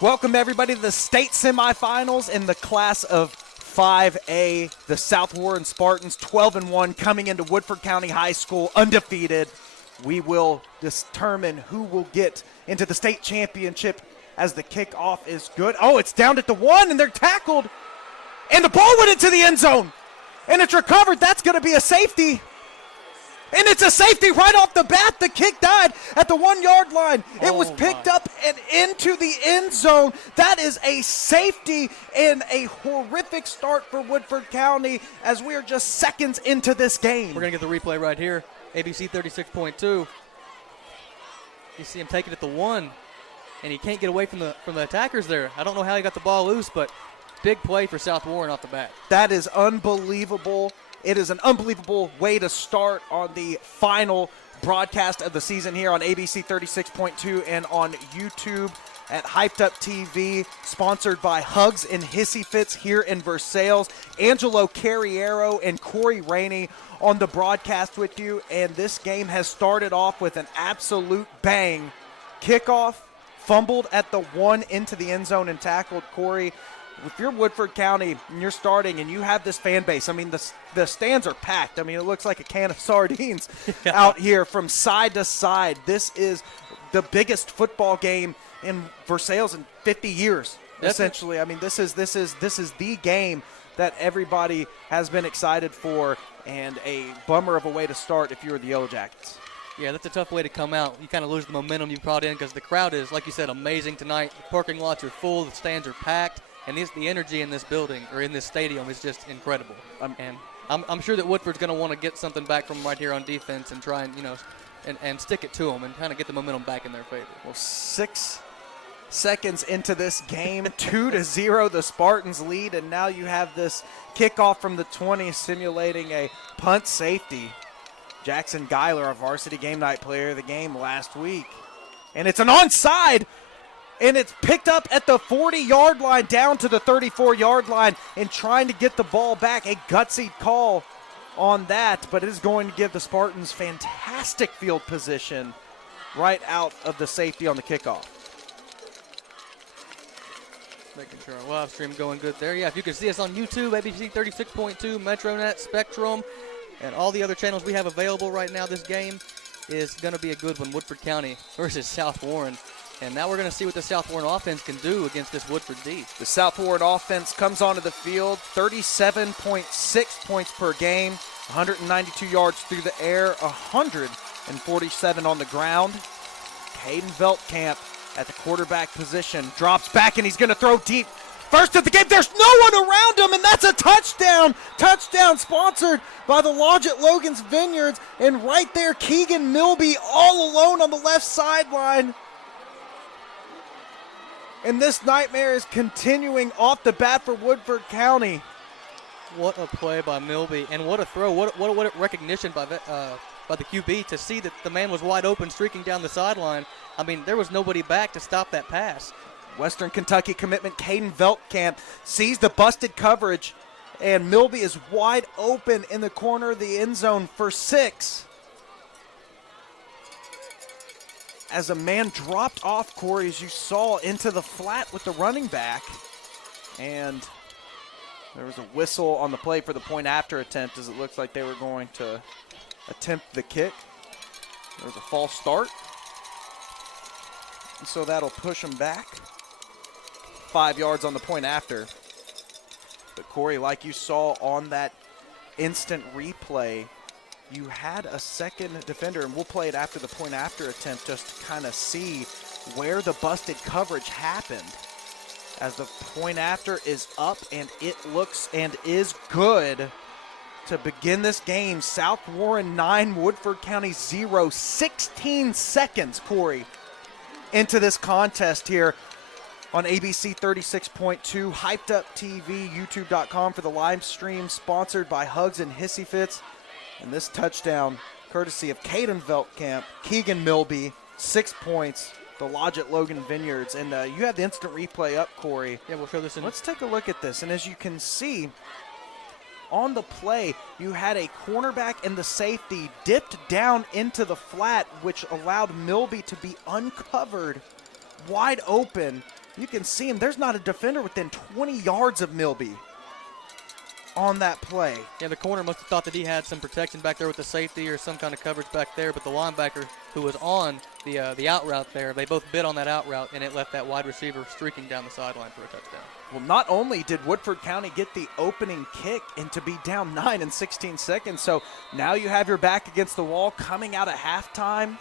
Welcome, everybody, to the state semifinals in the class of 5A. The South Warren Spartans, 12-1, coming into Woodford County High School undefeated. We will determine who will get into the state championship as the kickoff is good. Oh, it's down at the 1, and they're tackled. And the ball went into the end zone. And it's recovered. That's going to be a safety. And it's a safety right off the bat. The kick died at the 1-yard line. It was picked up and into the end zone. That is a safety and a horrific start for Woodford County as we are just seconds into this game. We're going to get the replay right here. ABC 36.2. You see him take it at the 1, and he can't get away from the attackers there. I don't know how he got the ball loose, but big play for South Warren off the bat. That is unbelievable. It is an unbelievable way to start on the final broadcast of the season here on ABC 36.2 and on YouTube at Hyped Up TV, sponsored by Hugs and Hissy Fits here in Versailles. Angelo Carriero and Corey Rainey on the broadcast with you, and this game has started off with an absolute bang. Kickoff, fumbled at the 1 into the end zone and tackled. Corey, if you're Woodford County and you're starting and you have this fan base, I mean, the stands are packed. I mean, it looks like a can of sardines out here from side to side. This is the biggest football game in Versailles in 50 years, essentially. I mean, this is the game that everybody has been excited for, and a bummer of a way to start if you were the Yellow Jackets. Yeah, that's a tough way to come out. You kind of lose the momentum you brought in because the crowd is, like you said, amazing tonight. The parking lots are full. The stands are packed. And the energy in this building or in this stadium is just incredible. And I'm sure that Woodford's going to want to get something back from right here on defense and try and, and stick it to them and kind of get the momentum back in their favor. Well, 6 seconds into this game, 2-0 the Spartans lead, and now you have this kickoff from the 20 simulating a punt safety. Jackson Geiler, our varsity game night player of the game last week. And it's an onside. And it's picked up at the 40-yard line down to the 34-yard line and trying to get the ball back. A gutsy call on that, but it is going to give the Spartans fantastic field position right out of the safety on the kickoff. Making sure our live stream going good there. Yeah, if you can see us on YouTube, ABC 36.2, MetroNet, Spectrum, and all the other channels we have available right now, this game is going to be a good one. Woodford County versus South Warren. And now we're going to see what the South Warren offense can do against this Woodford D. The South Warren offense comes onto the field, 37.6 points per game, 192 yards through the air, 147 on the ground. Caden Veltkamp at the quarterback position drops back, and he's going to throw deep. First of the game, there's no one around him, and that's a touchdown. Touchdown sponsored by the Lodge at Logan's Vineyards. And right there, Keegan Milby all alone on the left sideline. And this nightmare is continuing off the bat for Woodford County. What a play by Milby, and what a throw. What a recognition by the QB to see that the man was wide open streaking down the sideline. I mean, there was nobody back to stop that pass. Western Kentucky commitment Caden Veltkamp sees the busted coverage, and Milby is wide open in the corner of the end zone for 6. As a man dropped off, Corey, as you saw, into the flat with the running back. And there was a whistle on the play for the point-after attempt, as it looks like they were going to attempt the kick. There was a false start. And so that'll push them back 5 yards on the point-after. But, Corey, like you saw on that instant replay, you had a second defender, and we'll play it after the point-after attempt just to kind of see where the busted coverage happened. As the point-after is up, and it looks and is good to begin this game. South Warren 9, Woodford County 0. 16 seconds, Corey, into this contest here on ABC 36.2, Hyped Up TV, YouTube.com for the live stream, sponsored by Hugs and Hissy Fits. And this touchdown, courtesy of Caden Veltkamp, Keegan Milby, 6 points, the Lodge at Logan Vineyards. And you have the instant replay up, Corey. Yeah, we'll show this in. Let's take a look at this. And as you can see, on the play, you had a cornerback and the safety dipped down into the flat, which allowed Milby to be uncovered, wide open. You can see him. There's not a defender within 20 yards of Milby on that play. Yeah, the corner must have thought that he had some protection back there with the safety or some kind of coverage back there, but the linebacker who was on the out route there, they both bit on that out route, and it left that wide receiver streaking down the sideline for a touchdown. Well, not only did Woodford County get the opening kick and to be down 9 in 16 seconds, so now you have your back against the wall coming out at halftime.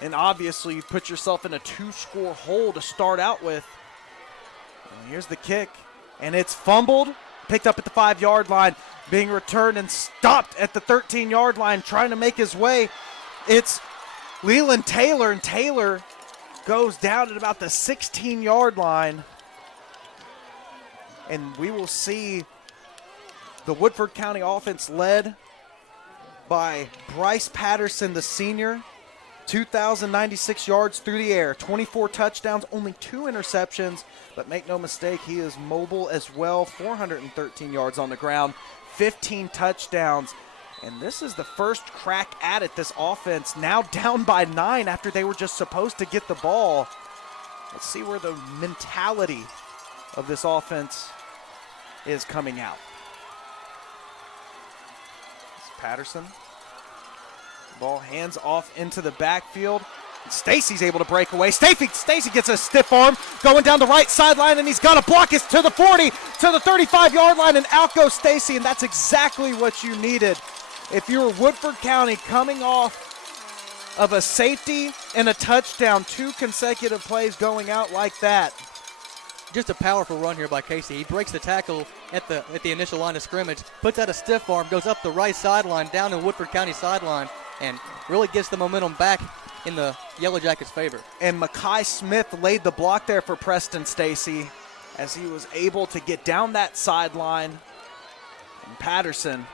And obviously you put yourself in a 2-score hole to start out with. And here's the kick, and it's fumbled, picked up at the 5-yard line, being returned and stopped at the 13-yard line, trying to make his way. It's Leland Taylor, and Taylor goes down at about the 16-yard line. And we will see the Woodford County offense led by Bryce Patterson, the senior. 2,096 yards through the air, 24 touchdowns, only 2 interceptions. But make no mistake, he is mobile as well. 413 yards on the ground, 15 touchdowns. And this is the first crack at it, this offense, now down by 9 after they were just supposed to get the ball. Let's see where the mentality of this offense is coming out. It's Patterson. Ball hands off into the backfield. Stacy's able to break away. Stacy gets a stiff arm going down the right sideline, and he's got to block it to the 40, to the 35-yard line, and out goes Stacy, and that's exactly what you needed. If you were Woodford County coming off of a safety and a touchdown, 2 consecutive plays going out like that. Just a powerful run here by Casey. He breaks the tackle at the initial line of scrimmage, puts out a stiff arm, goes up the right sideline, down in Woodford County sideline, and really gets the momentum back in the Yellow Jackets' favor. And Mekhi Smith laid the block there for Preston Stacy as he was able to get down that sideline. And Patterson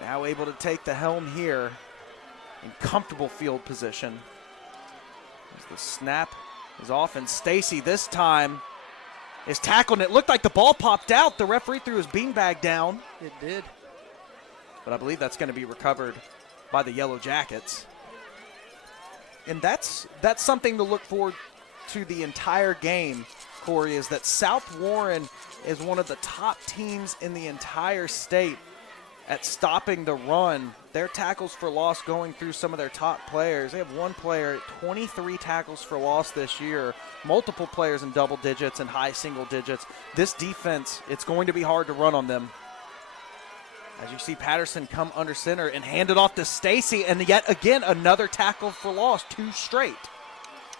now able to take the helm here in comfortable field position. As the snap is off, and Stacy this time is tackled, and it looked like the ball popped out. The referee threw his beanbag down. It did. But I believe that's going to be recovered by the Yellow Jackets. And that's something to look forward to the entire game, Corey, is that South Warren is one of the top teams in the entire state at stopping the run. Their tackles for loss going through some of their top players. They have one player, 23 tackles for loss this year, multiple players in double digits and high single digits. This defense, it's going to be hard to run on them. As you see Patterson come under center and hand it off to Stacy, and yet again another tackle for loss, 2 straight.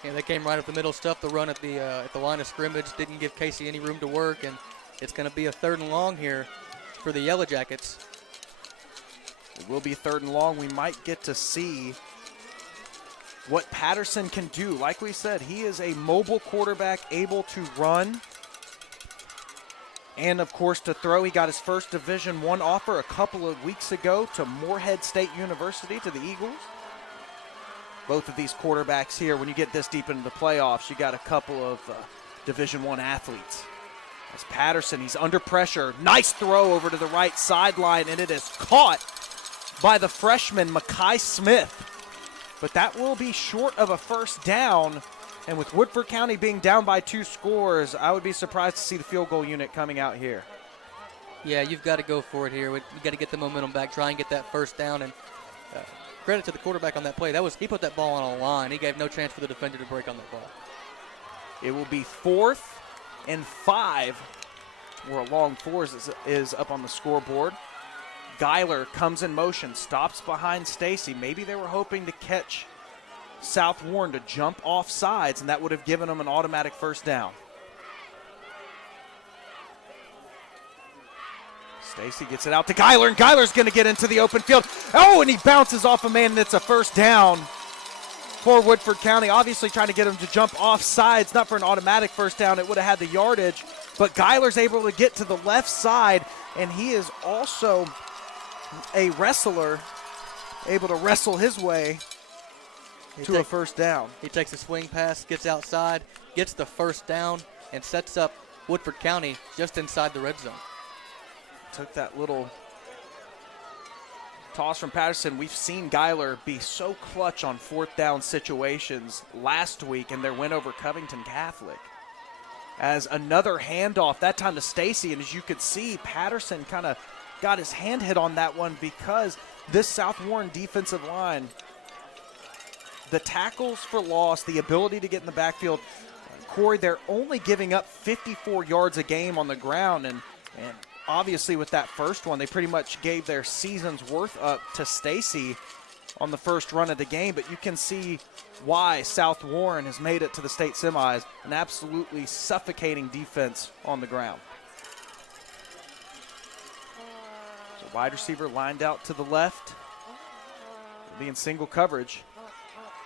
Yeah, they came right up the middle, stuffed the run at the line of scrimmage, didn't give Casey any room to work, and it's going to be a 3rd and long here for the Yellow Jackets. It will be 3rd and long. We might get to see what Patterson can do. Like we said, he is a mobile quarterback able to run and, of course, to throw. He got his first Division I offer a couple of weeks ago to Morehead State University, to the Eagles. Both of these quarterbacks here, when you get this deep into the playoffs, you got a couple of Division I athletes. As Patterson, he's under pressure. Nice throw over to the right sideline, and it is caught by the freshman, Mekhi Smith. But that will be short of a first down. And with Woodford County being down by 2 scores, I would be surprised to see the field goal unit coming out here. Yeah, you've got to go for it here. You've got to get the momentum back, try and get that first down. And credit to the quarterback on that play. He put that ball on a line. He gave no chance for the defender to break on that ball. It will be 4th and 5, where a long 4 is up on the scoreboard. Geiler comes in motion, stops behind Stacy. Maybe they were hoping to catch South Warren to jump off sides, and that would have given them an automatic first down. Stacy gets it out to Geiler, and Geiler's going to get into the open field. Oh, and he bounces off a man, and it's a first down for Woodford County. Obviously trying to get him to jump off sides, not for an automatic first down. It would have had the yardage, but Geiler's able to get to the left side, and he is also a wrestler, able to wrestle his way to a first down. He takes a swing pass, gets outside, gets the first down, and sets up Woodford County just inside the red zone. Took that little toss from Patterson. We've seen Geiler be so clutch on fourth down situations last week in their win over Covington Catholic. As another handoff, that time to Stacy, and as you could see, Patterson kind of got his hand hit on that one because this South Warren defensive line, the tackles for loss, the ability to get in the backfield, Corey, they're only giving up 54 yards a game on the ground, and obviously with that first one, they pretty much gave their season's worth up to Stacy on the first run of the game, but you can see why South Warren has made it to the state semis, an absolutely suffocating defense on the ground. So wide receiver lined out to the left, will be in single coverage,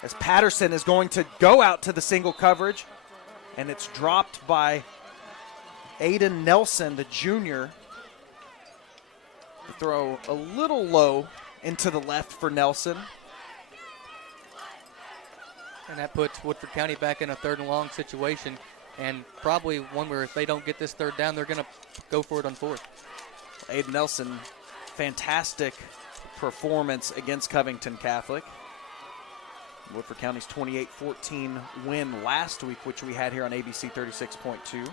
as Patterson is going to go out to the single coverage, and it's dropped by Aiden Nelson, the junior. The throw a little low into the left for Nelson. And that puts Woodford County back in a 3rd and long situation, and probably one where if they don't get this 3rd down, they're going to go for it on 4th. Aiden Nelson, fantastic performance against Covington Catholic. Woodford County's 28-14 win last week, which we had here on ABC 36.2.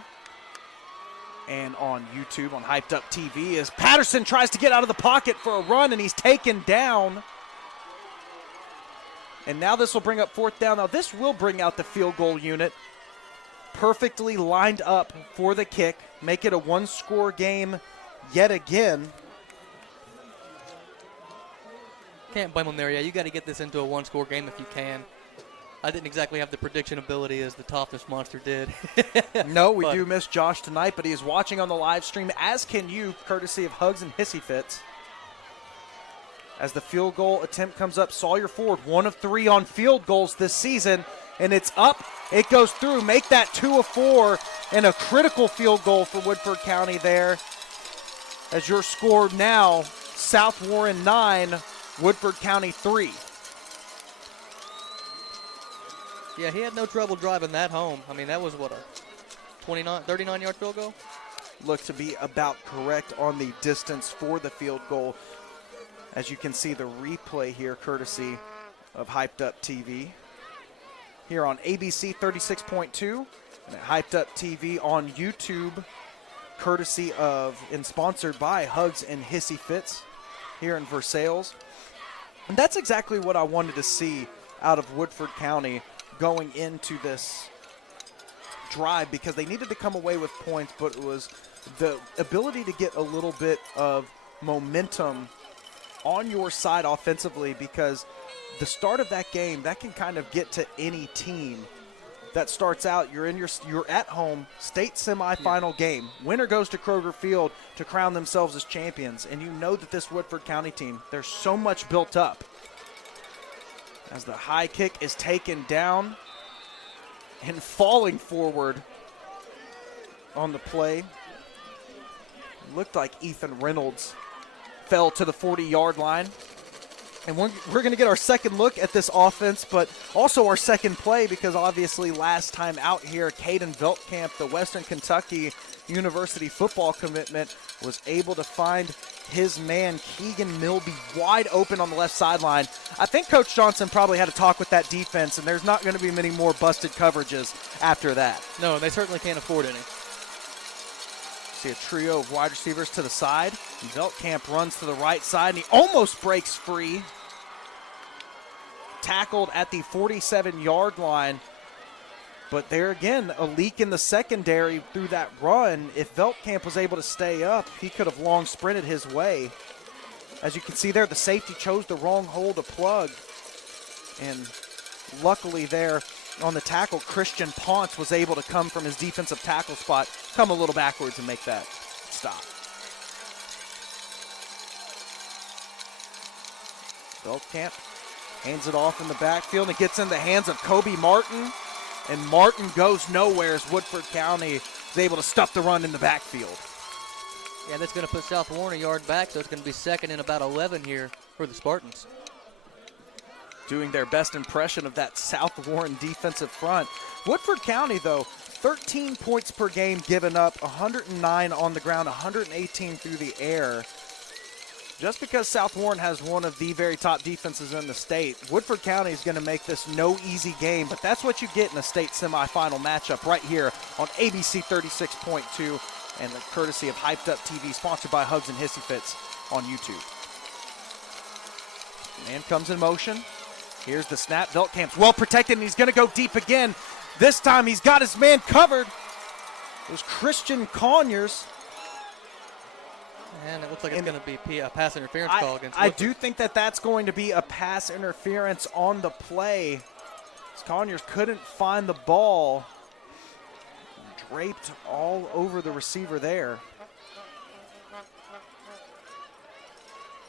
And on YouTube, on Hyped Up TV, as Patterson tries to get out of the pocket for a run, and he's taken down. And now this will bring up 4th down. Now this will bring out the field goal unit. Perfectly lined up for the kick. Make it a 1-score game yet again. Can't blame them there. Yeah, you got to get this into a 1-score game if you can. I didn't exactly have the prediction ability as the toughness monster did. No, we do miss Josh tonight, but he is watching on the live stream, as can you, courtesy of Hugs and Hissy Fits. As the field goal attempt comes up, Sawyer Ford, 1 of 3 on field goals this season, and it's up. It goes through. Make that 2 of 4, and a critical field goal for Woodford County there. As your score now, South Warren 9, Woodford County 3. Yeah, he had no trouble driving that home. I mean, that was what, a 39-yard field goal? Looked to be about correct on the distance for the field goal. As you can see the replay here, courtesy of Hyped Up TV. Here on ABC 36.2 and at Hyped Up TV on YouTube, courtesy of and sponsored by Hugs and Hissy Fits here in Versailles. And that's exactly what I wanted to see out of Woodford County going into this drive, because they needed to come away with points, but it was the ability to get a little bit of momentum on your side offensively, because the start of that game, that can kind of get to any team that starts out. You're at home, state semifinal game. Winner goes to Kroger Field to crown themselves as champions, and you know that this Woodford County team, there's so much built up. As the high kick is taken down and falling forward on the play. Looked like Ethan Reynolds fell to the 40-yard line. And we're going to get our second look at this offense, but also our second play, because obviously last time out here, Caden Veltkamp, the Western Kentucky University football commitment, was able to find his man Keegan Milby wide open on the left sideline. I think Coach Johnson probably had a talk with that defense, and there's not going to be many more busted coverages after that. No, they certainly can't afford any. See a trio of wide receivers to the side. Veltkamp runs to the right side, and he almost breaks free. Tackled at the 47-yard line. But there again, a leak in the secondary through that run. If Veltkamp was able to stay up, he could have long sprinted his way. As you can see there, the safety chose the wrong hole to plug. And luckily there on the tackle, Christian Ponce was able to come from his defensive tackle spot, come a little backwards and make that stop. Veltkamp hands it off in the backfield, and it gets in the hands of Kobe Martin. And Martin goes nowhere as Woodford County is able to stuff the run in the backfield. Yeah, that's going to put South Warren a yard back, so it's going to be second and about 11 here for the Spartans. Doing their best impression of that South Warren defensive front. Woodford County, though, 13 points per game given up, 109 on the ground, 118 through the air. just because South Warren has one of the very top defenses in the state, Woodford County is going to make this no easy game, but that's what you get in a state semifinal matchup right here on ABC 36.2 and the courtesy of Hyped Up TV, sponsored by Hugs and Hissy Fits on YouTube. Man comes in motion. Here's the snap. Veltkamp's well protected, and he's going to go deep again. This time he's got his man covered. It was Christian Conyers. And it looks like it's going to be a pass interference call against I Woodford. do think that that's going to be a pass interference on the play. Conyers couldn't find the ball. Draped all over the receiver there.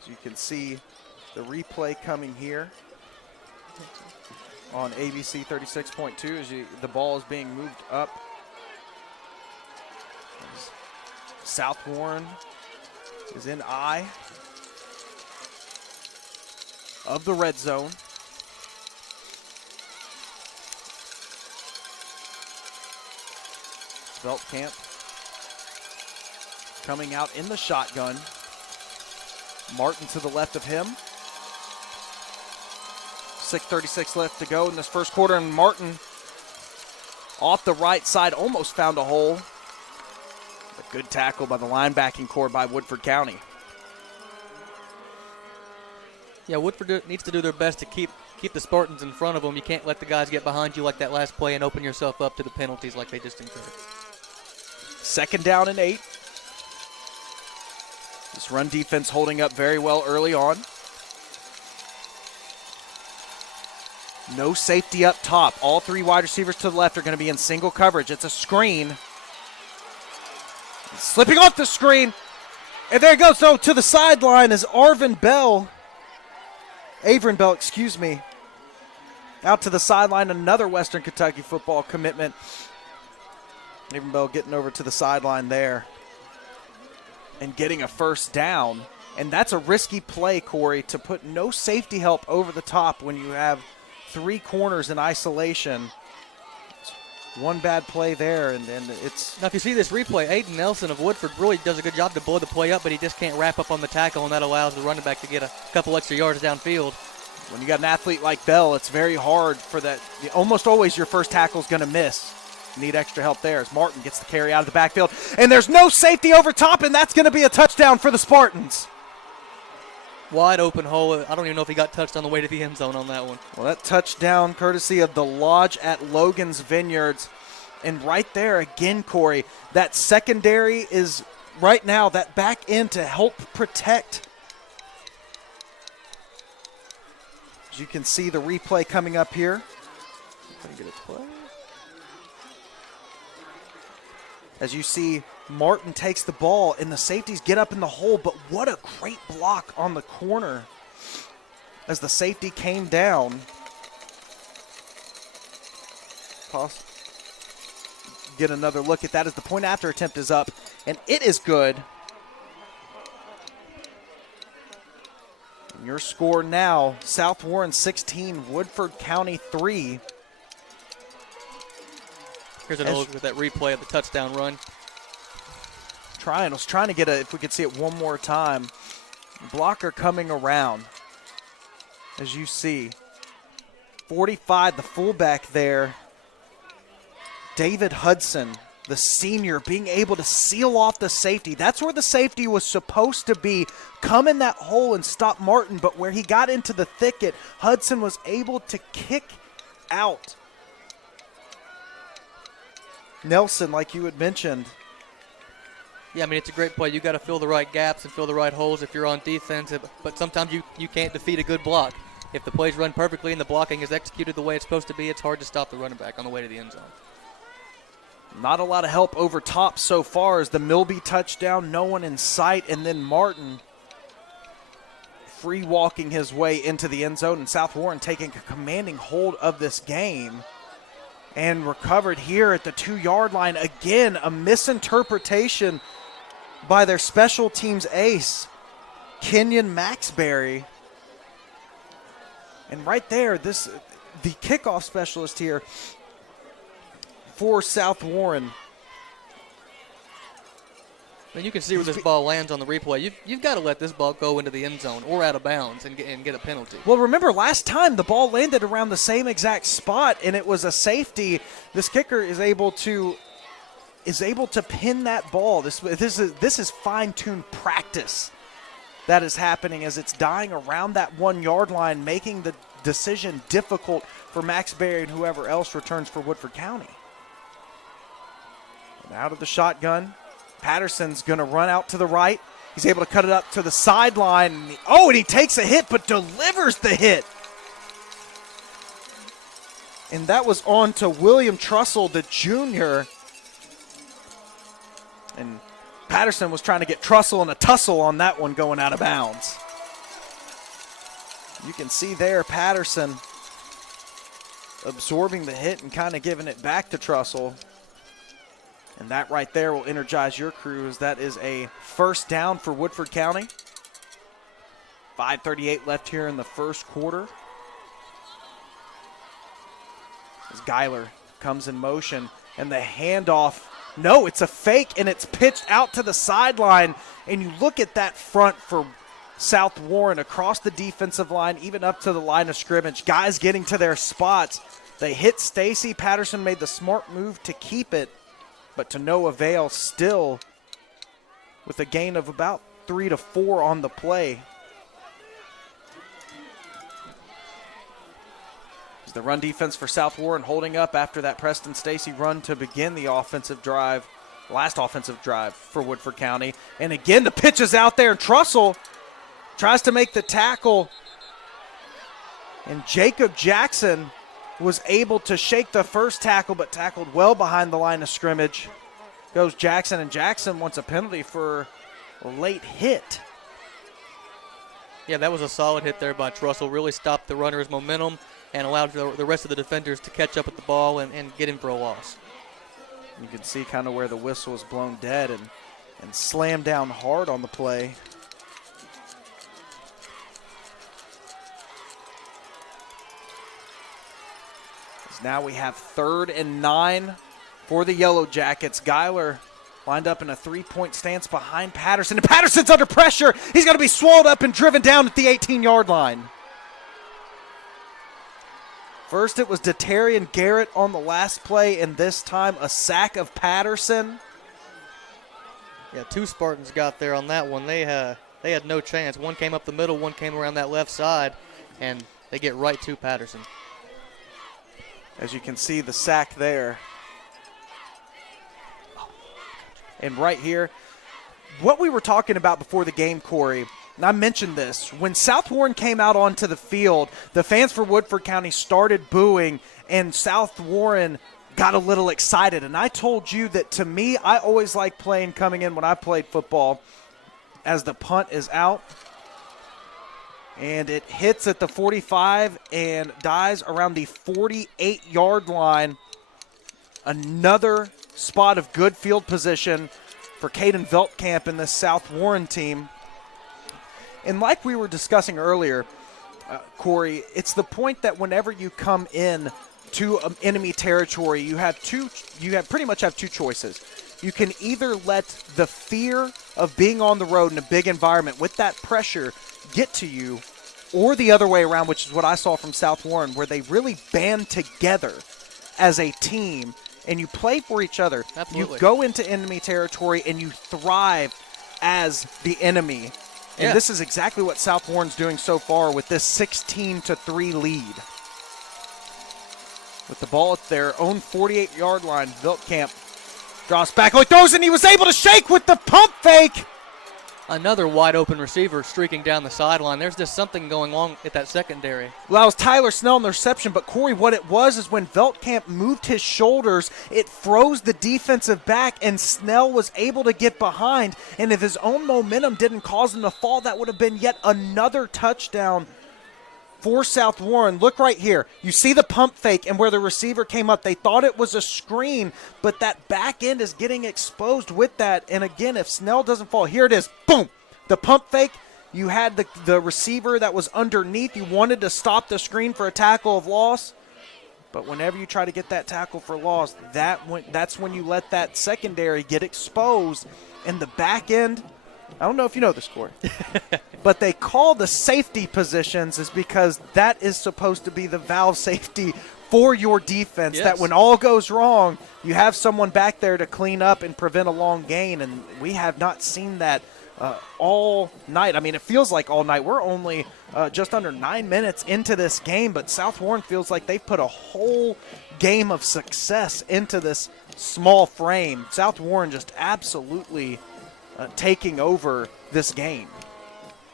As you can see the replay coming here on ABC 36.2 as the ball is being moved up. As South Warren is in eye of the red zone. Veltkamp coming out in the shotgun. Martin to the left of him. 6:36 left to go in this first quarter, and Martin off the right side almost found a hole. A good tackle by the linebacking core by Woodford County. Yeah, Woodford needs to do their best to keep the Spartans in front of them. You can't let the guys get behind you like that last play and open yourself up to the penalties like they just incurred. 2nd down and 8. This run defense holding up very well early on. No safety up top. All 3 wide receivers to the left are going to be in single coverage. It's a screen. Slipping off the screen. And there it goes. So to the sideline is Avron Bell, excuse me. Out to the sideline, another Western Kentucky football commitment. Avron Bell getting over to the sideline there and getting a first down. And that's a risky play, Corey, to put no safety help over the top when you have 3 corners in isolation. One bad play there, and it's... Now, if you see this replay, Aiden Nelson of Woodford really does a good job to blow the play up, but he just can't wrap up on the tackle, and that allows the running back to get a couple extra yards downfield. When you got an athlete like Bell, it's very hard for that. Almost always your first tackle is going to miss. You need extra help there as Martin gets the carry out of the backfield. And there's no safety over top, and that's going to be a touchdown for the Spartans. Wide open hole. I don't even know if he got touched on the way to the end zone on that one. Well, that touchdown courtesy of the Lodge at Logan's Vineyards. And right there again, Corey, that secondary is right now that back end to help protect. As you can see the replay coming up here. As you see, Martin takes the ball and the safeties get up in the hole, but what a great block on the corner as the safety came down. Get another look at that as the point after attempt is up, and it is good. And your score now, South Warren 16, Woodford County 3. Here's another look at that replay of the touchdown run. I was trying to get if we could see it one more time. Blocker coming around, as you see. 45, the fullback there. David Hudson, the senior, being able to seal off the safety. That's where the safety was supposed to be. Come in that hole and stop Martin, but where he got into the thicket, Hudson was able to kick out. Nelson, like you had mentioned. Yeah, I mean, it's a great play. You got to fill the right gaps and fill the right holes if you're on defense, but sometimes you can't defeat a good block. If the play's run perfectly and the blocking is executed the way it's supposed to be, it's hard to stop the running back on the way to the end zone. Not a lot of help over top so far as the Milby touchdown, no one in sight, and then Martin free walking his way into the end zone, and South Warren taking a commanding hold of this game. And recovered here at the 2-yard line. Again, a misinterpretation by their special teams ace, Kenyon Maxberry. And right there, the kickoff specialist here for South Warren And you can see where this ball lands on the replay. You've got to let this ball go into the end zone or out of bounds and get a penalty. Well, remember last time the ball landed around the same exact spot, and it was a safety. This kicker is able to pin that ball. This is fine-tuned practice that is happening as it's dying around that 1 yard line, making the decision difficult for Max Berry and whoever else returns for Woodford County. And out of the shotgun, Patterson's going to run out to the right. He's able to cut it up to the sideline. And he takes a hit, but delivers the hit. And that was on to William Trussell, the junior. And Patterson was trying to get Trussell in a tussle on that one going out of bounds. You can see there Patterson absorbing the hit and kind of giving it back to Trussell. And that right there will energize your crew, as that is a first down for Woodford County. 5:38 left here in the first quarter. As Geiler comes in motion, and the handoff, no, it's a fake, and it's pitched out to the sideline. And you look at that front for South Warren across the defensive line, even up to the line of scrimmage. Guys getting to their spots. They hit Stacy. Patterson made the smart move to keep it, but to no avail, still with a gain of about 3 to 4 on the play. The run defense for South Warren holding up after that Preston Stacy run to begin the offensive drive, last offensive drive for Woodford County. And again, the pitch is out there, and Trussell tries to make the tackle. And Jacob Jackson was able to shake the first tackle, but tackled well behind the line of scrimmage. Goes Jackson, and Jackson wants a penalty for a late hit. Yeah, that was a solid hit there by Trussell. Really stopped the runner's momentum and allowed the rest of the defenders to catch up with the ball and get him for a loss. You can see kind of where the whistle was blown dead and slammed down hard on the play. Now we have 3rd and 9 for the Yellow Jackets. Geiler lined up in a 3-point stance behind Patterson. And Patterson's under pressure. He's going to be swallowed up and driven down at the 18-yard line. First it was Detarian Garrett on the last play, and this time a sack of Patterson. Yeah, 2 Spartans got there on that one. They had no chance. One came up the middle, one came around that left side, and they get right to Patterson. As you can see, the sack there. And right here, what we were talking about before the game, Corey, and I mentioned this, when South Warren came out onto the field, the fans for Woodford County started booing, and South Warren got a little excited. And I told you that, to me, I always like coming in when I played football, as the punt is out. And it hits at the 45 and dies around the 48-yard line. Another spot of good field position for Caden Veltkamp in this South Warren team. And like we were discussing earlier, Corey, it's the point that whenever you come in to enemy territory, you pretty much have 2 choices. You can either let the fear of being on the road in a big environment with that pressure get to you, or the other way around, which is what I saw from South Warren, where they really band together as a team and you play for each other. Absolutely. You go into enemy territory and you thrive as the enemy. And this is exactly what South Warren's doing so far with this 16-3 lead. With the ball at their own 48-yard line, Veltkamp draws back. Oh, he throws, and he was able to shake with the pump fake. Another wide open receiver streaking down the sideline. There's just something going on at that secondary. Well, that was Tyler Snell in the reception, but Corey, what it was is when Veltkamp moved his shoulders, it froze the defensive back, and Snell was able to get behind. And if his own momentum didn't cause him to fall, that would have been yet another touchdown for South Warren. Look right here. You see the pump fake and where the receiver came up. They thought it was a screen, but that back end is getting exposed with that. And again, if Snell doesn't fall, here it is. Boom. The pump fake. You had the receiver that was underneath. You wanted to stop the screen for a tackle of loss. But whenever you try to get that tackle for loss, that's when you let that secondary get exposed. in the back end. I don't know if you know the score, but they call the safety positions is because that is supposed to be the valve safety for your defense, yes. that when all goes wrong, you have someone back there to clean up and prevent a long gain, and we have not seen that all night. I mean, it feels like all night. We're only just under 9 minutes into this game, but South Warren feels like they've put a whole game of success into this small frame. South Warren just absolutely taking over this game.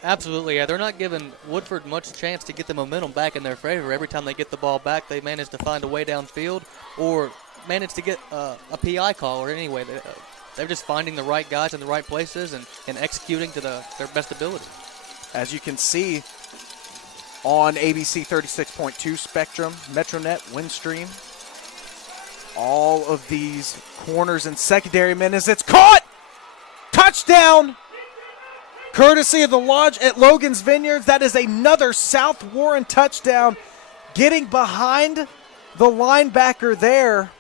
Absolutely, yeah. They're not giving Woodford much chance to get the momentum back in their favor. Every time they get the ball back, they manage to find a way downfield or manage to get a PI call, or anyway, they're just finding the right guys in the right places and executing to their best ability. As you can see on ABC 36.2 Spectrum, MetroNet, Windstream, all of these corners and secondary men as it's caught! Touchdown! Courtesy of the Lodge at Logan's Vineyards. That is another South Warren touchdown. Getting behind the linebacker there.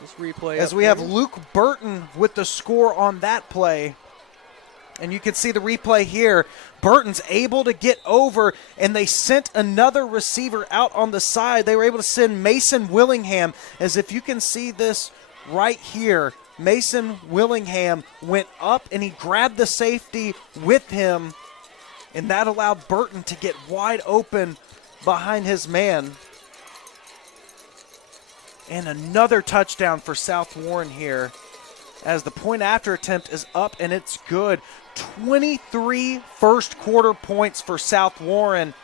This replay as we have Luke Burton with the score on that play. And you can see the replay here. Burton's able to get over, and they sent another receiver out on the side. They were able to send Mason Willingham, as if you can see this right here. Mason Willingham went up, and he grabbed the safety with him, and that allowed Burton to get wide open behind his man. And another touchdown for South Warren here, as the point after attempt is up, and it's good. 23 first quarter points for South Warren,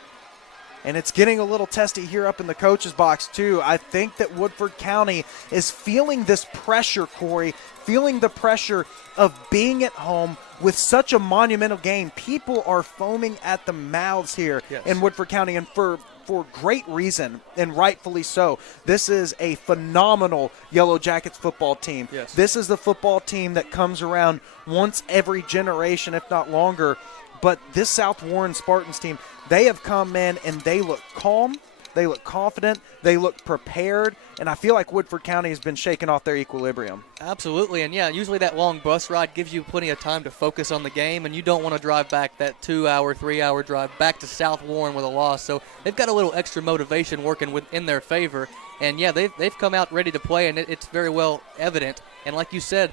and it's getting a little testy here up in the coach's box too. I think that Woodford County is feeling this pressure, Corey, feeling the pressure of being at home with such a monumental game. People are foaming at the mouths here in Woodford County, and for great reason, and rightfully so. This is a phenomenal Yellow Jackets football team. Yes. This is the football team that comes around once every generation, if not longer. But this South Warren Spartans team, they have come in and they look calm, they look confident, they look prepared, and I feel like Woodford County has been shaking off their equilibrium. Absolutely, and yeah, usually that long bus ride gives you plenty of time to focus on the game, and you don't want to drive back that 2-hour, 3-hour drive back to South Warren with a loss. So they've got a little extra motivation working in their favor, and yeah, they've come out ready to play, and it's very well evident. And like you said,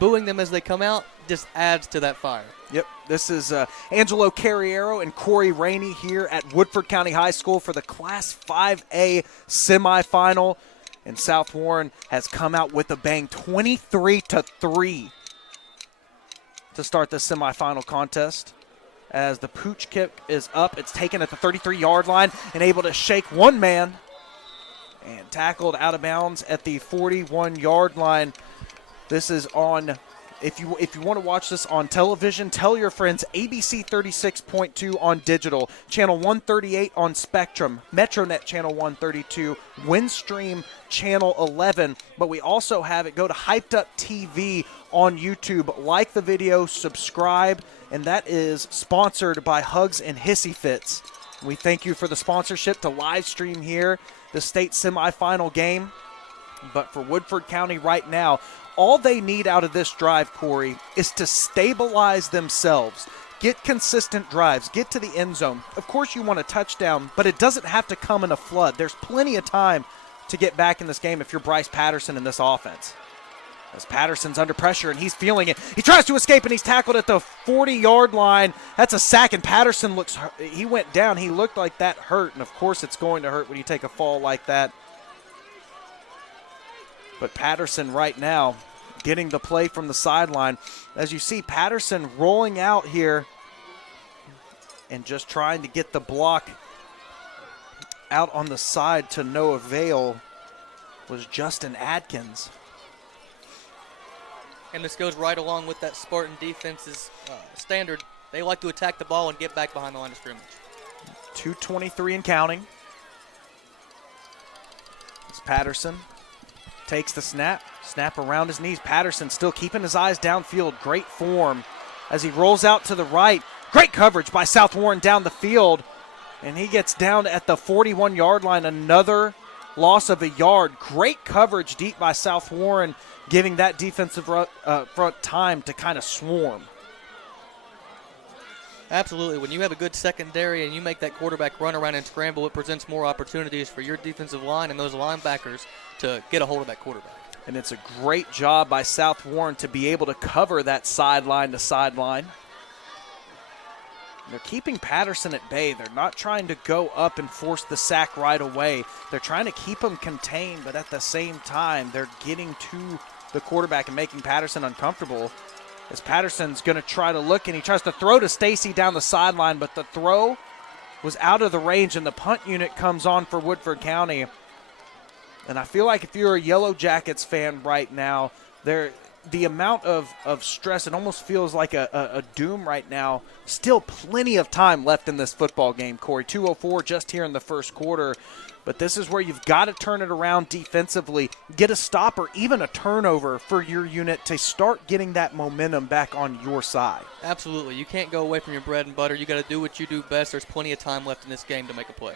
booing them as they come out just adds to that fire. Yep, this is Angelo Carriero and Corey Rainey here at Woodford County High School for the Class 5A semifinal. And South Warren has come out with a bang, 23-3 to start the semifinal contest. As the pooch kick is up, it's taken at the 33-yard line and able to shake one man and tackled out of bounds at the 41-yard line. This is on, if you want to watch this on television, tell your friends, ABC 36.2 on digital, channel 138 on Spectrum, MetroNet channel 132, Windstream channel 11, but we also have it go to Hyped Up TV on YouTube. Like the video, subscribe, and that is sponsored by Hugs and Hissy Fits. We thank you for the sponsorship to live stream here the state semifinal game. But for Woodford County right now, all they need out of this drive, Corey, is to stabilize themselves, get consistent drives, get to the end zone. Of course you want a touchdown, but it doesn't have to come in a flood. There's plenty of time to get back in this game if you're Bryce Patterson in this offense. As Patterson's under pressure, and he's feeling it. He tries to escape, and he's tackled at the 40-yard line. That's a sack, and Patterson looks hurt. He went down. He looked like that hurt, and of course it's going to hurt when you take a fall like that. But Patterson right now getting the play from the sideline. As you see, Patterson rolling out here and just trying to get the block out on the side to no avail was Justin Adkins. And this goes right along with that Spartan defense's standard. They like to attack the ball and get back behind the line of scrimmage. 2:23 and counting. It's Patterson. Takes the snap around his knees. Patterson still keeping his eyes downfield. Great form as he rolls out to the right. Great coverage by South Warren down the field. And he gets down at the 41-yard line. Another loss of a yard. Great coverage deep by South Warren, giving that defensive front time to kind of swarm. Absolutely. When you have a good secondary and you make that quarterback run around and scramble, it presents more opportunities for your defensive line and those linebackers to get a hold of that quarterback. And it's a great job by South Warren to be able to cover that sideline to sideline. They're keeping Patterson at bay. They're not trying to go up and force the sack right away. They're trying to keep him contained, but at the same time, they're getting to the quarterback and making Patterson uncomfortable. As Patterson's going to try to look, and he tries to throw to Stacy down the sideline, but the throw was out of the range, and the punt unit comes on for Woodford County. And I feel like if you're a Yellow Jackets fan right now, the amount of stress, it almost feels like a doom right now. Still plenty of time left in this football game, Corey. 2:04 just here in the first quarter. But this is where you've got to turn it around defensively, get a stop or even a turnover for your unit to start getting that momentum back on your side. Absolutely. You can't go away from your bread and butter. You got to do what you do best. There's plenty of time left in this game to make a play.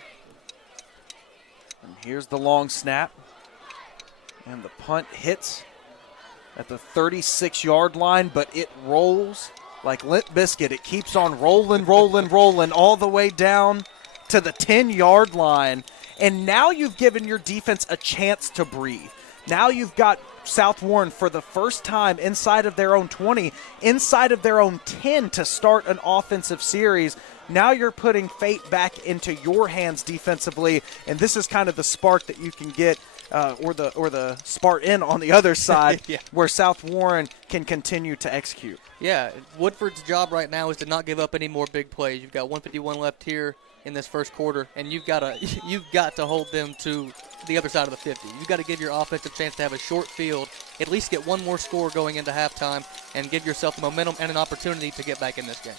And here's the long snap. And the punt hits at the 36-yard line, but it rolls like Limp Biscuit. It keeps on rolling all the way down to the 10-yard line. And now you've given your defense a chance to breathe. Now you've got South Warren for the first time inside of their own 20, inside of their own 10 to start an offensive series. Now you're putting fate back into your hands defensively, and this is kind of the spark that you can get or the Spartan on the other side yeah. where South Warren can continue to execute. Yeah, Woodford's job right now is to not give up any more big plays. You've got 151 left here in this first quarter, and you've got to hold them to the other side of the 50. You've got to give your offense a chance to have a short field, at least get one more score going into halftime, and give yourself the momentum and an opportunity to get back in this game.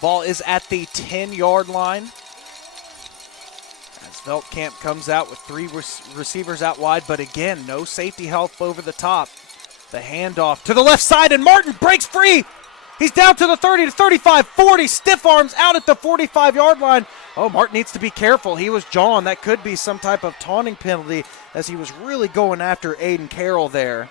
Ball is at the 10-yard line. As Veldkamp comes out with three receivers out wide, but again, no safety help over the top. The handoff to the left side, and Martin breaks free. He's down to the 30, to 35, 40, stiff arms out at the 45-yard line. Oh, Martin needs to be careful. He was jawing. That could be some type of taunting penalty as he was really going after Aiden Carroll there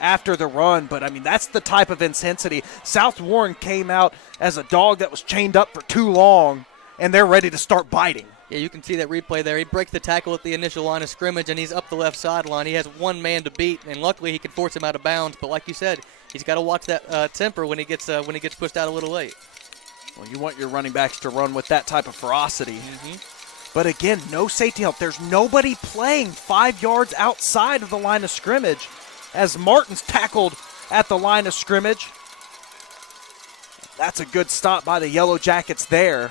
after the run. But, I mean, that's the type of intensity. South Warren came out as a dog that was chained up for too long, and they're ready to start biting. Yeah, you can see that replay there. He breaks the tackle at the initial line of scrimmage, and he's up the left sideline. He has one man to beat, and luckily he can force him out of bounds. But like you said, he's got to watch that temper when he gets pushed out a little late. Well, you want your running backs to run with that type of ferocity. Mm-hmm. But again, no safety help. There's nobody playing 5 yards outside of the line of scrimmage as Martin's tackled at the line of scrimmage. That's a good stop by the Yellow Jackets there.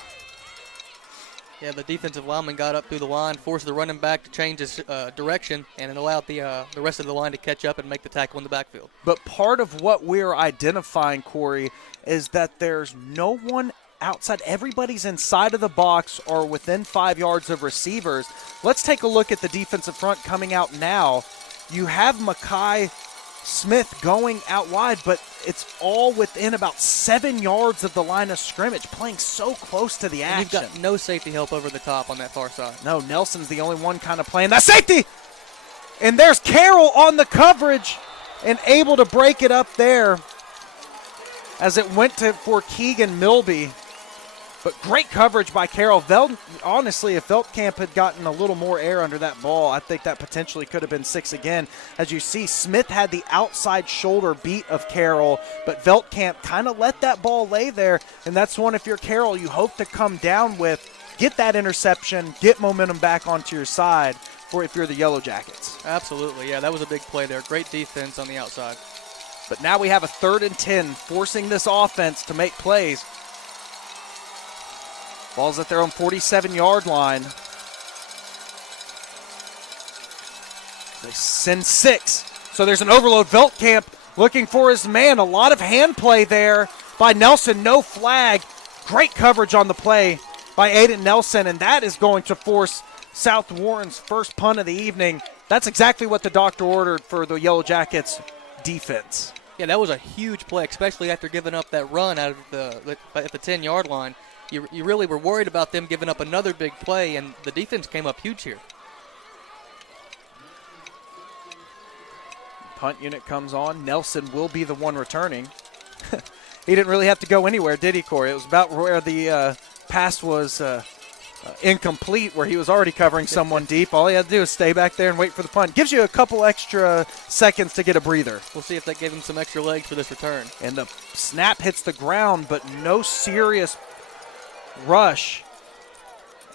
Yeah, the defensive lineman got up through the line, forced the running back to change his direction, and it allowed the rest of the line to catch up and make the tackle in the backfield. But part of what we're identifying, Corey, is that there's no one outside. Everybody's inside of the box or within 5 yards of receivers. Let's take a look at the defensive front coming out now. You have Makai Smith going out wide, but it's all within about 7 yards of the line of scrimmage, playing so close to the action. And you've got no safety help over the top on that far side. No, Nelson's the only one kind of playing that safety. And there's Carroll on the coverage and able to break it up there as it went for Keegan Milby. But great coverage by Carroll. Honestly, if Veldkamp had gotten a little more air under that ball, I think that potentially could have been 6 again. As you see, Smith had the outside shoulder beat of Carroll, but Veldkamp kind of let that ball lay there, and that's one, if you're Carroll, you hope to come down with, get that interception, get momentum back onto your side for if you're the Yellow Jackets. Absolutely, yeah, that was a big play there. Great defense on the outside. But now we have a 3rd and 10, forcing this offense to make plays. Ball's at their own 47-yard line. They send 6. So there's an overload. Veldkamp looking for his man. A lot of hand play there by Nelson. No flag. Great coverage on the play by Aiden Nelson, and that is going to force South Warren's first punt of the evening. That's exactly what the doctor ordered for the Yellow Jackets defense. Yeah, that was a huge play, especially after giving up that run out of at the 10-yard line. You really were worried about them giving up another big play, and the defense came up huge here. Punt unit comes on. Nelson will be the one returning. He didn't really have to go anywhere, did he, Corey? It was about where the pass was incomplete, where he was already covering someone deep. All he had to do is stay back there and wait for the punt. Gives you a couple extra seconds to get a breather. We'll see if that gave him some extra legs for this return. And the snap hits the ground, but no serious rush.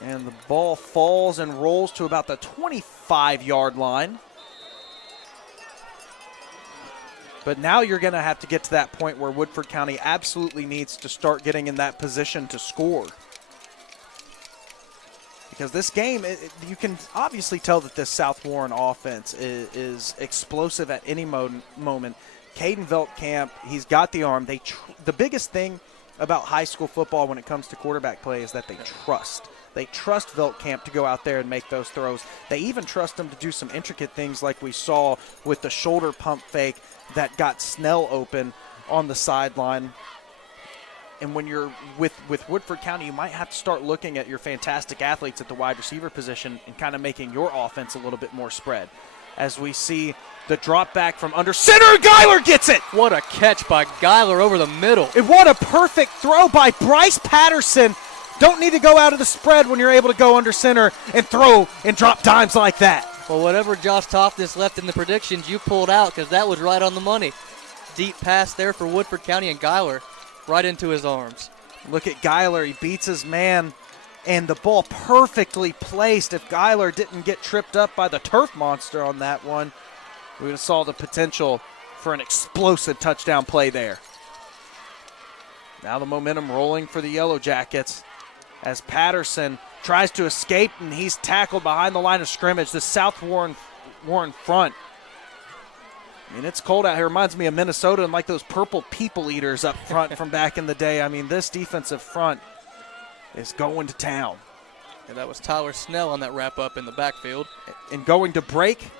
And the ball falls and rolls to about the 25-yard line. But now you're going to have to get to that point where Woodford County absolutely needs to start getting in that position to score. Because this game, you can obviously tell that this South Warren offense is explosive at any moment. Caden Veltkamp, he's got the arm. The biggest thing about high school football when it comes to quarterback play is that they trust. They trust Veltkamp to go out there and make those throws. They even trust him to do some intricate things like we saw with the shoulder pump fake that got Snell open on the sideline. And when you're with Woodford County, you might have to start looking at your fantastic athletes at the wide receiver position and kind of making your offense a little bit more spread. As we see the drop back from under center, Geiler gets it! What a catch by Geiler over the middle. And what a perfect throw by Bryce Patterson. Don't need to go out of the spread when you're able to go under center and throw and drop dimes like that. Well, whatever Josh Toftness left in the predictions, you pulled out because that was right on the money. Deep pass there for Woodford County, and Geiler right into his arms. Look at Geiler. He beats his man, and the ball perfectly placed. If Geiler didn't get tripped up by the turf monster on that one, we would have saw the potential for an explosive touchdown play there. Now the momentum rolling for the Yellow Jackets as Patterson tries to escape, and he's tackled behind the line of scrimmage. The South Warren front. I mean, it's cold out here. Reminds me of Minnesota and like those purple people eaters up front from back in the day. I mean, this defensive front is going to town. And that was Tyler Snell on that wrap-up in the backfield. And going to break,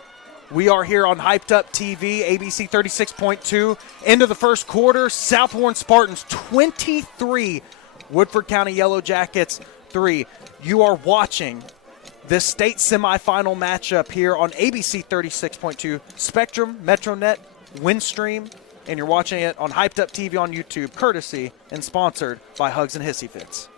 we are here on Hyped Up TV, ABC 36.2. End of the first quarter, South Warren Spartans 23, Woodford County Yellow Jackets 3. You are watching this state semifinal matchup here on ABC 36.2, Spectrum, MetroNet, Windstream, and you're watching it on Hyped Up TV on YouTube, courtesy and sponsored by Hugs and Hissy Fits.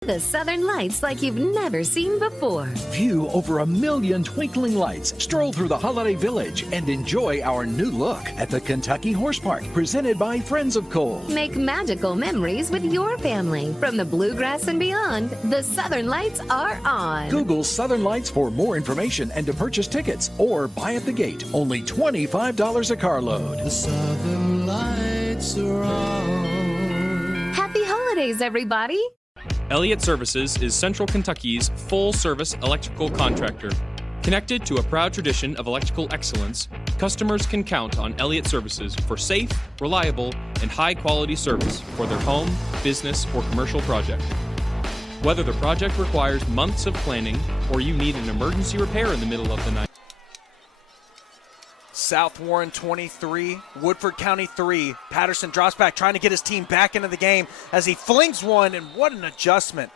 The Southern Lights like you've never seen before. View over 1 million twinkling lights, stroll through the Holiday Village, and enjoy our new look at the Kentucky Horse Park, presented by Friends of Cole. Make magical memories with your family. From the bluegrass and beyond, the Southern Lights are on. Google Southern Lights for more information and to purchase tickets, or buy at the gate. Only $25 a carload. The Southern Lights are on. Happy holidays, everybody. Elliott Services is Central Kentucky's full-service electrical contractor. Connected to a proud tradition of electrical excellence, customers can count on Elliott Services for safe, reliable, and high-quality service for their home, business, or commercial project. Whether the project requires months of planning or you need an emergency repair in the middle of the night. South Warren 23, Woodford County 3. Patterson drops back, trying to get his team back into the game as he flings one, and what an adjustment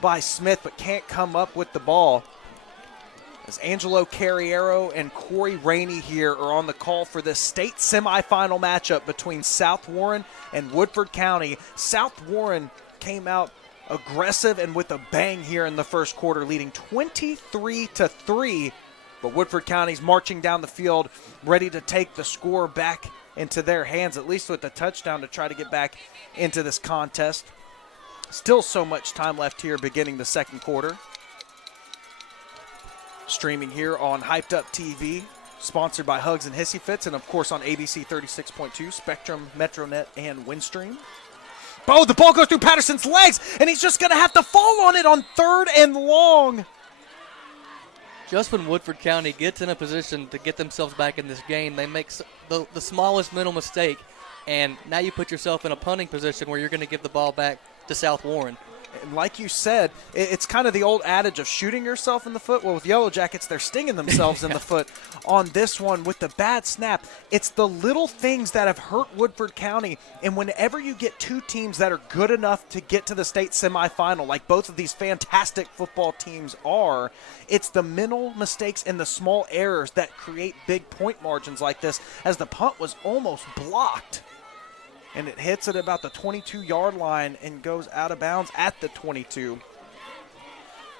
by Smith, but can't come up with the ball. As Angelo Carriero and Corey Rainey here are on the call for this state semifinal matchup between South Warren and Woodford County. South Warren came out aggressive and with a bang here in the first quarter, leading 23-3. But Woodford County's marching down the field, ready to take the score back into their hands, at least with the touchdown to try to get back into this contest. Still so much time left here beginning the second quarter. Streaming here on Hyped Up TV, sponsored by Hugs and Hissy Fits, and of course on ABC 36.2, Spectrum, MetroNet, and Windstream. Oh, the ball goes through Patterson's legs, and he's just going to have to fall on it on 3rd and long. Just when Woodford County gets in a position to get themselves back in this game, they make the smallest mental mistake, and now you put yourself in a punting position where you're going to give the ball back to South Warren. And like you said, it's kind of the old adage of shooting yourself in the foot. Well, with Yellow Jackets, they're stinging themselves in the foot on this one with the bad snap. It's the little things that have hurt Woodford County. And whenever you get two teams that are good enough to get to the state semifinal, like both of these fantastic football teams are, it's the mental mistakes and the small errors that create big point margins like this, as the punt was almost blocked. And it hits at about the 22-yard line and goes out of bounds at the 22.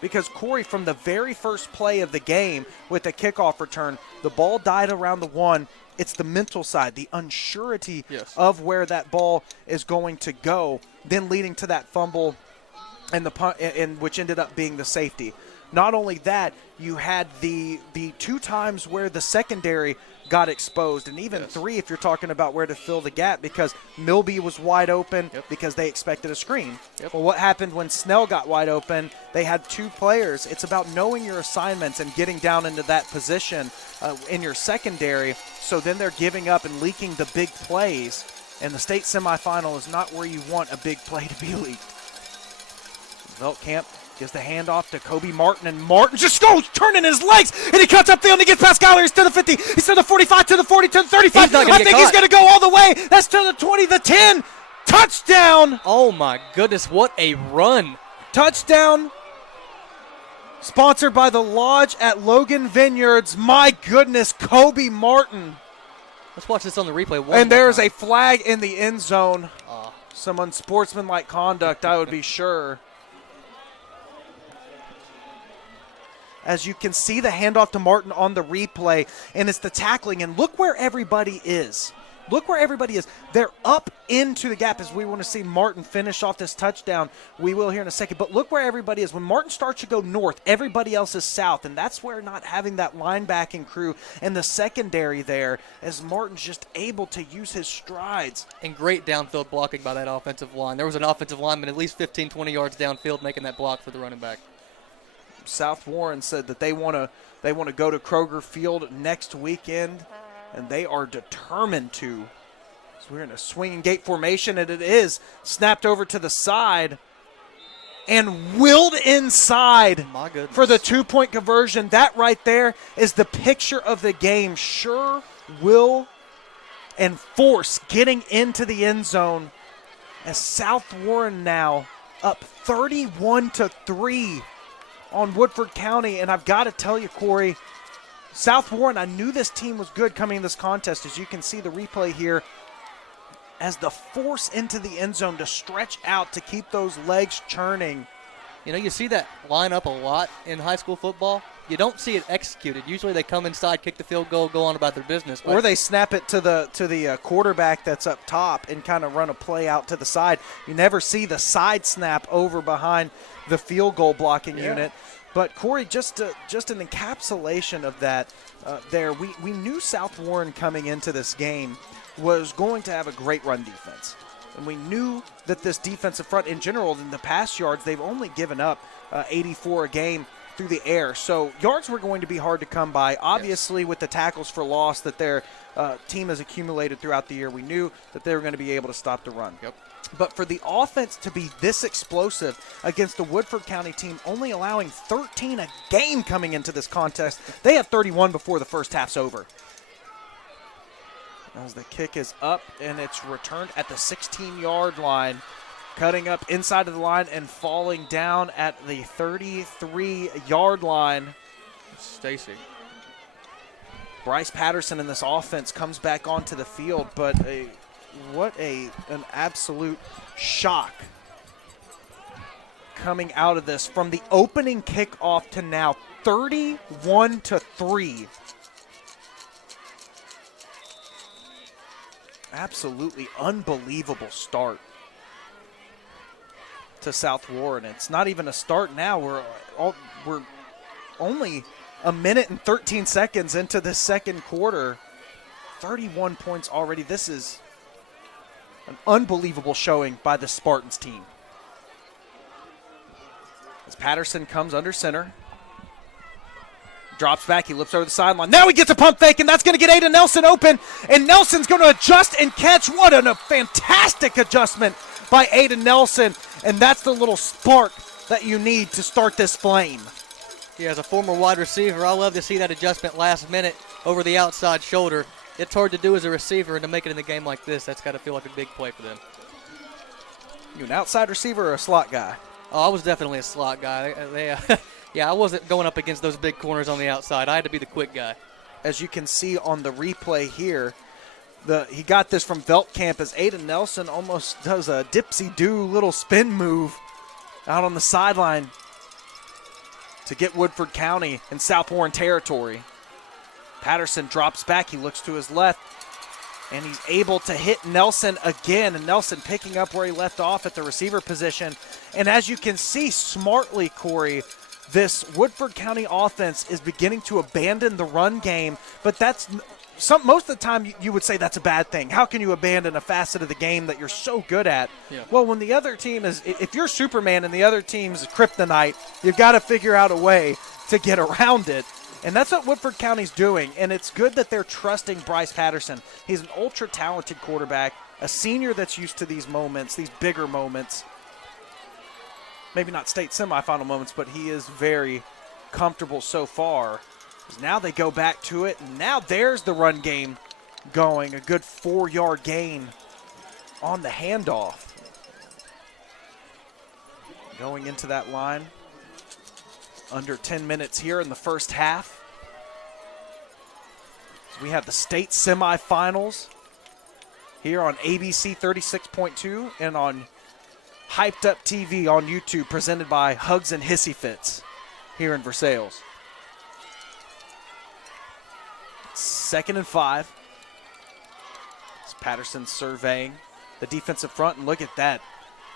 Because, Corey, from the very first play of the game with the kickoff return, the ball died around the 1. It's the mental side, the unsurety of where that ball is going to go, then leading to that fumble and the punt, and which ended up being the safety. Not only that, you had the 2 times where the secondary got exposed, and even 3 if you're talking about where to fill the gap, because Milby was wide open because they expected a screen. Well, what happened when Snell got wide open? They had 2 players. It's about knowing your assignments and getting down into that position in your secondary, so then they're giving up and leaking the big plays, and the state semifinal is not where you want a big play to be leaked. Veltkamp gives the handoff to Kobe Martin, and Martin just goes turning his legs, and he cuts upfield and he gets past Skyler. He's to the 50, he's to the 45, to the 40, to the 35. I think he's going to go all the way. That's to the 20, the 10. Touchdown. Oh, my goodness, what a run. Touchdown. Sponsored by the Lodge at Logan Vineyards. My goodness, Kobe Martin. Let's watch this on the replay. And there's a flag in the end zone. Some unsportsmanlike conduct, I would be sure. As you can see the handoff to Martin on the replay, and it's the tackling, and look where everybody is. Look where everybody is. They're up into the gap as we want to see Martin finish off this touchdown. We will here in a second, but look where everybody is. When Martin starts to go north, everybody else is south, and that's where not having that linebacking crew and the secondary there, as Martin's just able to use his strides. And great downfield blocking by that offensive line. There was an offensive lineman at least 15, 20 yards downfield making that block for the running back. South Warren said that they want to go to Kroger Field next weekend, and they are determined to. So we're in a swinging gate formation, and it is snapped over to the side and willed inside for the 2-point conversion. That right there is the picture of the game. Sure will and force getting into the end zone, as South Warren now up 31-3 on Woodford County. And I've got to tell you, Corey, South Warren, I knew this team was good coming in this contest. As you can see the replay here, as the force into the end zone to stretch out to keep those legs churning. You know, you see that line up a lot in high school football. You don't see it executed. Usually they come inside, kick the field goal, go on about their business. Or they snap it to the quarterback that's up top and kind of run a play out to the side. You never see the side snap over behind the field goal blocking unit. But, Corey, just an encapsulation of that there. We knew South Warren coming into this game was going to have a great run defense. And we knew that this defensive front in general, in the pass yards, they've only given up 84 a game through the air. So yards were going to be hard to come by. Obviously, with the tackles for loss that their team has accumulated throughout the year, we knew that they were going to be able to stop the run. But for the offense to be this explosive against the Woodford County team, only allowing 13 a game coming into this contest, they have 31 before the first half's over. As the kick is up, and it's returned at the 16-yard line, cutting up inside of the line and falling down at the 33-yard line. Stacy. Bryce Patterson in this offense comes back onto the field, but what an absolute shock coming out of this. From the opening kickoff to now, 31-3. Absolutely unbelievable start to South Warren. It's not even a start now. We're only a minute and 13 seconds into the second quarter. 31 points already. This is an unbelievable showing by the Spartans team. As Patterson comes under center. Drops back, he looks over the sideline. Now he gets a pump fake, and that's going to get Aiden Nelson open. And Nelson's going to adjust and catch. What a fantastic adjustment by Aiden Nelson. And that's the little spark that you need to start this flame. Yeah, as a former wide receiver, I love to see that adjustment last minute over the outside shoulder. It's hard to do as a receiver, and to make it in a game like this, that's got to feel like a big play for them. You an outside receiver or a slot guy? Oh, I was definitely a slot guy. Yeah, I wasn't going up against those big corners on the outside. I had to be the quick guy. As you can see on the replay here, he got this from Veltkamp as Aiden Nelson almost does a dipsy-do little spin move out on the sideline to get Woodford County in South Warren territory. Patterson drops back. He looks to his left, and he's able to hit Nelson again, and Nelson picking up where he left off at the receiver position. And as you can see smartly, Corey, this Woodford County offense is beginning to abandon the run game, but that's most of the time you would say that's a bad thing. How can you abandon a facet of the game that you're so good at? Yeah. Well, when the other team is, if you're Superman and the other team's kryptonite, you've got to figure out a way to get around it. And that's what Woodford County's doing, and it's good that they're trusting Bryce Patterson. He's an ultra-talented quarterback, a senior that's used to these moments, these bigger moments. Maybe not state semifinal moments, but he is very comfortable so far. Now they go back to it, and now there's the run game going. A good 4-yard gain on the handoff. Going into that line. Under 10 minutes here in the first half. So we have the state semifinals here on ABC 36.2 and on Hyped Up TV on YouTube, presented by Hugs and Hissy Fits here in Versailles. 2nd and 5. It's Patterson surveying the defensive front, and look at that.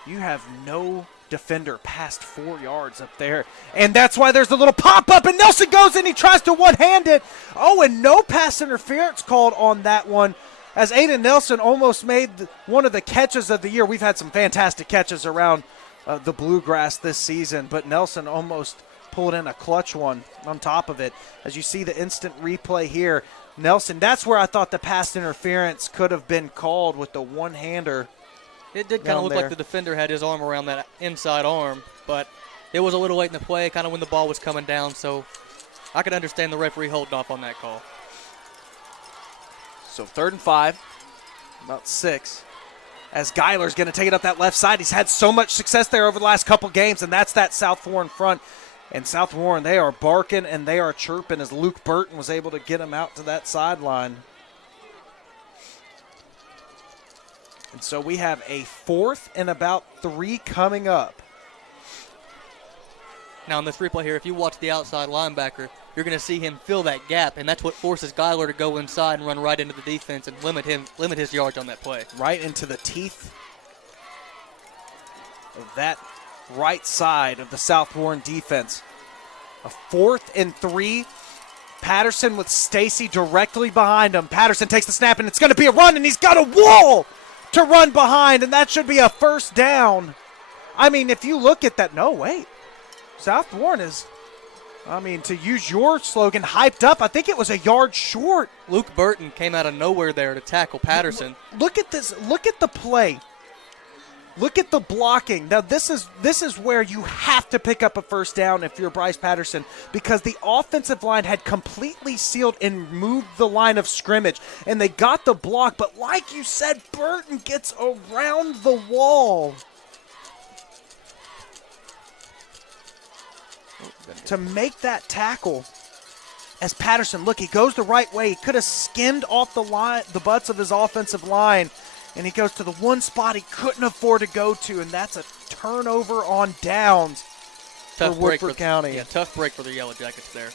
You have no defender past 4 yards up there, and that's why there's the little pop-up, and Nelson goes and he tries to one-hand it. Oh, and no pass interference called on that one, as Aiden Nelson almost made one of the catches of the year. We've had some fantastic catches around the Bluegrass this season, but Nelson almost pulled in a clutch one on top of it. As you see the instant replay here, Nelson, that's where I thought the pass interference could have been called with the one-hander. It did kind of look like the defender had his arm around that inside arm, but it was a little late in the play, kind of when the ball was coming down, so I could understand the referee holding off on that call. So 3rd and 5, about 6, as Geiler's going to take it up that left side. He's had so much success there over the last couple games, and that's that South Warren front. And South Warren, they are barking and they are chirping as Luke Burton was able to get him out to that sideline. And so we have a 4th and about 3 coming up. Now, in this replay here, if you watch the outside linebacker, you're going to see him fill that gap, and that's what forces Geiler to go inside and run right into the defense and limit his yards on that play. Right into the teeth of that right side of the South Warren defense. A 4th and 3. Patterson with Stacy directly behind him. Patterson takes the snap, and it's going to be a run, and he's got a wall to run behind, and that should be a first down. I mean, if you look at that, no, wait. South Warren is, I mean, to use your slogan, hyped up. I think it was a yard short. Luke Burton came out of nowhere there to tackle Patterson. Look at this. Look at the play. Look at the blocking. Now, this is where you have to pick up a first down if you're Bryce Patterson, because the offensive line had completely sealed and moved the line of scrimmage, and they got the block. But like you said, Burton gets around the wall to make that tackle. As Patterson, look, he goes the right way. He could have skinned off the butts of his offensive line, and he goes to the one spot he couldn't afford to go to, and that's a turnover on downs for Woodford County. Yeah, tough break for the Yellow Jackets there.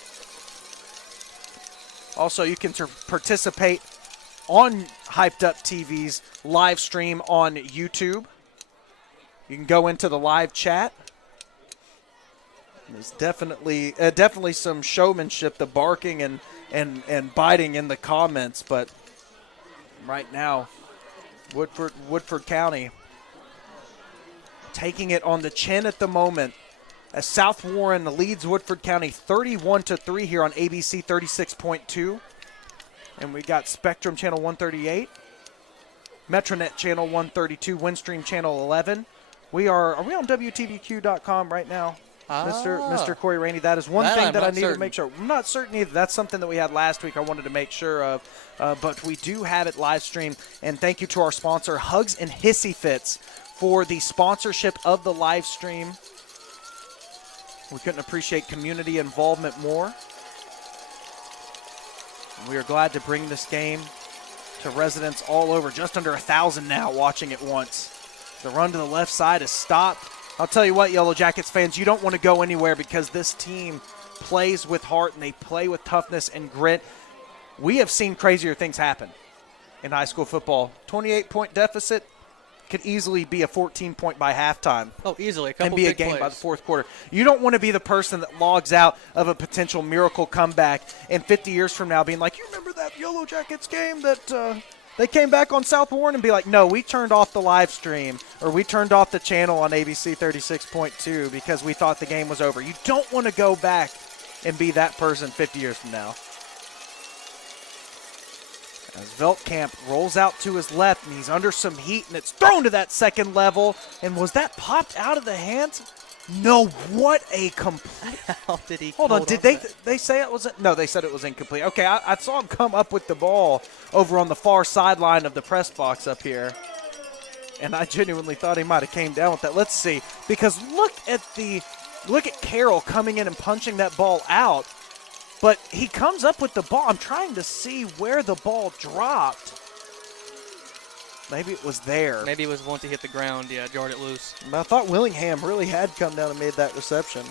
Also, you can participate on Hyped Up TV's live stream on YouTube. You can go into the live chat. There's definitely some showmanship, the barking and biting in the comments, but right now, Woodford County taking it on the chin at the moment as South Warren leads Woodford County 31-3 here on ABC 36.2. And we got Spectrum Channel 138, Metronet Channel 132, Windstream Channel 11, Are we on WTVQ.com right now? Mr. Corey Rainey, that is one thing that I need to make sure. I'm not certain either. That's something that we had last week I wanted to make sure of. But we do have it live streamed. And thank you to our sponsor, Hugs and Hissy Fits, for the sponsorship of the live stream. We couldn't appreciate community involvement more. And we are glad to bring this game to residents all over. Just under 1,000 now watching it once. The run to the left side is stopped. I'll tell you what, Yellow Jackets fans, you don't want to go anywhere because this team plays with heart and they play with toughness and grit. We have seen crazier things happen in high school football. 28-point deficit could easily be a 14-point by halftime. Oh, easily. A couple and be a big game plays by the fourth quarter. You don't want to be the person that logs out of a potential miracle comeback and 50 years from now being like, you remember that Yellow Jackets game that they came back on South Warren, and be like, no, we turned off the live stream or we turned off the channel on ABC 36.2 because we thought the game was over. You don't want to go back and be that person 50 years from now. As Veltkamp rolls out to his left, and he's under some heat, and it's thrown to that second level. And was that popped out of the hands? No, what a complete. How did he Hold on, did they say it was? No, they said it was incomplete. Okay, I saw him come up with the ball over on the far sideline of the press box up here. And I genuinely thought he might have came down with that. Let's see. Because look at Carroll coming in and punching that ball out. But he comes up with the ball. I'm trying to see where the ball dropped. Maybe it was there. Maybe it was once he hit the ground, yeah, jarred it loose. I thought Willingham really had come down and made that reception.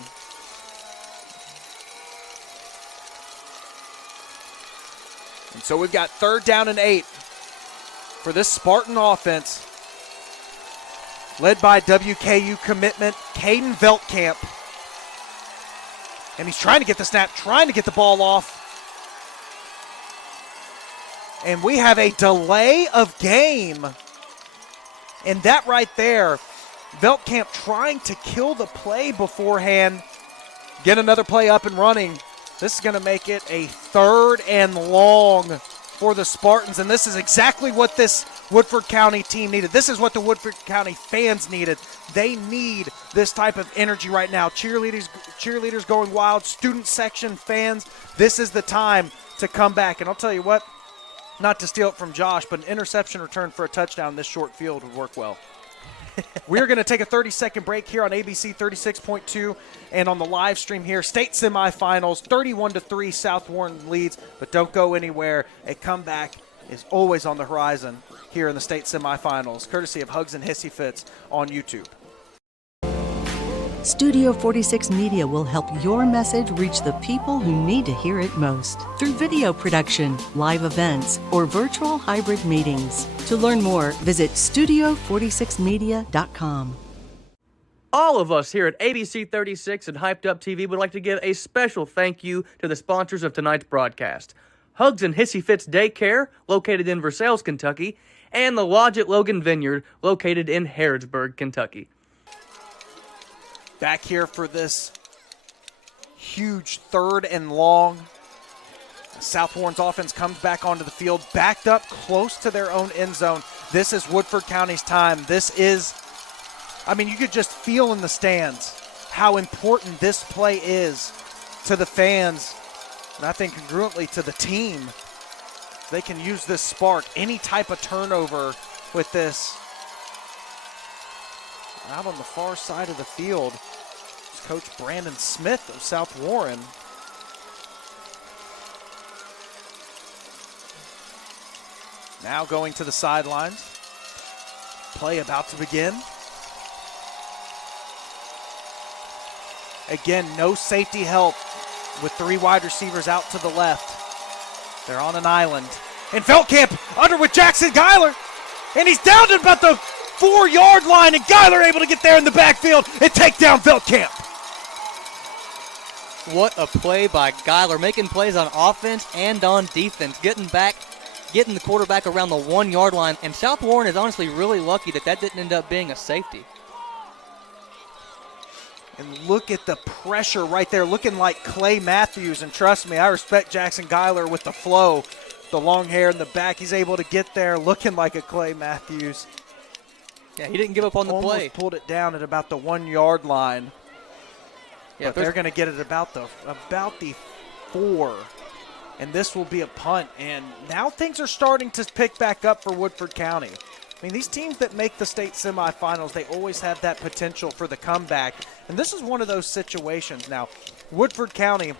And so we've got 3rd down and 8 for this Spartan offense, led by WKU commitment Caden Veltkamp. And he's trying to get the snap, trying to get the ball off. And we have a delay of game. And that right there, Veltkamp trying to kill the play beforehand, get another play up and running. This is going to make it a 3rd and long for the Spartans. And this is exactly what this Woodford County team needed. This is what the Woodford County fans needed. They need this type of energy right now. Cheerleaders going wild, student section fans. This is the time to come back. And I'll tell you what, not to steal it from Josh, but an interception return for a touchdown in this short field would work well. We're going to take a 30-second break here on ABC 36.2 and on the live stream here. State semifinals, 31-3, South Warren leads, but don't go anywhere. A comeback is always on the horizon here in the state semifinals, courtesy of Hugs and Hissy Fits on YouTube. Studio 46 Media will help your message reach the people who need to hear it most through video production, live events, or virtual hybrid meetings. To learn more, visit studio46media.com. All of us here at ABC 36 and Hyped Up TV would like to give a special thank you to the sponsors of tonight's broadcast. Hugs and Hissy Fits Daycare, located in Versailles, Kentucky, and the Lodge at Logan Vineyard, located in Harrodsburg, Kentucky. Back here for this huge 3rd and long. South Warren's offense comes back onto the field, backed up close to their own end zone. This is Woodford County's time. This is, you could just feel in the stands how important this play is to the fans, and I think congruently to the team. They can use this spark, any type of turnover with this. Out on the far side of the field is Coach Brandon Smith of South Warren. Now going to the sidelines. Play about to begin. Again, no safety help with 3 wide receivers out to the left. They're on an island. And Veltkamp under with Jackson Geiler. And he's down to about the 4-yard line, and Geiler able to get there in the backfield and take down Veltkamp. What a play by Geiler, making plays on offense and on defense, getting the quarterback around the 1-yard line, and South Warren is honestly really lucky that didn't end up being a safety. And look at the pressure right there, looking like Clay Matthews, and trust me, I respect Jackson Geiler with the flow, the long hair in the back. He's able to get there looking like a Clay Matthews. Yeah, he didn't give up on the Almost play. pulled it down at about the 1 yard line. Yeah, but they're going to get it about the 4. And this will be a punt. And now things are starting to pick back up for Woodford County. I mean, these teams that make the state semifinals, they always have that potential for the comeback. And this is one of those situations. Now, Woodford County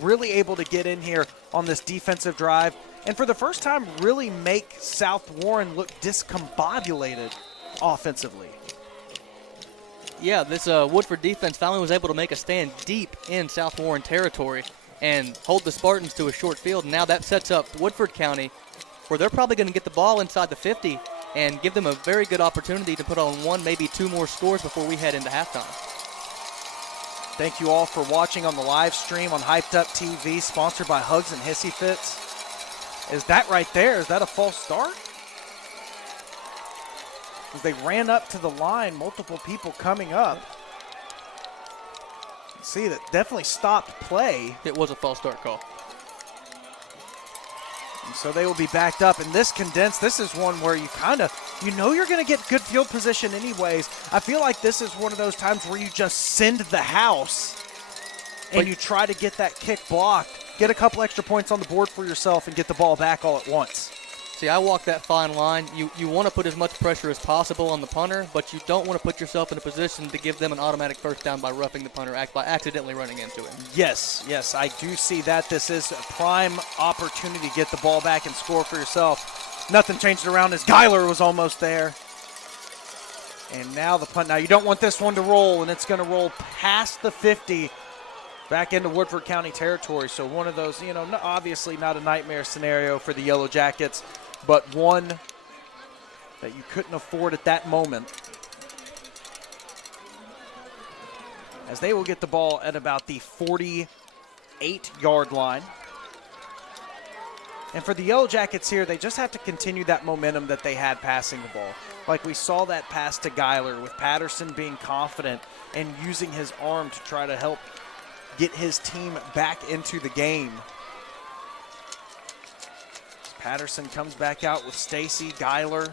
really able to get in here on this defensive drive. And for the first time, really make South Warren look discombobulated offensively. Yeah, this Woodford defense finally was able to make a stand deep in South Warren territory and hold the Spartans to a short field. Now that sets up Woodford County, where they're probably going to get the ball inside the 50 and give them a very good opportunity to put on 1, maybe 2 more scores before we head into halftime. Thank you all for watching on the live stream on Hyped Up TV, sponsored by Hugs and Hissy Fits. Is that right there? Is that a false start? As they ran up to the line, multiple people coming up. See, that definitely stopped play. It was a false start call. And so they will be backed up. And this condensed, this is one where you you're going to get good field position anyways. I feel like this is one of those times where you just send the house and you try to get that kick blocked, get a couple extra points on the board for yourself, and get the ball back all at once. See, I walk that fine line. You want to put as much pressure as possible on the punter, but you don't want to put yourself in a position to give them an automatic first down by roughing the punter, by accidentally running into it. Yes, I do see that. This is a prime opportunity to get the ball back and score for yourself. Nothing changed around as Geiler was almost there. And now the punt. Now you don't want this one to roll, and it's going to roll past the 50 back into Woodford County territory. So one of those, obviously not a nightmare scenario for the Yellow Jackets, but one that you couldn't afford at that moment, as they will get the ball at about the 48-yard line. And for the Yellow Jackets here, they just have to continue that momentum that they had passing the ball. Like we saw that pass to Geiler, with Patterson being confident and using his arm to try to help get his team back into the game. Patterson comes back out with Stacy, Geiler,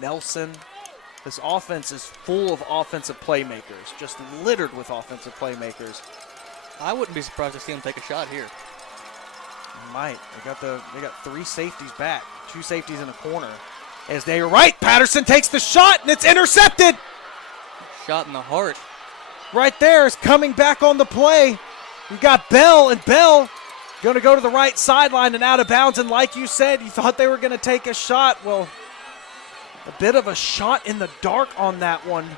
Nelson. This offense is full of offensive playmakers, just littered with offensive playmakers. I wouldn't be surprised to see them take a shot here. Might. They got 3 safeties back, 2 safeties in a corner. As they are right, Patterson takes the shot, and it's intercepted. Shot in the heart. Right there is coming back on the play. You got Bell, and Bell going to go to the right sideline and out of bounds. And like you said, you thought they were going to take a shot. Well, a bit of a shot in the dark on that one.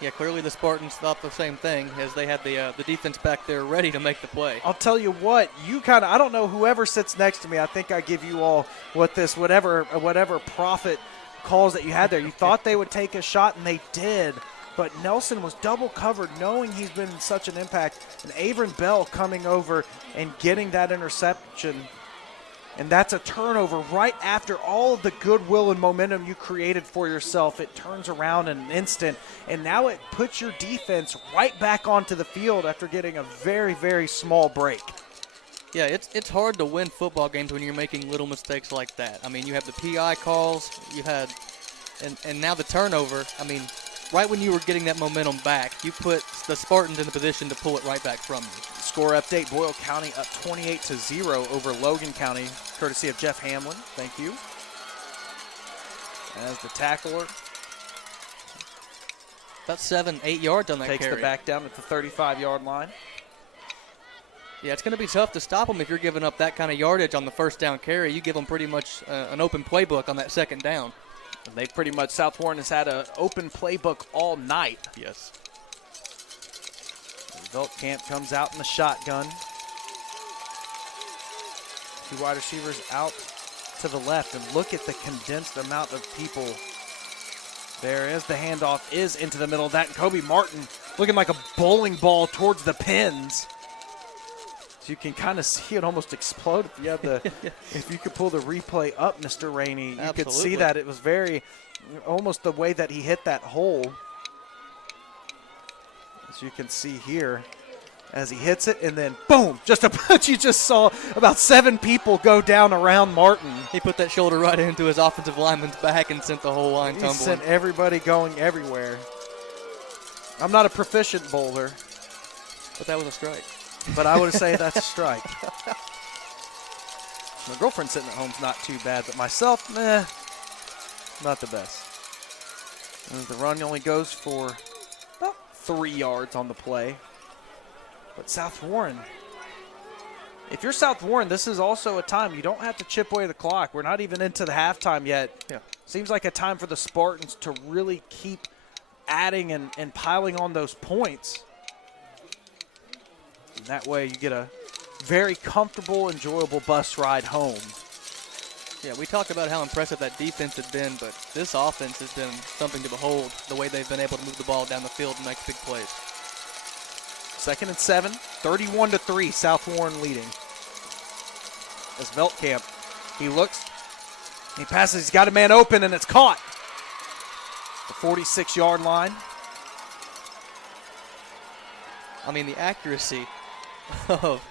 Yeah, clearly the Spartans thought the same thing, as they had the defense back there ready to make the play. I'll tell you what, I don't know, whoever sits next to me, I think I give you all whatever prophet calls that you had there. You thought they would take a shot, and they did. But Nelson was double covered, knowing he's been such an impact. And Avon Bell coming over and getting that interception. And that's a turnover right after all of the goodwill and momentum you created for yourself. It turns around in an instant. And now it puts your defense right back onto the field after getting a very, very small break. Yeah, it's hard to win football games when you're making little mistakes like that. I mean, you have the PI calls, and now the turnover. I mean, right when you were getting that momentum back, you put the Spartans in the position to pull it right back from you. Score update, Boyle County up 28-0 over Logan County, courtesy of Jeff Hamlin. Thank you. As the tackler about 7-8 yards on that takes carry. the back down at the 35-yard line. Yeah, it's going to be tough to stop them if you're giving up that kind of yardage on the first down carry. You give them pretty much an open playbook on that second down. And they pretty much, South Warren has had an open playbook all night. Yes. Veltkamp comes out in the shotgun. 2 wide receivers out to the left, and look at the condensed amount of people. There is the handoff is into the middle of that, and Kobe Martin looking like a bowling ball towards the pins. So you can kind of see it almost explode. If you have if you could pull the replay up, Mr. Rainey, you could see that it was very, almost the way that he hit that hole. As you can see here, as he hits it, and then boom, just a punch. You just saw about 7 people go down around Martin. He put that shoulder right into his offensive lineman's back and sent the whole line He tumbling. sent everybody going everywhere. I'm not a proficient bowler, But that was a strike. but I would say that's a strike. My girlfriend sitting at home's not too bad, but myself, not the best. And the run only goes for about 3 yards on the play. But South Warren, if you're South Warren, this is also a time you don't have to chip away the clock. We're not even into the halftime yet. Yeah. Seems like a time for the Spartans to really keep adding and piling on those points. And that way you get a very comfortable, enjoyable bus ride home. Yeah, we talked about how impressive that defense has been, but this offense has been something to behold, the way they've been able to move the ball down the field and make big plays. 2nd and 7, 31-3, South Warren leading. As Veltkamp, he looks, he passes, he's got a man open, and it's caught. The 46-yard line. I mean, the accuracy of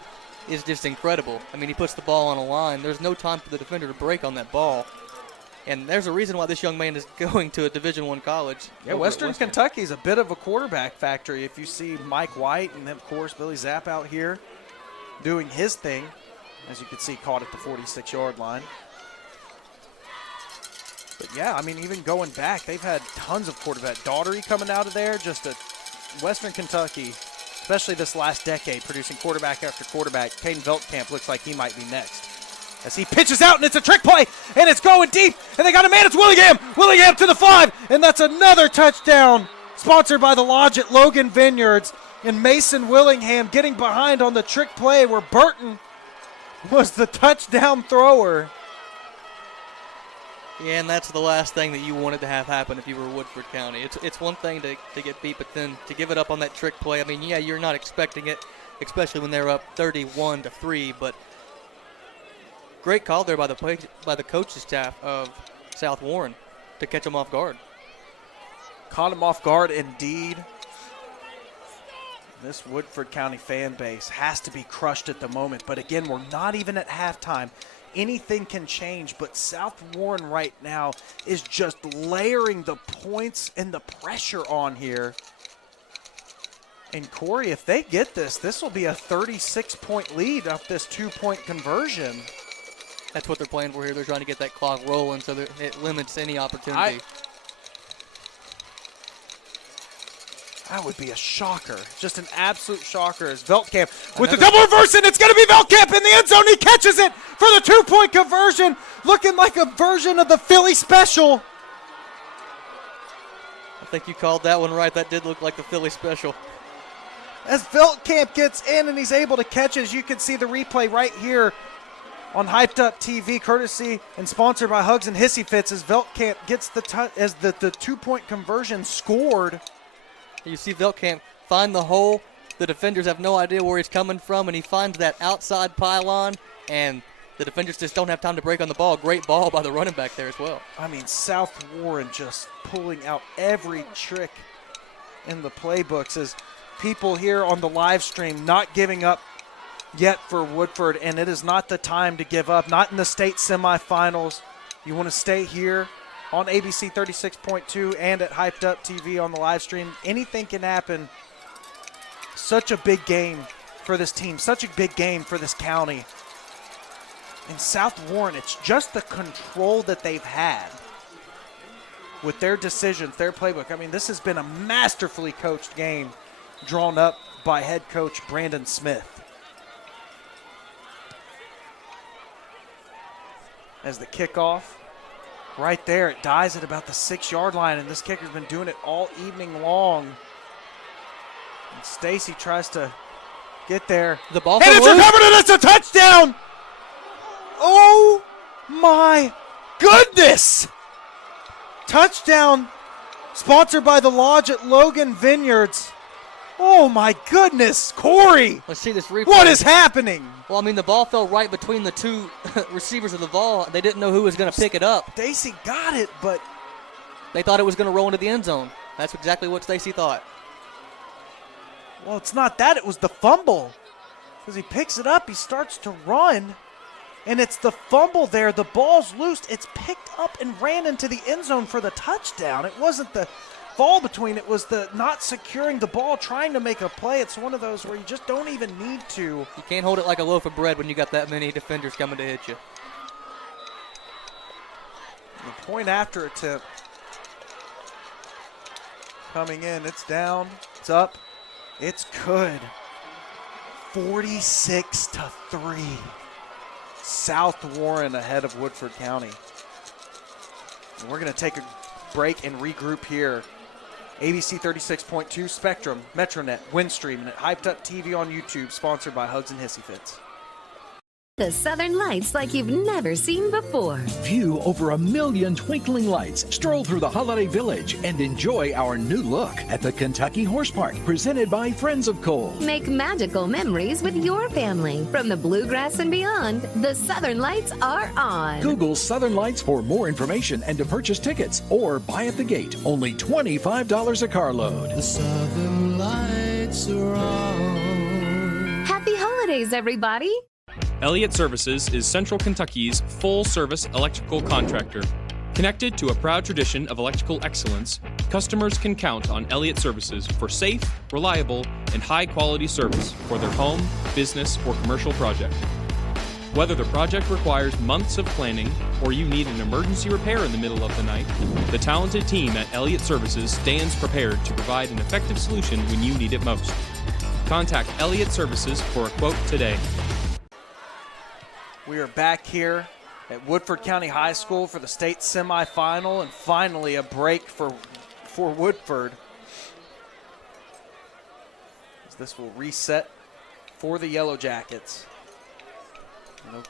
is just incredible. I mean, he puts the ball on a line. There's no time for the defender to break on that ball. And there's a reason why this young man is going to a Division I college. Yeah, Western Kentucky is a bit of a quarterback factory. If you see Mike White and, of course, Billy Zapp out here doing his thing, as you can see, caught at the 46-yard line. But, yeah, I mean, even going back, they've had tons of quarterback. Daughtery coming out of there, just a Western Kentucky, especially this last decade, producing quarterback after quarterback. Caden Veltkamp looks like he might be next. As he pitches out, and it's a trick play, and it's going deep, and they got a man, it's Willingham! Willingham to the 5, and that's another touchdown, sponsored by the Lodge at Logan Vineyards, and Mason Willingham getting behind on the trick play where Burton was the touchdown thrower. Yeah, and that's the last thing that you wanted to have happen if you were Woodford County. It's one thing to get beat, but then to give it up on that trick play, I mean, yeah, you're not expecting it, especially when they're up 31-3, but great call there by the coaching staff of South Warren to catch them off guard. Caught him off guard indeed. This Woodford County fan base has to be crushed at the moment, but again, we're not even at halftime. Anything can change, but South Warren right now is just layering the points and the pressure on here. And Corey, if they get this will be a 36-point lead off this 2-point conversion. That's what they're playing for here. They're trying to get that clock rolling so that it limits any opportunity. That would be a shocker. Just an absolute shocker as Veltkamp with the double reverse, and it's going to be Veltkamp in the end zone. He catches it for the 2-point conversion, looking like a version of the Philly special. I think you called that one right. That did look like the Philly special. As Veltkamp gets in and he's able to catch it, as you can see the replay right here on Hyped Up TV, courtesy and sponsored by Hugs and Hissy Fits, as Veltkamp gets the 2-point conversion scored. You see Veltkamp find the hole. The defenders have no idea where he's coming from, and he finds that outside pylon, and the defenders just don't have time to break on the ball. Great ball by the running back there as well. I mean, South Warren just pulling out every trick in the playbooks as people here on the live stream not giving up yet for Woodford, and it is not the time to give up, not in the state semifinals. You want to stay here on ABC 36.2 and at Hyped Up TV on the live stream. Anything can happen. Such a big game for this team, such a big game for this county. In South Warren, it's just the control that they've had with their decisions, their playbook. I mean, this has been a masterfully coached game drawn up by head coach Brandon Smith. As the kickoff, right there, it dies at about the 6-yard line, and this kicker's been doing it all evening long. And Stacy tries to get there. The ball and it's loose. recovered, and it's a touchdown! Oh, my goodness! Touchdown, sponsored by the Lodge at Logan Vineyards. Oh, my goodness, Corey. Let's see this replay. What is happening? Well, I mean, the ball fell right between the two receivers of the ball. They didn't know who was going to pick it up. Stacy got it, but They thought it was going to roll into the end zone. That's exactly what Stacy thought. Well, it's not that. It was the fumble. Because he picks it up, he starts to run, and it's the fumble there. The ball's loose. It's picked up and ran into the end zone for the touchdown. It wasn't the fall between. It was the not securing the ball, trying to make a play. It's one of those where you just don't even need to. You can't hold it like a loaf of bread when you got that many defenders coming to hit you. The point after attempt coming in. It's down. It's up. It's good. 46-3. South Warren ahead of Woodford County. And we're going to take a break and regroup here. ABC 36.2 Spectrum, Metronet, Windstream, and Hyped Up TV on YouTube, sponsored by Hugs and Hissy Fits. The Southern Lights like you've never seen before. View over 1 million twinkling lights, stroll through the holiday village, and enjoy our new look at the Kentucky Horse Park, presented by Friends of Cole. Make magical memories with your family. From the bluegrass and beyond, the Southern Lights are on. Google Southern Lights for more information and to purchase tickets, or buy at the gate. Only $25 a carload. The Southern Lights are on. Happy holidays, everybody. Elliott Services is Central Kentucky's full-service electrical contractor. Connected to a proud tradition of electrical excellence, customers can count on Elliott Services for safe, reliable, and high-quality service for their home, business, or commercial project. Whether the project requires months of planning or you need an emergency repair in the middle of the night, the talented team at Elliott Services stands prepared to provide an effective solution when you need it most. Contact Elliott Services for a quote today. We are back here at Woodford County High School for the state semifinal, and finally a break for Woodford. As this will reset for the Yellow Jackets. They'll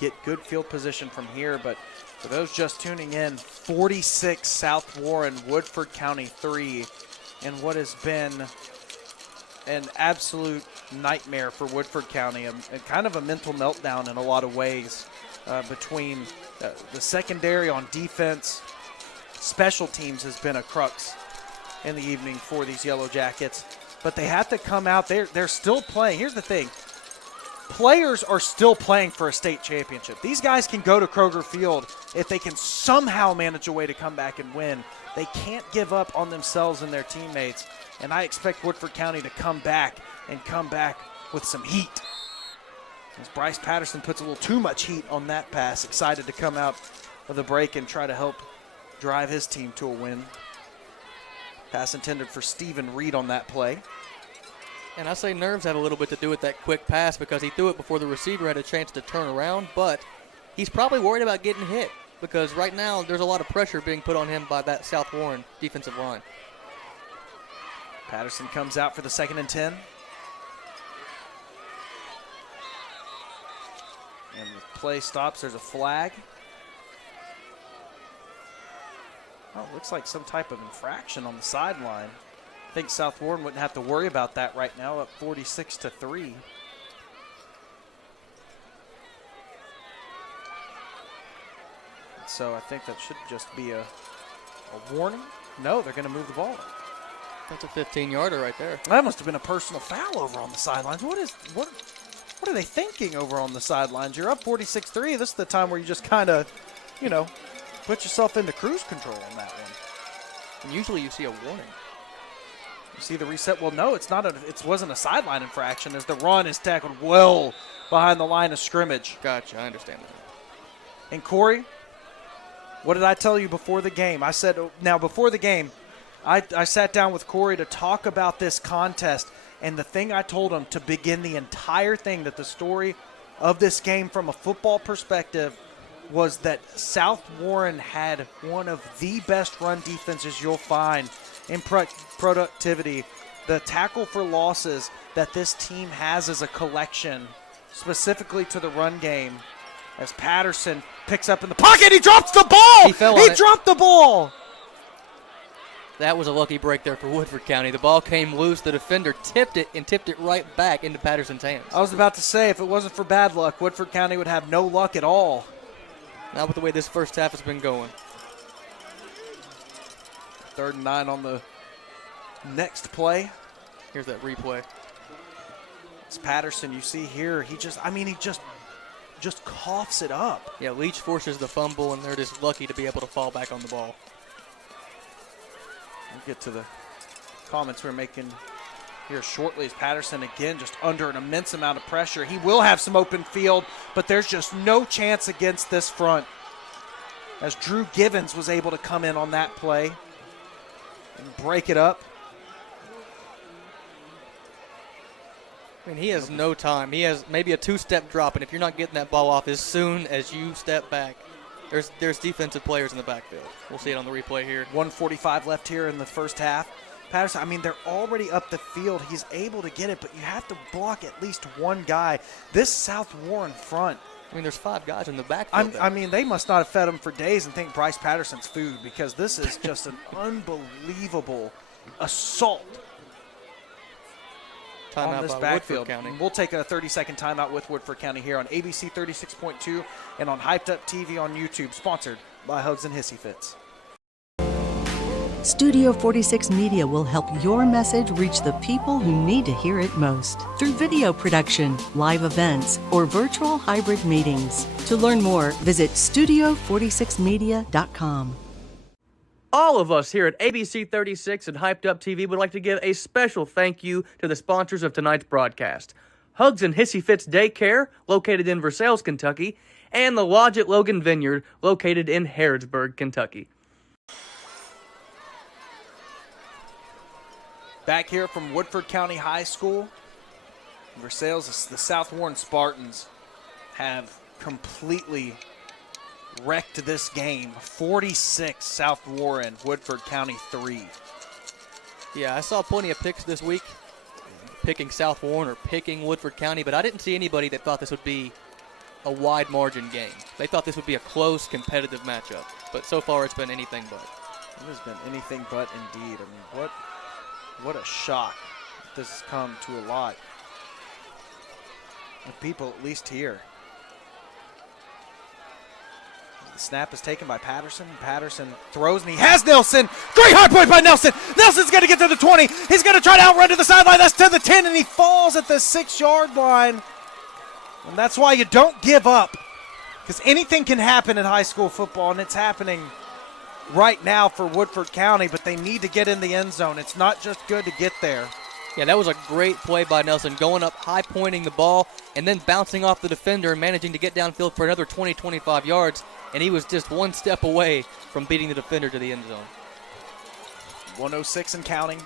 get good field position from here, but for those just tuning in, 46 South Warren, Woodford County 3, and what has been an absolute nightmare for Woodford County, and kind of a mental meltdown in a lot of ways between the secondary on defense. Special teams has been a crux in the evening for these Yellow Jackets, but they have to come out. They're still playing. Here's the thing. Players are still playing for a state championship. These guys can go to Kroger Field if they can somehow manage a way to come back and win. They can't give up on themselves and their teammates. And I expect Woodford County to come back with some heat. As Bryce Patterson puts a little too much heat on that pass, excited to come out of the break and try to help drive his team to a win. Pass intended for Stephen Reed on that play. And I say nerves had a little bit to do with that quick pass because he threw it before the receiver had a chance to turn around, but he's probably worried about getting hit because right now there's a lot of pressure being put on him by that South Warren defensive line. Patterson comes out for the 2nd and 10. And the play stops. There's a flag. Oh, it looks like some type of infraction on the sideline. I think South Warren wouldn't have to worry about that right now, up 46-3. So I think that should just be a warning. No, they're going to move the ball. That's a 15-yarder right there. That must have been a personal foul over on the sidelines. What are they thinking over on the sidelines? You're up 46-3. This is the time where you just kind of, put yourself into cruise control on that one. And usually you see a warning. You see the reset? Well, no, it wasn't a sideline infraction as the run is tackled well behind the line of scrimmage. Gotcha, I understand that. And Corey, what did I tell you before the game? I said, now before the game, I sat down with Corey to talk about this contest, and the thing I told him to begin the entire thing, that the story of this game from a football perspective was that South Warren had one of the best run defenses you'll find in productivity. The tackle for losses that this team has as a collection, specifically to the run game, as Patterson picks up in the pocket, he drops the ball! He dropped the ball! That was a lucky break there for Woodford County. The ball came loose. The defender tipped it right back into Patterson's hands. I was about to say, if it wasn't for bad luck, Woodford County would have no luck at all. Not with the way this first half has been going. 3rd and 9 on the next play. Here's that replay. It's Patterson, you see here, he just coughs it up. Yeah, Leach forces the fumble, and they're just lucky to be able to fall back on the ball. We'll get to the comments we're making here shortly as Patterson again just under an immense amount of pressure. He will have some open field, but there's just no chance against this front, as Drew Givens was able to come in on that play and break it up. I mean, he has no time. He has maybe a two-step drop, and if you're not getting that ball off as soon as you step back, there's defensive players in the backfield. We'll see it on the replay here. 1:45 left here in the first half. Patterson, I mean, they're already up the field. He's able to get it, but you have to block at least one guy. This South Warren front. I mean, there's 5 guys in the backfield. I mean, they must not have fed him for days and think Bryce Patterson's food, because this is just an unbelievable assault on this backfield. We'll take a 30-second timeout with Woodford County here on ABC 36.2 and on Hyped Up TV on YouTube, sponsored by Hugs and Hissy Fits. Studio 46 Media will help your message reach the people who need to hear it most through video production, live events, or virtual hybrid meetings. To learn more, visit studio46media.com. All of us here at ABC 36 and Hyped Up TV would like to give a special thank you to the sponsors of tonight's broadcast: Hugs and Hissy Fits Daycare, located in Versailles, Kentucky, and the Lodge at Logan Vineyard, located in Harrodsburg, Kentucky. Back here from Woodford County High School, Versailles, the South Warren Spartans have completely wrecked this game. 46 South Warren, Woodford County 3. Yeah, I saw plenty of picks this week picking South Warren or picking Woodford County, but I didn't see anybody that thought this would be a wide margin game. They thought this would be a close, competitive matchup, but so far it's been anything but. It has been anything but indeed. I mean, what a shock this has come to a lot of people, at least here. The snap is taken by Patterson. Patterson throws, and he has Nelson. Great hard point by Nelson. Nelson's going to get to the 20. He's going to try to outrun to the sideline. That's to the 10, and he falls at the 6-yard line. And that's why you don't give up, because anything can happen in high school football, and it's happening right now for Woodford County, but they need to get in the end zone. It's not just good to get there. Yeah, that was a great play by Nelson, going up high, pointing the ball, and then bouncing off the defender and managing to get downfield for another 20, 25 yards, and he was just one step away from beating the defender to the end zone. 106 and counting.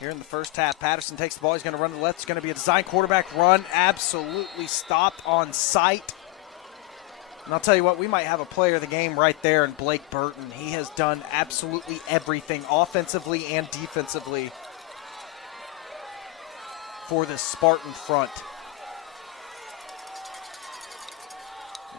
Here in the first half, Patterson takes the ball. He's going to run to the left. It's going to be a design quarterback run. Absolutely stopped on sight. And I'll tell you what, we might have a player of the game right there in Blake Burton. He has done absolutely everything offensively and defensively for this Spartan front.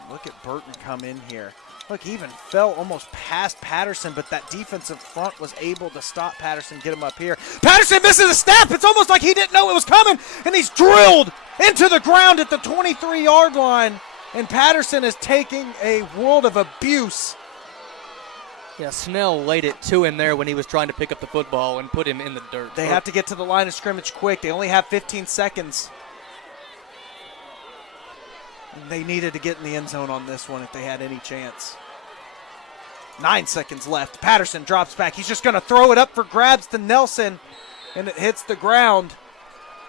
And look at Burton come in here. Look, he even fell almost past Patterson, but that defensive front was able to stop Patterson, get him up here. Patterson misses a step. It's almost like he didn't know it was coming, and he's drilled into the ground at the 23-yard line. And Patterson is taking a world of abuse. Yeah, Snell laid it to him there when he was trying to pick up the football and put him in the dirt. They have to get to the line of scrimmage quick. They only have 15 seconds. They needed to get in the end zone on this one if they had any chance. 9 seconds left. Patterson drops back. He's just going to throw it up for grabs to Nelson, and it hits the ground.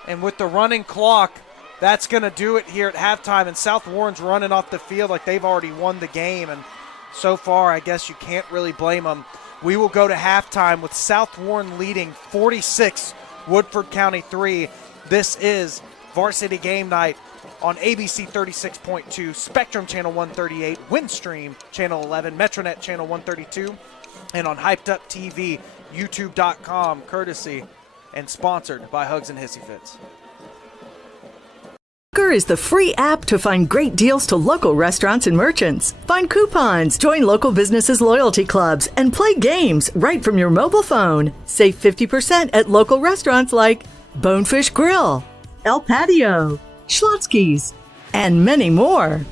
And with the running clock, that's going to do it here at halftime. And South Warren's running off the field like they've already won the game. And so far, I guess you can't really blame them. We will go to halftime with South Warren leading 46, Woodford County 3. This is Varsity Game Night on ABC 36.2, Spectrum Channel 138, Windstream Channel 11, Metronet Channel 132, and on Hyped Up TV, YouTube.com, courtesy and sponsored by Hugs and Hissy Fits. Locker is the free app to find great deals to local restaurants and merchants. Find coupons, join local businesses' loyalty clubs, and play games right from your mobile phone. Save 50% at local restaurants like Bonefish Grill, El Patio, Schlotsky's, and many more.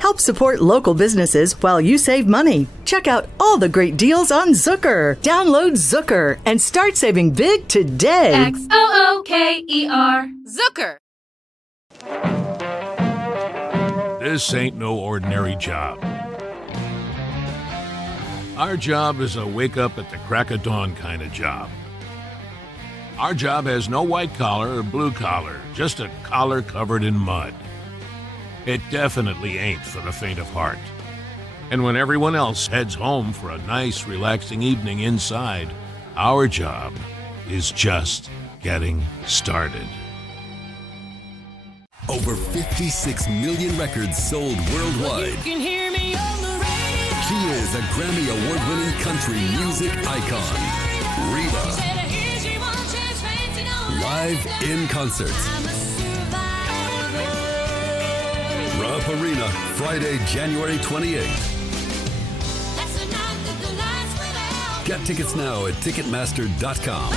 Help support local businesses while you save money. Check out all the great deals on Zooker. Download Zooker and start saving big today. XOOKER. Zooker. This ain't no ordinary job. Our job is a wake up at the crack of dawn kind of job. Our job has no white collar or blue collar, just a collar covered in mud. It definitely ain't for the faint of heart. And when everyone else heads home for a nice, relaxing evening inside, our job is just getting started. Over 56 million records sold worldwide. You can hear me on the radio. She is a Grammy Award-winning country music icon, Reba. Live in concert. Rupp Arena, Friday, January 28th. Get tickets now at Ticketmaster.com.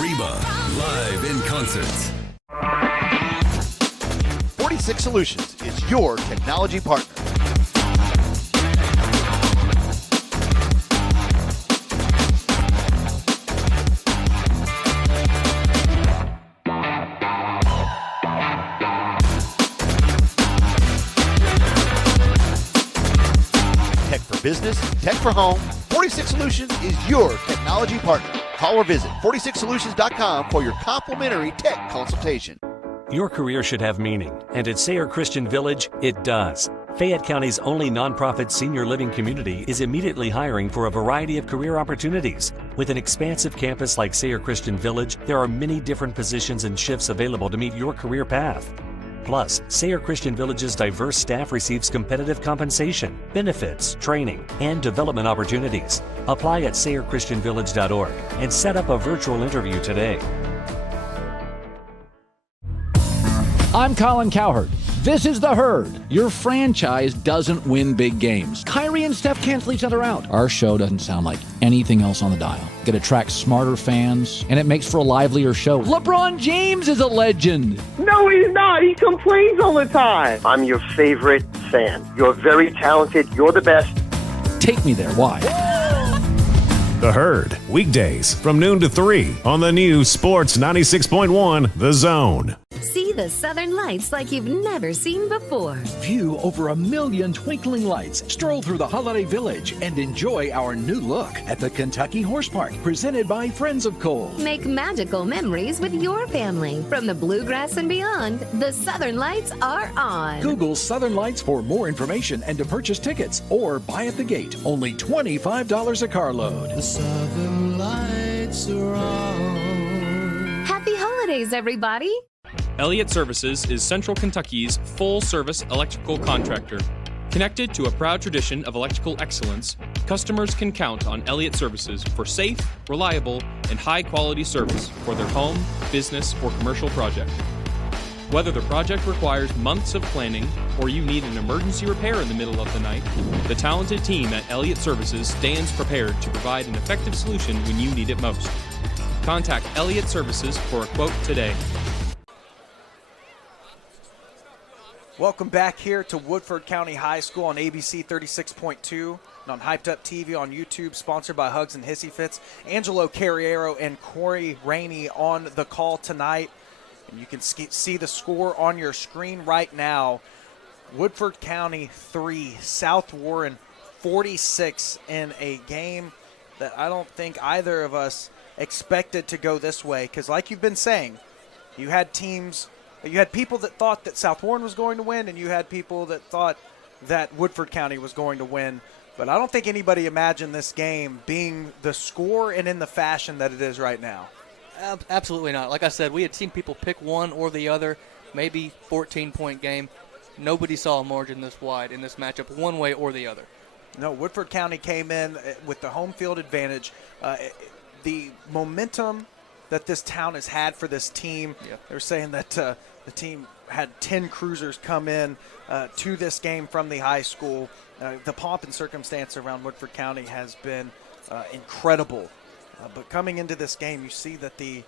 Reba, live in concert. 46 Solutions is your technology partner. Tech for business, tech for home. 46 Solutions is your technology partner. Call or visit 46solutions.com for your complimentary tech consultation. Your career should have meaning, and at Sayre Christian Village, it does. Fayette County's only nonprofit senior living community is immediately hiring for a variety of career opportunities. With an expansive campus like Sayre Christian Village, there are many different positions and shifts available to meet your career path. Plus, Sayre Christian Village's diverse staff receives competitive compensation, benefits, training, and development opportunities. Apply at SayreChristianVillage.org and set up a virtual interview today. I'm Colin Cowherd. This is The Herd. Your franchise doesn't win big games. Kyrie and Steph cancel each other out. Our show doesn't sound like anything else on the dial. It attracts smarter fans, and it makes for a livelier show. LeBron James is a legend. No, he's not. He complains all the time. I'm your favorite fan. You're very talented. You're the best. Take me there. Why? The Herd, weekdays from noon to 3 on the new Sports 96.1 The Zone. See the Southern Lights like you've never seen before. View over 1 million twinkling lights, stroll through the holiday village, and enjoy our new look at the Kentucky Horse Park, presented by Friends of Cole. Make magical memories with your family. From the bluegrass and beyond, the Southern Lights are on. Google Southern Lights for more information and to purchase tickets, or buy at the gate. Only $25 a carload. The Southern Lights are on. Happy holidays, everybody. Elliott Services is Central Kentucky's full-service electrical contractor. Connected to a proud tradition of electrical excellence, customers can count on Elliott Services for safe, reliable, and high-quality service for their home, business, or commercial project. Whether the project requires months of planning or you need an emergency repair in the middle of the night, the talented team at Elliott Services stands prepared to provide an effective solution when you need it most. Contact Elliott Services for a quote today. Welcome back here to Woodford County High School on ABC 36.2 and on Hyped Up TV on YouTube, sponsored by Hugs and Hissy Fits. Angelo Carriero and Corey Rainey on the call tonight. And you can see the score on your screen right now. Woodford County 3, South Warren 46 in a game that I don't think either of us expected to go this way. Because like you've been saying, you had people that thought that South Warren was going to win, and you had people that thought that Woodford County was going to win. But I don't think anybody imagined this game being the score and in the fashion that it is right now. Absolutely not. Like I said, we had seen people pick one or the other, maybe 14-point game. Nobody saw a margin this wide in this matchup one way or the other. No, Woodford County came in with the home field advantage. The momentum that this town has had for this team, they're saying that the team had 10 cruisers come in to this game from the high school. The pomp and circumstance around Woodford County has been incredible. But coming into this game, you see that the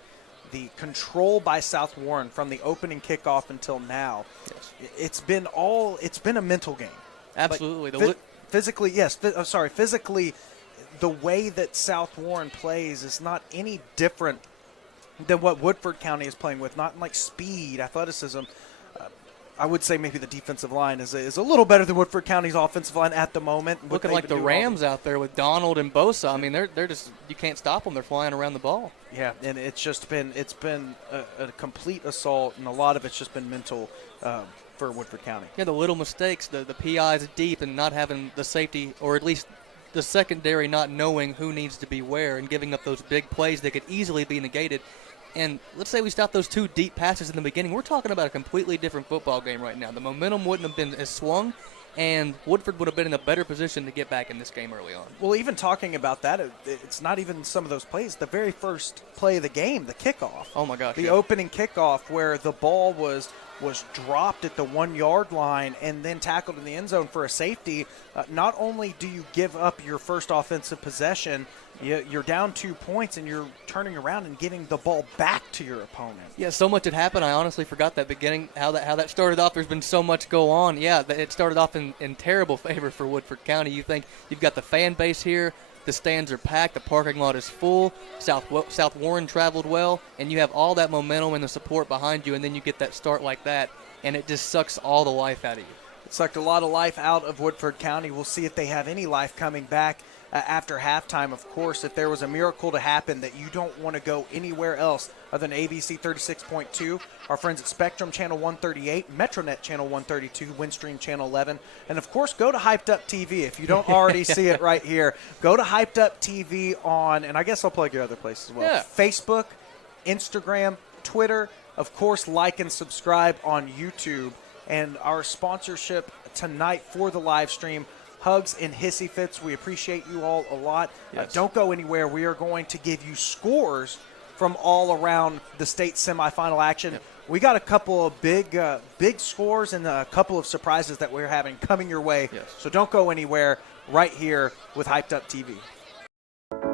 the control by South Warren from the opening kickoff until now, it's been a mental game. Absolutely. Like, physically, yes. Physically, the way that South Warren plays is not any different than what Woodford County is playing with. Not in like speed, athleticism. I would say maybe the defensive line is a little better than Woodford County's offensive line at the moment. Looking like the Rams out there with Donald and Bosa. I mean, they're just, you can't stop them. They're flying around the ball. Yeah, and it's been a complete assault, and a lot of it's just been mental for Woodford County. Yeah, the little mistakes, the PIs deep, and not having the safety, or at least the secondary not knowing who needs to be where, and giving up those big plays that could easily be negated. And let's say we stop those 2 deep passes in the beginning. We're talking about a completely different football game right now. The momentum wouldn't have been as swung, and Woodford would have been in a better position to get back in this game early on. Well, even talking about that, it's not even some of those plays. The very first play of the game, the kickoff. Oh, my gosh. The opening kickoff where the ball was dropped at the 1-yard line and then tackled in the end zone for a safety. Not only do you give up your first offensive possession, you're down 2 points and you're turning around and getting the ball back to your opponent. Yeah, so much had happened. I honestly forgot that beginning, how that started off. There's been so much go on. Yeah, it started off in terrible favor for Woodford County. You think you've got the fan base here. The stands are packed. The parking lot is full. South Warren traveled well, and you have all that momentum and the support behind you, and then you get that start like that, and it just sucks all the life out of you. It sucked a lot of life out of Woodford County. We'll see if they have any life coming back after halftime. Of course, if there was a miracle to happen that you don't want to go anywhere else other than ABC 36.2, our friends at Spectrum Channel 138, Metronet Channel 132, Windstream Channel 11, and of course go to Hyped Up TV. If you don't already see it right here, go to Hyped Up TV on, and I guess I'll plug your other places as well. Yeah. Facebook, Instagram, Twitter, of course like and subscribe on YouTube. And our sponsorship tonight for the live stream, Hugs and Hissy Fits. We appreciate you all a lot. Yes. Don't go anywhere. We are going to give you scores from all around the state semifinal action. Yep. We got a couple of big scores and a couple of surprises that we're having coming your way. Yes. So don't go anywhere. Right here with Hyped Up TV.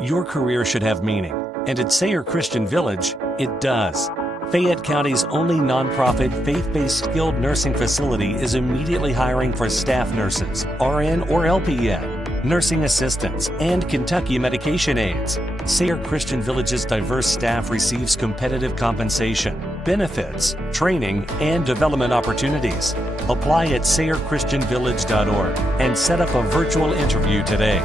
Your career should have meaning, and at Sayre Christian Village, it does. Fayette County's only nonprofit faith-based skilled nursing facility is immediately hiring for staff nurses, RN or LPN, nursing assistants, and Kentucky medication aides. Sayre Christian Village's diverse staff receives competitive compensation, benefits, training, and development opportunities. Apply at SayreChristianVillage.org and set up a virtual interview today.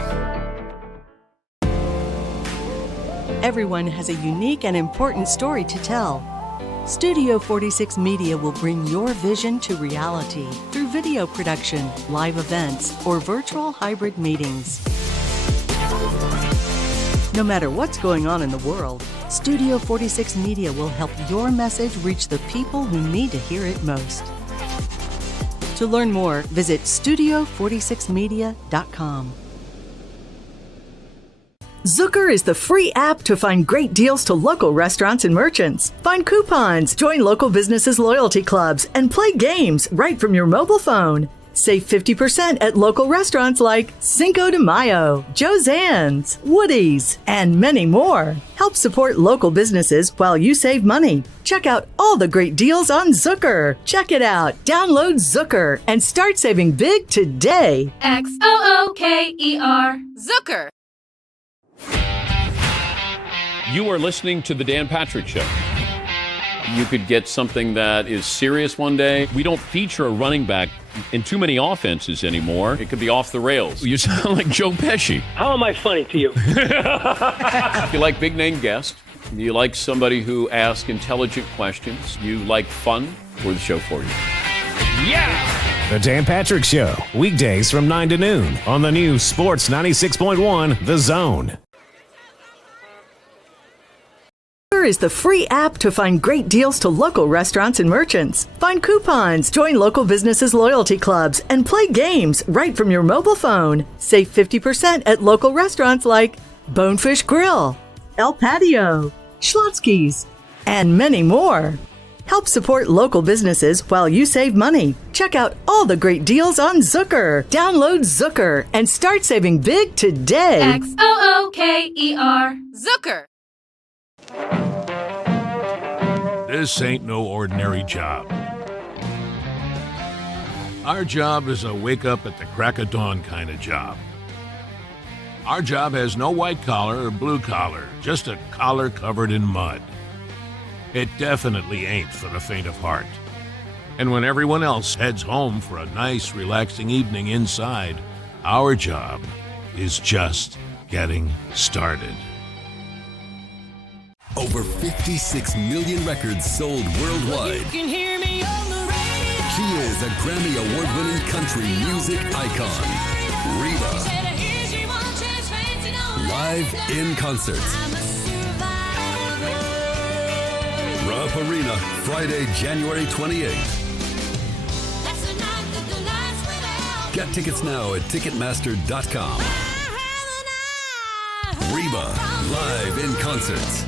Everyone has a unique and important story to tell. Studio 46 Media will bring your vision to reality through video production, live events, or virtual hybrid meetings. No matter what's going on in the world, Studio 46 Media will help your message reach the people who need to hear it most. To learn more, visit studio46media.com. Zucker is the free app to find great deals to local restaurants and merchants. Find coupons, join local businesses' loyalty clubs, and play games right from your mobile phone. Save 50% at local restaurants like Cinco de Mayo, Josanne's, Woody's, and many more. Help support local businesses while you save money. Check out all the great deals on Zucker. Check it out. Download Zucker and start saving big today. XOOKER. Zucker. You are listening to The Dan Patrick Show. You could get something that is serious one day. We don't feature a running back in too many offenses anymore. It could be off the rails. You sound like Joe Pesci. How am I funny to you? You like big-name guests. You like somebody who asks intelligent questions. You like fun. We're the show for you. Yeah! The Dan Patrick Show, weekdays from 9 to noon on the new Sports 96.1 The Zone. Is the free app to find great deals to local restaurants and merchants. Find coupons, join local businesses' loyalty clubs, and play games right from your mobile phone. Save 50% at local restaurants like Bonefish Grill, El Patio, Schlotsky's, and many more. Help support local businesses while you save money. Check out all the great deals on Zucker. Download Zucker and start saving big today. XOOKER. Zucker. This ain't no ordinary job. Our job is a wake up at the crack of dawn kind of job. Our job has no white collar or blue collar, just a collar covered in mud. It definitely ain't for the faint of heart. And when everyone else heads home for a nice, relaxing evening inside, our job is just getting started. Over 56 million records sold worldwide. You can hear me on the radio. She is a Grammy Award-winning country music icon, Reba. Live in concert. Rupp Arena, Friday, January 28th. Get tickets now at Ticketmaster.com. Reba, live in concert.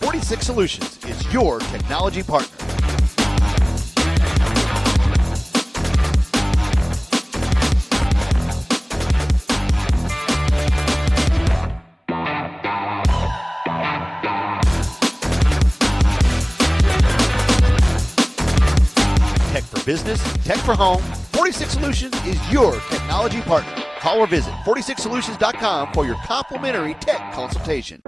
46 Solutions is your technology partner. Tech for business, tech for home. 46 Solutions is your technology partner. Call or visit 46solutions.com for your complimentary tech consultation.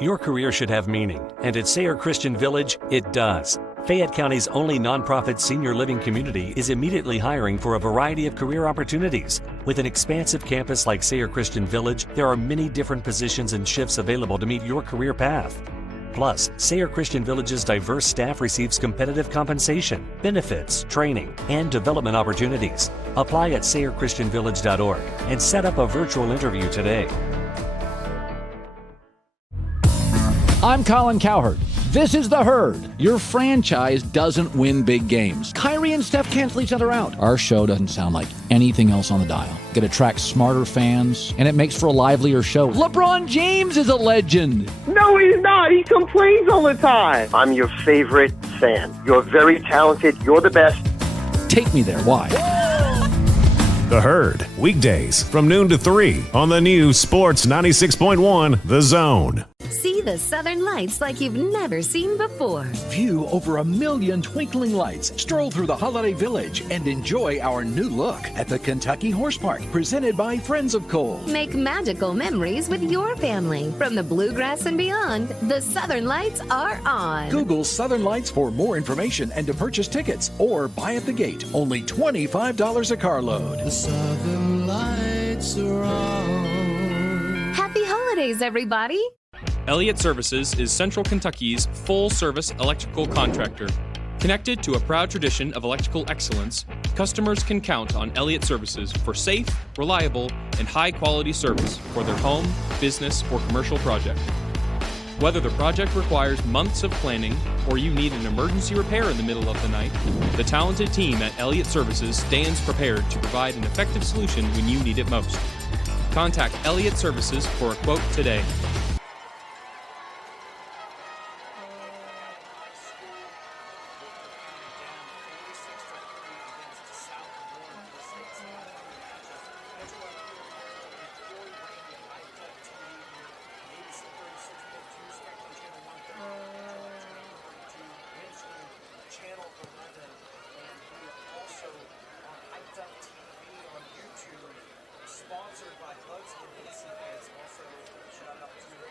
Your career should have meaning, and at Sayre Christian Village, it does. Fayette County's only nonprofit senior living community is immediately hiring for a variety of career opportunities. With an expansive campus like Sayre Christian Village, there are many different positions and shifts available to meet your career path. Plus, Sayre Christian Village's diverse staff receives competitive compensation, benefits, training, and development opportunities. Apply at SayreChristianVillage.org and set up a virtual interview today. I'm Colin Cowherd. This is The Herd. Your franchise doesn't win big games. Kyrie and Steph cancel each other out. Our show doesn't sound like anything else on the dial. It attracts smarter fans, and it makes for a livelier show. LeBron James is a legend. No, he's not. He complains all the time. I'm your favorite fan. You're very talented. You're the best. Take me there. Why? The Herd, weekdays from noon to 3 on the new Sports 96.1 The Zone. See the Southern Lights like you've never seen before. View over 1 million twinkling lights, stroll through the holiday village, and enjoy our new look at the Kentucky Horse Park, presented by Friends of Coal. Make magical memories with your family. From the bluegrass and beyond, the Southern Lights are on. Google Southern Lights for more information and to purchase tickets, or buy at the gate. Only $25 a carload. The Southern Lights are on. Happy holidays, everybody. Elliott Services is Central Kentucky's full-service electrical contractor. Connected to a proud tradition of electrical excellence, customers can count on Elliott Services for safe, reliable, and high-quality service for their home, business, or commercial project. Whether the project requires months of planning or you need an emergency repair in the middle of the night, the talented team at Elliott Services stands prepared to provide an effective solution when you need it most. Contact Elliott Services for a quote today. Channel 11, and we are also on Untitled TV on YouTube, sponsored by Hugs and Hissy Fits. Also, shout out to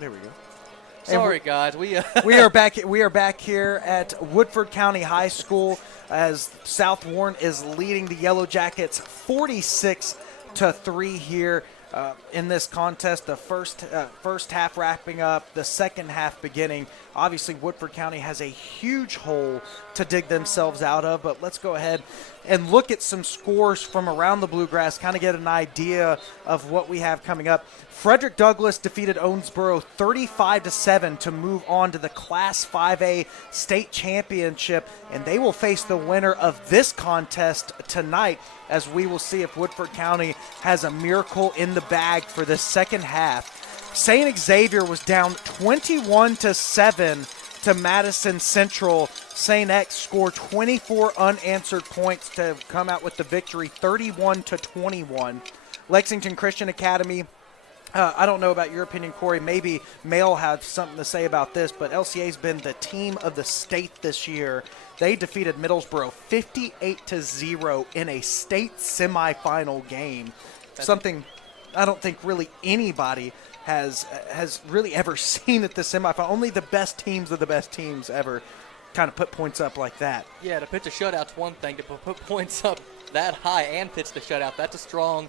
There we go. Sorry, guys. We are back. We are back here at Woodford County High School as South Warren is leading the Yellow Jackets 46-3 here in this contest. The first half wrapping up, the second half beginning. Obviously, Woodford County has a huge hole to dig themselves out of, but let's go ahead and look at some scores from around the Bluegrass, kind of get an idea of what we have coming up. Frederick Douglass defeated Owensboro 35-7 to move on to the Class 5A state championship, and they will face the winner of this contest tonight, as we will see if Woodford County has a miracle in the bag for the second half. St. Xavier was down 21-7 to Madison Central. St. X scored 24 unanswered points to come out with the victory, 31-21. Lexington Christian Academy, I don't know about your opinion, Corey. Maybe Mail had something to say about this, but LCA's been the team of the state this year. They defeated Middlesboro 58-0 in a state semifinal game. Something I don't think really anybody has really ever seen at the semifinal. Only the best teams of the best teams ever kind of put points up like that. Yeah, to pitch a shutout's one thing. To put points up that high and pitch the shutout, that's a strong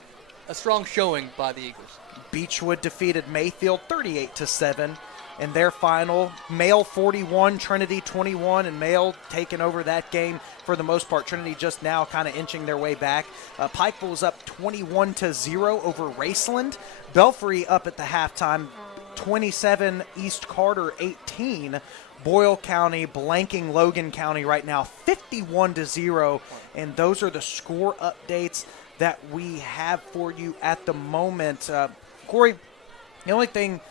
showing by the Eagles. Beechwood defeated Mayfield 38-7 in their final. Mail 41, Trinity 21, and Mail taking over that game for the most part. Trinity just now kind of inching their way back. Pikeville was up 21-0 over Raceland. Belfry up at the halftime, 27, East Carter 18. Boyle County blanking Logan County right now, 51-0, and those are the score updates that we have for you at the moment. Corey, the only thing,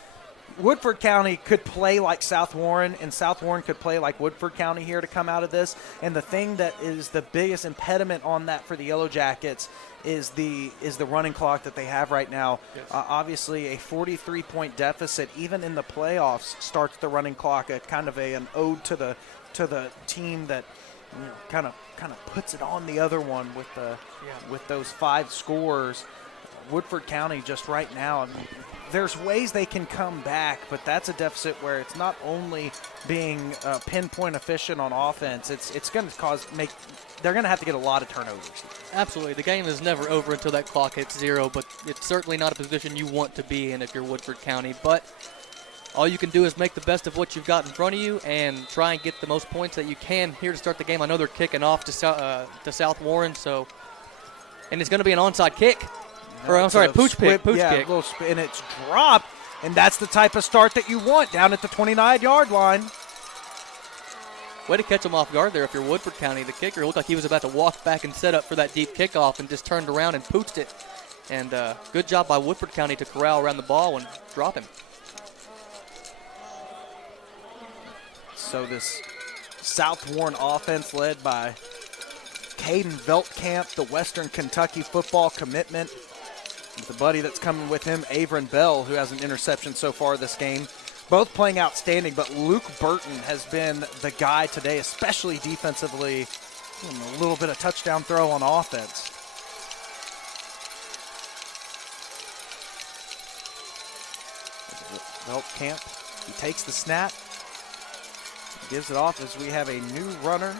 Woodford County could play like South Warren, and South Warren could play like Woodford County here to come out of this. And the thing that is the biggest impediment on that for the Yellow Jackets is the running clock that they have right now. Yes. Obviously, a 43-point deficit, even in the playoffs, starts the running clock. A kind of an ode to the team that kind of puts it on the other one with those 5 scores. Woodford County just right now, I mean, there's ways they can come back, but that's a deficit where it's not only being pinpoint efficient on offense, it's going to they're going to have to get a lot of turnovers. Absolutely. The game is never over until that clock hits 0, but it's certainly not a position you want to be in if you're Woodford County. But all you can do is make the best of what you've got in front of you and try and get the most points that you can here to start the game. I know they're kicking off to South Warren, and it's going to be an onside kick. Or, I'm sorry, pooch kick. And it's dropped, and that's the type of start that you want down at the 29-yard line. Way to catch him off guard there if you're Woodford County. The kicker looked like he was about to walk back and set up for that deep kickoff and just turned around and pooched it. And good job by Woodford County to corral around the ball and drop him. So this South Warren offense led by Caden Veltkamp, the Western Kentucky football commitment. The buddy that's coming with him, Averin Bell, who has an interception so far this game. Both playing outstanding, but Luke Burton has been the guy today, especially defensively. A little bit of touchdown throw on offense. Veltkamp, he takes the snap, gives it off as we have a new runner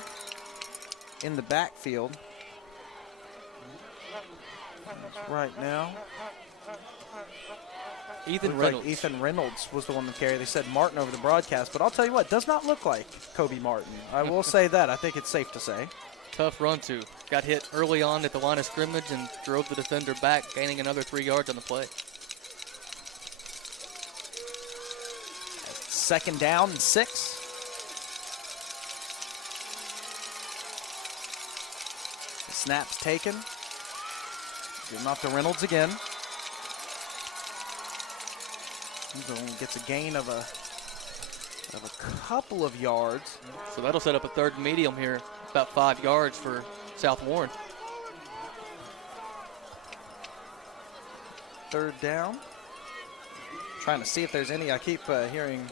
in the backfield. Right now, Ethan Reynolds was the one to carry. They said Martin over the broadcast, but I'll tell you what, does not look like Kobe Martin. I will say that. I think it's safe to say. Tough run, too. Got hit early on at the line of scrimmage and drove the defender back, gaining another 3 yards on the play. 2nd down and 6. The snap's taken. Getting off to Reynolds again. Gets a gain of a couple of yards. So that'll set up a 3rd and medium here, about 5 yards for South Warren. third down. Trying to see if there's any. I keep hearing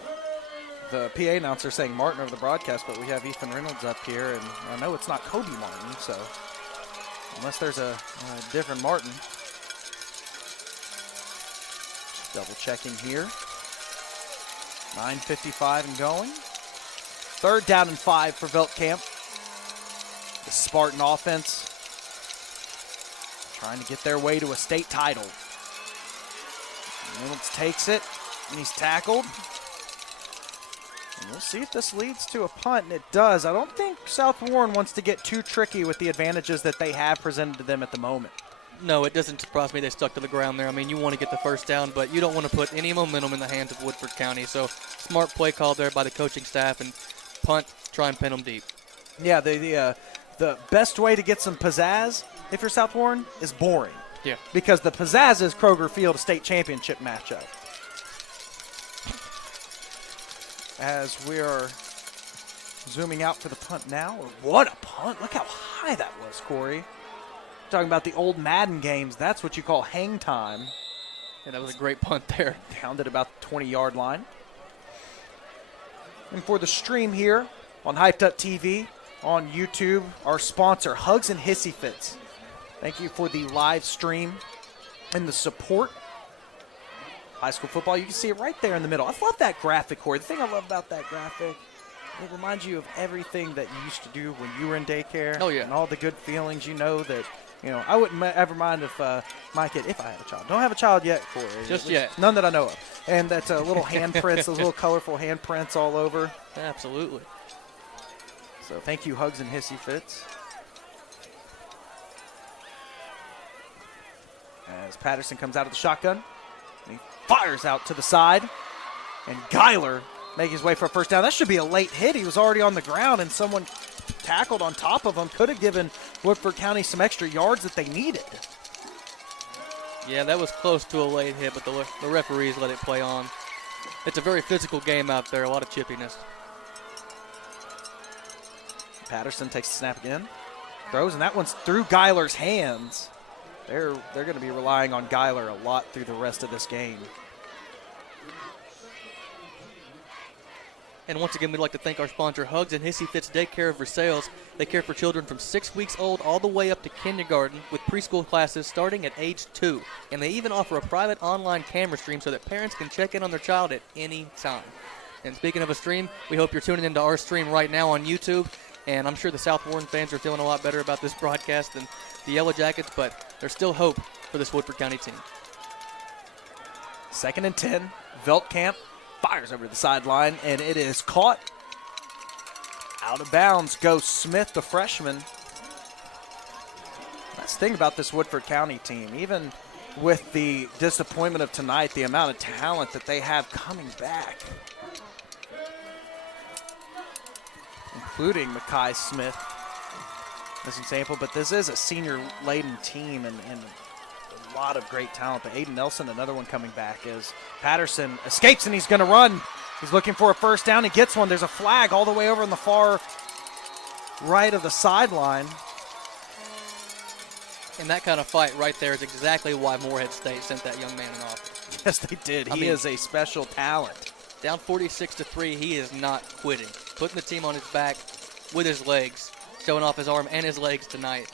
the PA announcer saying Martin over the broadcast, but we have Ethan Reynolds up here, and I know it's not Cody Martin, so unless there's a different Martin. Double checking here. 9:55 and going. Third down and 5 for Veltkamp. The Spartan offense trying to get their way to a state title. Reynolds takes it, and he's tackled. And we'll see if this leads to a punt, and it does. I don't think South Warren wants to get too tricky with the advantages that they have presented to them at the moment. No, it doesn't surprise me they stuck to the ground there. I mean, you want to get the first down, but you don't want to put any momentum in the hands of Woodford County. So smart play call there by the coaching staff, and punt, try and pin them deep. Yeah, the best way to get some pizzazz if you're South Warren is boring. Yeah. Because the pizzazz is Kroger Field state championship matchup. As we are zooming out for the punt now. What a punt. Look how high that was, Corey. Talking about the old Madden games. That's what you call hang time. Yeah, that was a great punt there. Downed at about the 20-yard line. And for the stream here on Hyped Up TV on YouTube, our sponsor, Hugs and Hissy Fits. Thank you for the live stream and the support. High school football, you can see it right there in the middle. I love that graphic, Corey. The thing I love about that graphic, it reminds you of everything that you used to do when you were in daycare. Oh, yeah. And all the good feelings, that, I wouldn't ever mind if my kid, if I had a child. Don't have a child yet, Corey. Just yet. None that I know of. And that's little handprints, those little colorful handprints all over. Absolutely. So thank you, Hugs and Hissy Fits. As Patterson comes out of the shotgun, and he fires out to the side, and Geiler making his way for a first down. That should be a late hit. He was already on the ground, and someone tackled on top of him. Could have given Woodford County some extra yards that they needed. Yeah, that was close to a late hit, but the referees let it play on. It's a very physical game out there, a lot of chippiness. Patterson takes the snap again, throws, and that one's through Geiler's hands. They're going to be relying on Geiler a lot through the rest of this game. And once again, we'd like to thank our sponsor, Hugs and Hissy Fits Daycare of Versailles. They care for children from 6 weeks old all the way up to kindergarten, with preschool classes starting at age 2. And they even offer a private online camera stream so that parents can check in on their child at any time. And speaking of a stream, we hope you're tuning into our stream right now on YouTube. And I'm sure the South Warren fans are feeling a lot better about this broadcast than the Yellow Jackets, but there's still hope for this Woodford County team. 2nd and 10. Veltkamp fires over the sideline, and it is caught. Out of bounds goes Smith, the freshman. That's the thing about this Woodford County team. Even with the disappointment of tonight, the amount of talent that they have coming back, including Mekhi Smith as an example, but this is a senior-laden team and a lot of great talent. But Aiden Nelson, another one coming back, as Patterson escapes and he's going to run. He's looking for a first down. He gets one. There's a flag all the way over on the far right of the sideline. And that kind of fight right there is exactly why Morehead State sent that young man in office. Yes, they did. He is a special talent. Down 46-3, he is not quitting. Putting the team on his back with his legs, showing off his arm and his legs tonight,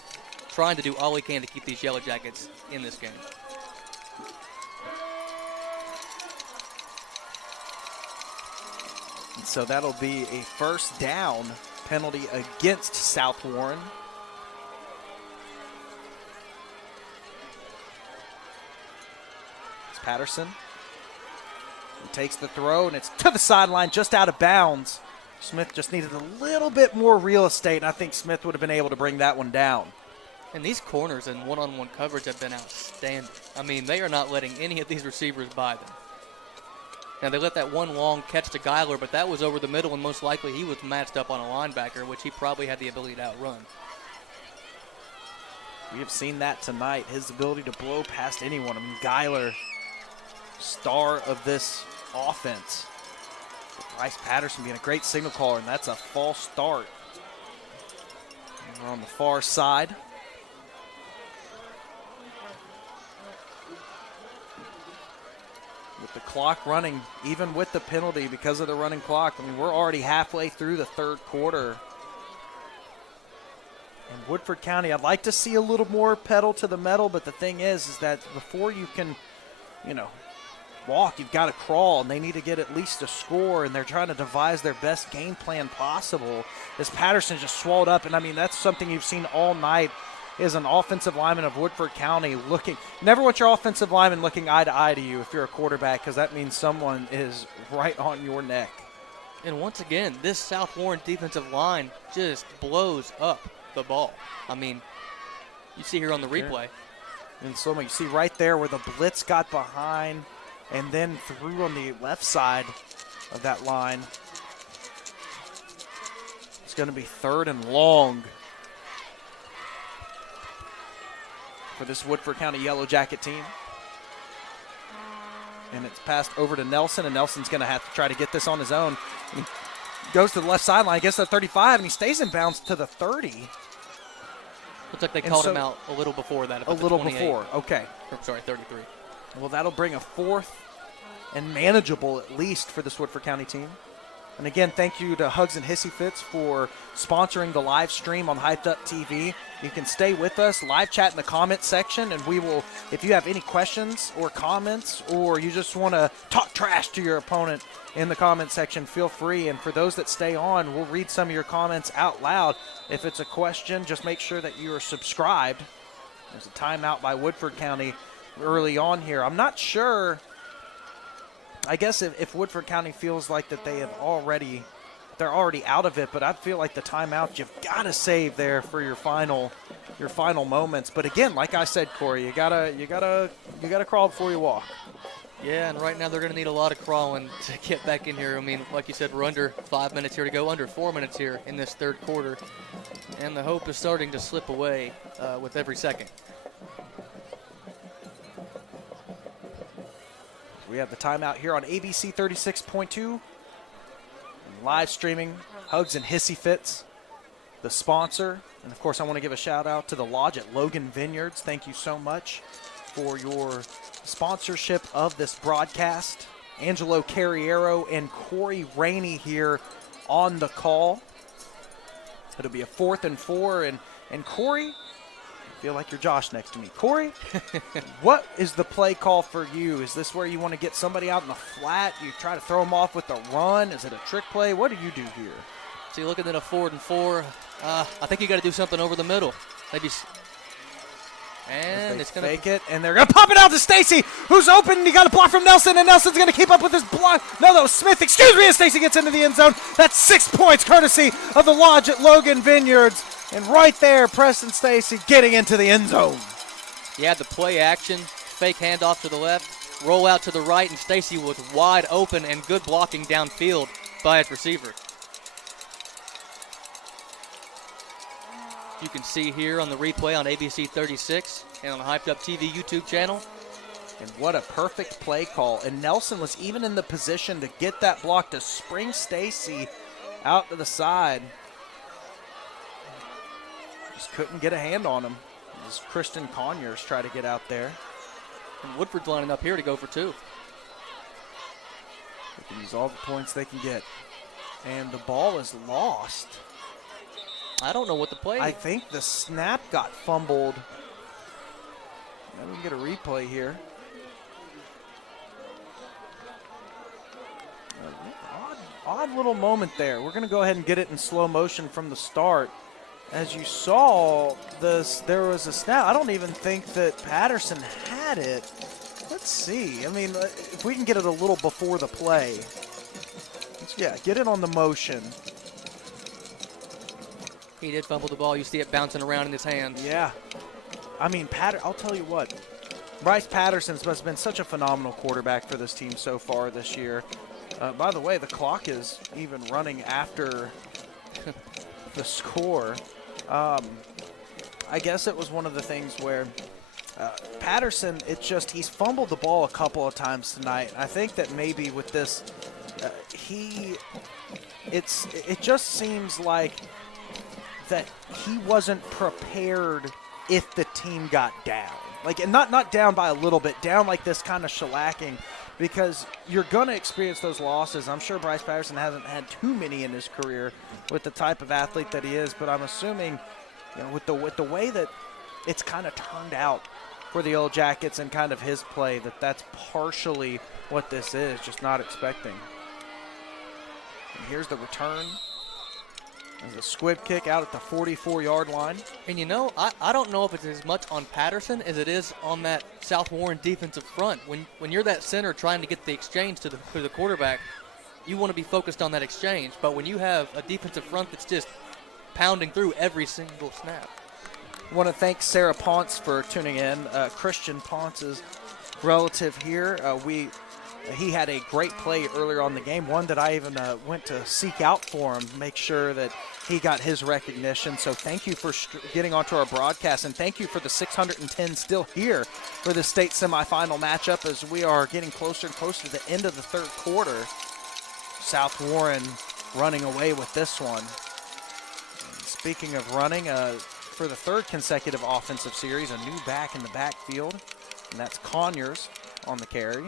trying to do all he can to keep these Yellow Jackets in this game. And so that'll be a first down penalty against South Warren. It's Patterson. He takes the throw, and it's to the sideline, just out of bounds. Smith just needed a little bit more real estate, and I think Smith would have been able to bring that one down. And these corners and one-on-one coverage have been outstanding. I mean, they are not letting any of these receivers by them. Now, they let that one long catch to Geiler, but that was over the middle, and most likely he was matched up on a linebacker, which he probably had the ability to outrun. We have seen that tonight, his ability to blow past anyone. I mean, Geiler, star of this offense. Bryce Patterson being a great signal caller, and that's a false start. And we're on the far side. with the clock running, even with the penalty because of the running clock. I mean, we're already halfway through the third quarter. And Woodford County, I'd like to see a little more pedal to the metal, but the thing is that before you can, walk, you've got to crawl, and they need to get at least a score, and they're trying to devise their best game plan possible. As Patterson just swallowed up, and I mean, that's something you've seen all night, is an offensive lineman of Woodford County looking. Never want your offensive lineman looking eye to eye to you if you're a quarterback, because that means someone is right on your neck. And once again, this South Warren defensive line just blows up the ball. I mean, you see here on the replay. In slow-mo, you see right there where the blitz got behind and then through on the left side of that line. It's going to be 3rd and long for this Woodford County Yellow Jacket team. And it's passed over to Nelson, and Nelson's going to have to try to get this on his own. He goes to the left sideline, gets to the 35, and he stays in bounds to the 30. Looks like they called him out a little before that. A little before, okay. Or, sorry, 33. Well, that'll bring a 4th and manageable at least for this Woodford County team. And again, thank you to Hugs and Hissy Fits for sponsoring the live stream on Hyped Up TV. You can stay with us, live chat in the comments section, and we will, if you have any questions or comments, or you just want to talk trash to your opponent in the comment section, feel free. And for those that stay on, we'll read some of your comments out loud. If it's a question, just make sure that you are subscribed. There's a timeout by Woodford County early on here. I'm not sure. I guess if Woodford County feels like that they're already out of it, but I feel like the timeout you've got to save there for your final moments. But again, like I said, Corey, you gotta crawl before you walk. Yeah, and right now they're going to need a lot of crawling to get back in here. I mean, like you said, we're under 5 minutes here to go, under 4 minutes here in this third quarter, and the hope is starting to slip away with every second. We have the timeout here on ABC 36.2. Live streaming, Hugs and Hissy Fits, the sponsor. And, of course, I want to give a shout-out to the Lodge at Logan Vineyards. Thank you so much for your sponsorship of this broadcast. Angelo Carriero and Corey Rainey here on the call. It'll be a 4th and 4. And Corey, I feel like you're Josh next to me. Corey, what is the play call for you? Is this where you want to get somebody out in the flat? You try to throw them off with a run? Is it a trick play? What do you do here? So you're looking at a 4th and 4. I think you got to do something over the middle. Maybe. And it's going to fake it, and they're going to pop it out to Stacy, who's open. You got a block from Nelson, and Nelson's going to keep up with his block. No, that was Smith. Excuse me, as Stacy gets into the end zone. That's 6 points, courtesy of the Lodge at Logan Vineyards. And right there, Preston Stacy getting into the end zone. Yeah, the play action, fake handoff to the left, roll out to the right, and Stacy was wide open and good blocking downfield by his receiver. You can see here on the replay on ABC 36 and on the Hyped Up TV YouTube channel. And what a perfect play call. And Nelson was even in the position to get that block to spring Stacy out to the side. Just couldn't get a hand on him. As Kristen Conyers try to get out there. And Woodford's lining up here to go for 2. They can use all the points they can get. And the ball is lost. I don't know what the play is. I think the snap got fumbled. Let me get a replay here. Odd little moment there. We're going to go ahead and get it in slow motion from the start. As you saw, there was a snap. I don't even think that Patterson had it. Let's see. I mean, if we can get it a little before the play. Get it on the motion. He did fumble the ball. You see it bouncing around in his hands. Yeah. I mean, I'll tell you what. Bryce Patterson must have been such a phenomenal quarterback for this team so far this year. By the way, the clock is even running after the score. I guess it was one of the things where Patterson, he's fumbled the ball a couple of times tonight. I think that maybe with this, it just seems like that he wasn't prepared if the team got down. Like, and not down by a little bit, down like this kind of shellacking. because you're going to experience those losses. I'm sure Bryce Patterson hasn't had too many in his career with the type of athlete that he is, but I'm assuming, with the way that it's kind of turned out for the Yellow Jackets and kind of his play, that's partially what this is, just not expecting. And here's the return. There's a squib kick out at the 44-yard line. And I don't know if it's as much on Patterson as it is on that South Warren defensive front. When you're that center trying to get the exchange to the quarterback, you want to be focused on that exchange. But when you have a defensive front that's just pounding through every single snap. I want to thank Sarah Ponce for tuning in. Christian Ponce's relative here. He had a great play earlier on the game, one that I even went to seek out for him, make sure that he got his recognition. So thank you for getting onto our broadcast, and thank you for the 610 still here for the state semifinal matchup as we are getting closer and closer to the end of the third quarter. South Warren running away with this one. And speaking of running, for the third consecutive offensive series, a new back in the backfield, and that's Conyers on the carry.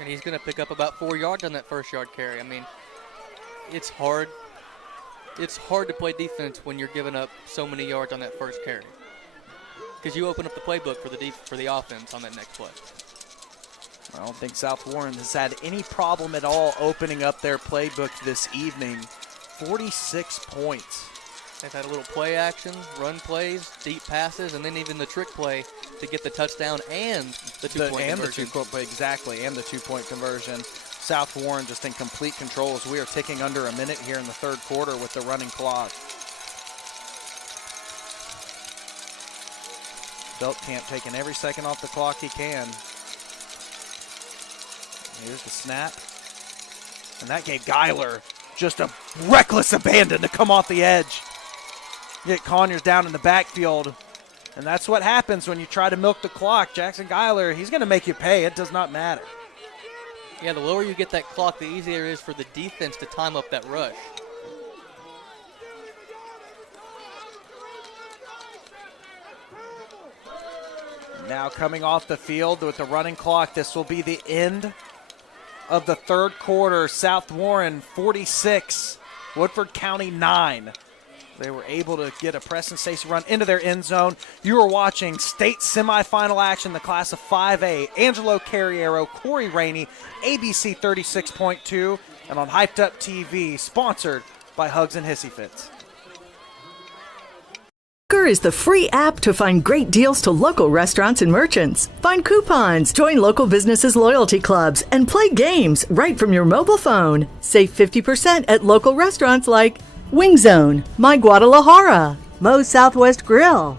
And he's going to pick up about 4 yards on that first yard carry. I mean, it's hard. It's hard to play defense when you're giving up so many yards on that first carry, because you open up the playbook for the offense on that next play. I don't think South Warren has had any problem at all opening up their playbook this evening. 46 points. They've had a little play action, run plays, deep passes, and then even the trick play to get the touchdown and the two-point conversion. Exactly, and the two-point conversion. South Warren just in complete control as we are ticking under a minute here in the third quarter with the running clock. Beltkamp taking every second off the clock he can. Here's the snap. And that gave Geiler just a reckless abandon to come off the edge. Get Conyers down in the backfield. And that's what happens when you try to milk the clock. Jackson Geiler, he's going to make you pay. It does not matter. Yeah, the lower you get that clock, the easier it is for the defense to time up that rush. Now coming off the field with the running clock, this will be the end of the third quarter. South Warren 46, Woodford County 9. They were able to get a Preston Stacy run into their end zone. You are watching state semifinal action, the class of 5A. Angelo Carriero, Corey Rainey, ABC 36.2, and on Hyped Up TV, sponsored by Hugs and Hissy Fits. Zooker is the free app to find great deals to local restaurants and merchants. Find coupons, join local businesses' loyalty clubs, and play games right from your mobile phone. Save 50% at local restaurants like Wing Zone, My Guadalajara, Moe's Southwest Grill,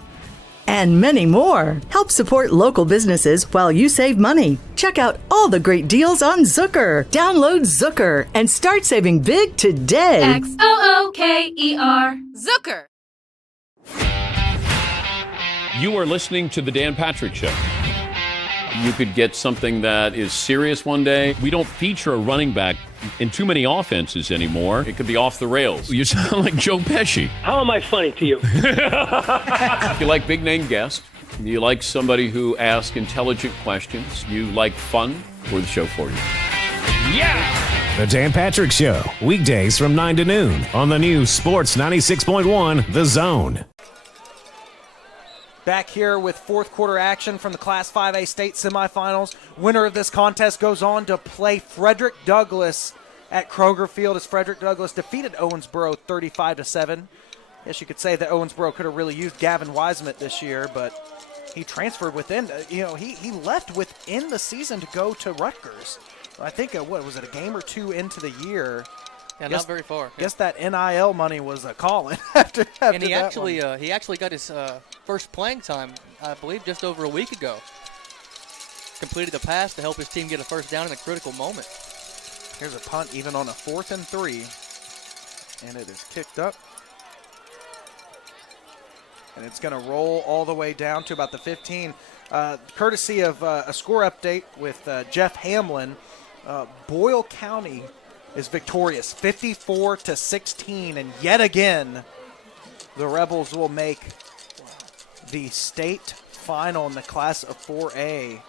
and many more. Help support local businesses while you save money. Check out all the great deals on Zooker. Download Zooker and start saving big today. XOOKER. Zooker. You are listening to The Dan Patrick Show. You could get something that is serious one day. We don't feature a running back in too many offenses anymore. It could be off the rails. You sound like Joe Pesci. How am I funny to you? You like big name guests. You like somebody who asks intelligent questions. You like fun. We're the show for you. Yeah! The Dan Patrick Show, weekdays from 9 to noon on the new Sports 96.1 The Zone. Back here with fourth quarter action from the Class 5A state semifinals. Winner of this contest goes on to play Frederick Douglass at Kroger Field as Frederick Douglass defeated Owensboro 35-7. Yes, you could say that Owensboro could have really used Gavin Wiseman this year, but he transferred within, he left within the season to go to Rutgers. I think, what was it, a game or two into the year? Yeah, not very far. Guess that NIL money was calling after and he that actually one. he actually got his first playing time, I believe, just over a week ago. Completed the pass to help his team get a first down in a critical moment. Here's a punt even on a 4th and 3, and it is kicked up. And it's going to roll all the way down to about the 15. Courtesy of a score update with Jeff Hamlin, Boyle County is victorious 54-16, and yet again the Rebels will make the state final in the class of 4A.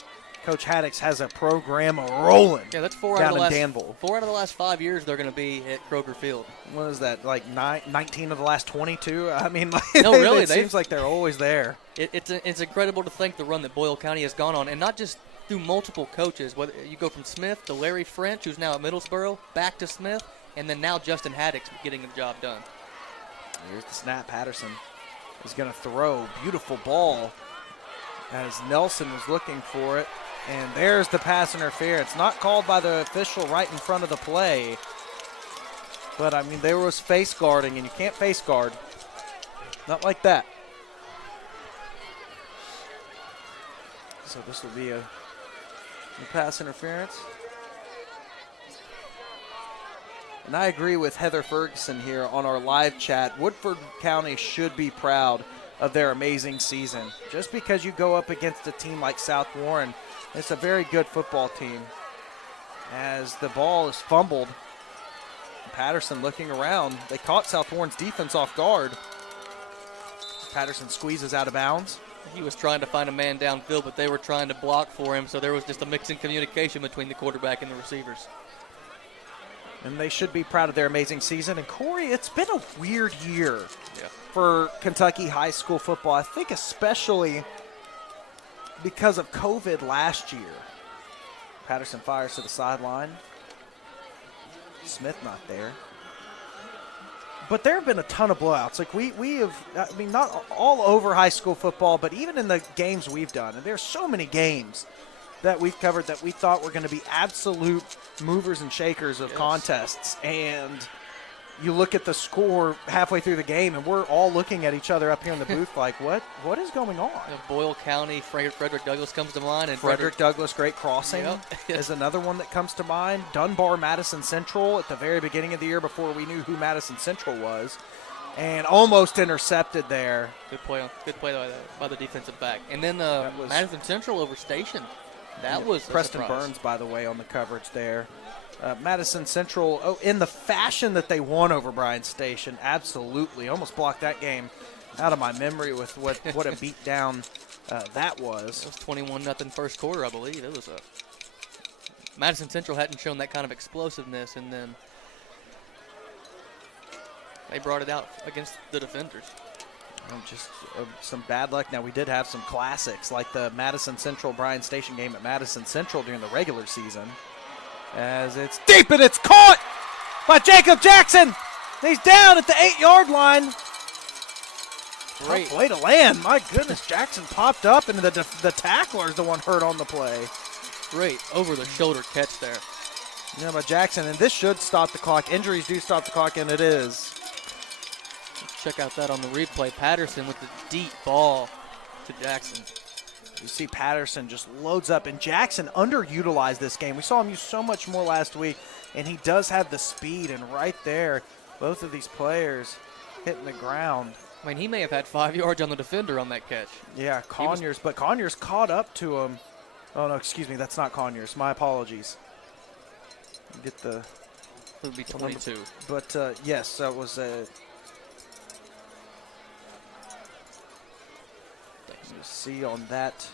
Coach Haddix has a program rolling. Yeah, that's down in Danville. 4 out of the last 5 years they're going to be at Kroger Field. What is that, like 19 of the last 22? I mean, like, no, really, it seems like they're always there. It's incredible to think the run that Boyle County has gone on, and not just through multiple coaches. Whether you go from Smith to Larry French, who's now at Middlesboro, back to Smith, and then now Justin Haddix getting the job done. Here's the snap. Patterson is going to throw. Beautiful ball as Nelson was looking for it. And there's the pass interference. Not called by the official right in front of the play. But, I mean, there was face guarding, and you can't face guard. Not like that. So this will be a pass interference. And I agree with Heather Ferguson here on our live chat. Woodford County should be proud of their amazing season. Just because you go up against a team like South Warren, it's a very good football team. As the ball is fumbled, Patterson looking around. They caught South Warren's defense off guard. Patterson squeezes out of bounds. He was trying to find a man downfield, but they were trying to block for him, so there was just a mix in communication between the quarterback and the receivers. And they should be proud of their amazing season. And, Corey, it's been a weird year for Kentucky high school football. I think especially because of COVID last year. Patterson fires to the sideline. Smith not there. But there have been a ton of blowouts. Like we have, I mean, not all over high school football, but even in the games we've done. And there's so many games that we've covered that we thought were going to be absolute movers and shakers of contests. And you look at the score halfway through the game, and we're all looking at each other up here in the booth like, what is going on? Boyle County, Frederick Douglass comes to mind. And Frederick Douglass, great crossing, is another one that comes to mind. Dunbar, Madison Central at the very beginning of the year before we knew who Madison Central was. And almost intercepted there. Good play by the defensive back. And then Madison Central over Station. That was Preston Burns, by the way, on the coverage there. Madison Central, in the fashion that they won over Bryan Station, absolutely. Almost blocked that game out of my memory with what a beat down that was. It was 21-0 first quarter, I believe. It was Madison Central hadn't shown that kind of explosiveness, and then they brought it out against the defenders. Just some bad luck. Now, we did have some classics, like the Madison Central-Bryan Station game at Madison Central during the regular season. As it's deep and it's caught by Jacob Jackson. He's down at the 8-yard line. Great way to land. My goodness, Jackson popped up, and the tackler is the one hurt on the play. Great over-the-shoulder catch there. Yeah, by Jackson, and this should stop the clock. Injuries do stop the clock, and it is. Check out that on the replay. Patterson with the deep ball to Jackson. You see Patterson just loads up, and Jackson underutilized this game. We saw him use so much more last week, and he does have the speed, and right there, both of these players hitting the ground. I mean, he may have had 5 yards on the defender on that catch. Yeah, Conyers, but Conyers caught up to him. Oh, no, excuse me, that's not Conyers. My apologies. Get the... It would be 22. But, yes, that was a... see on that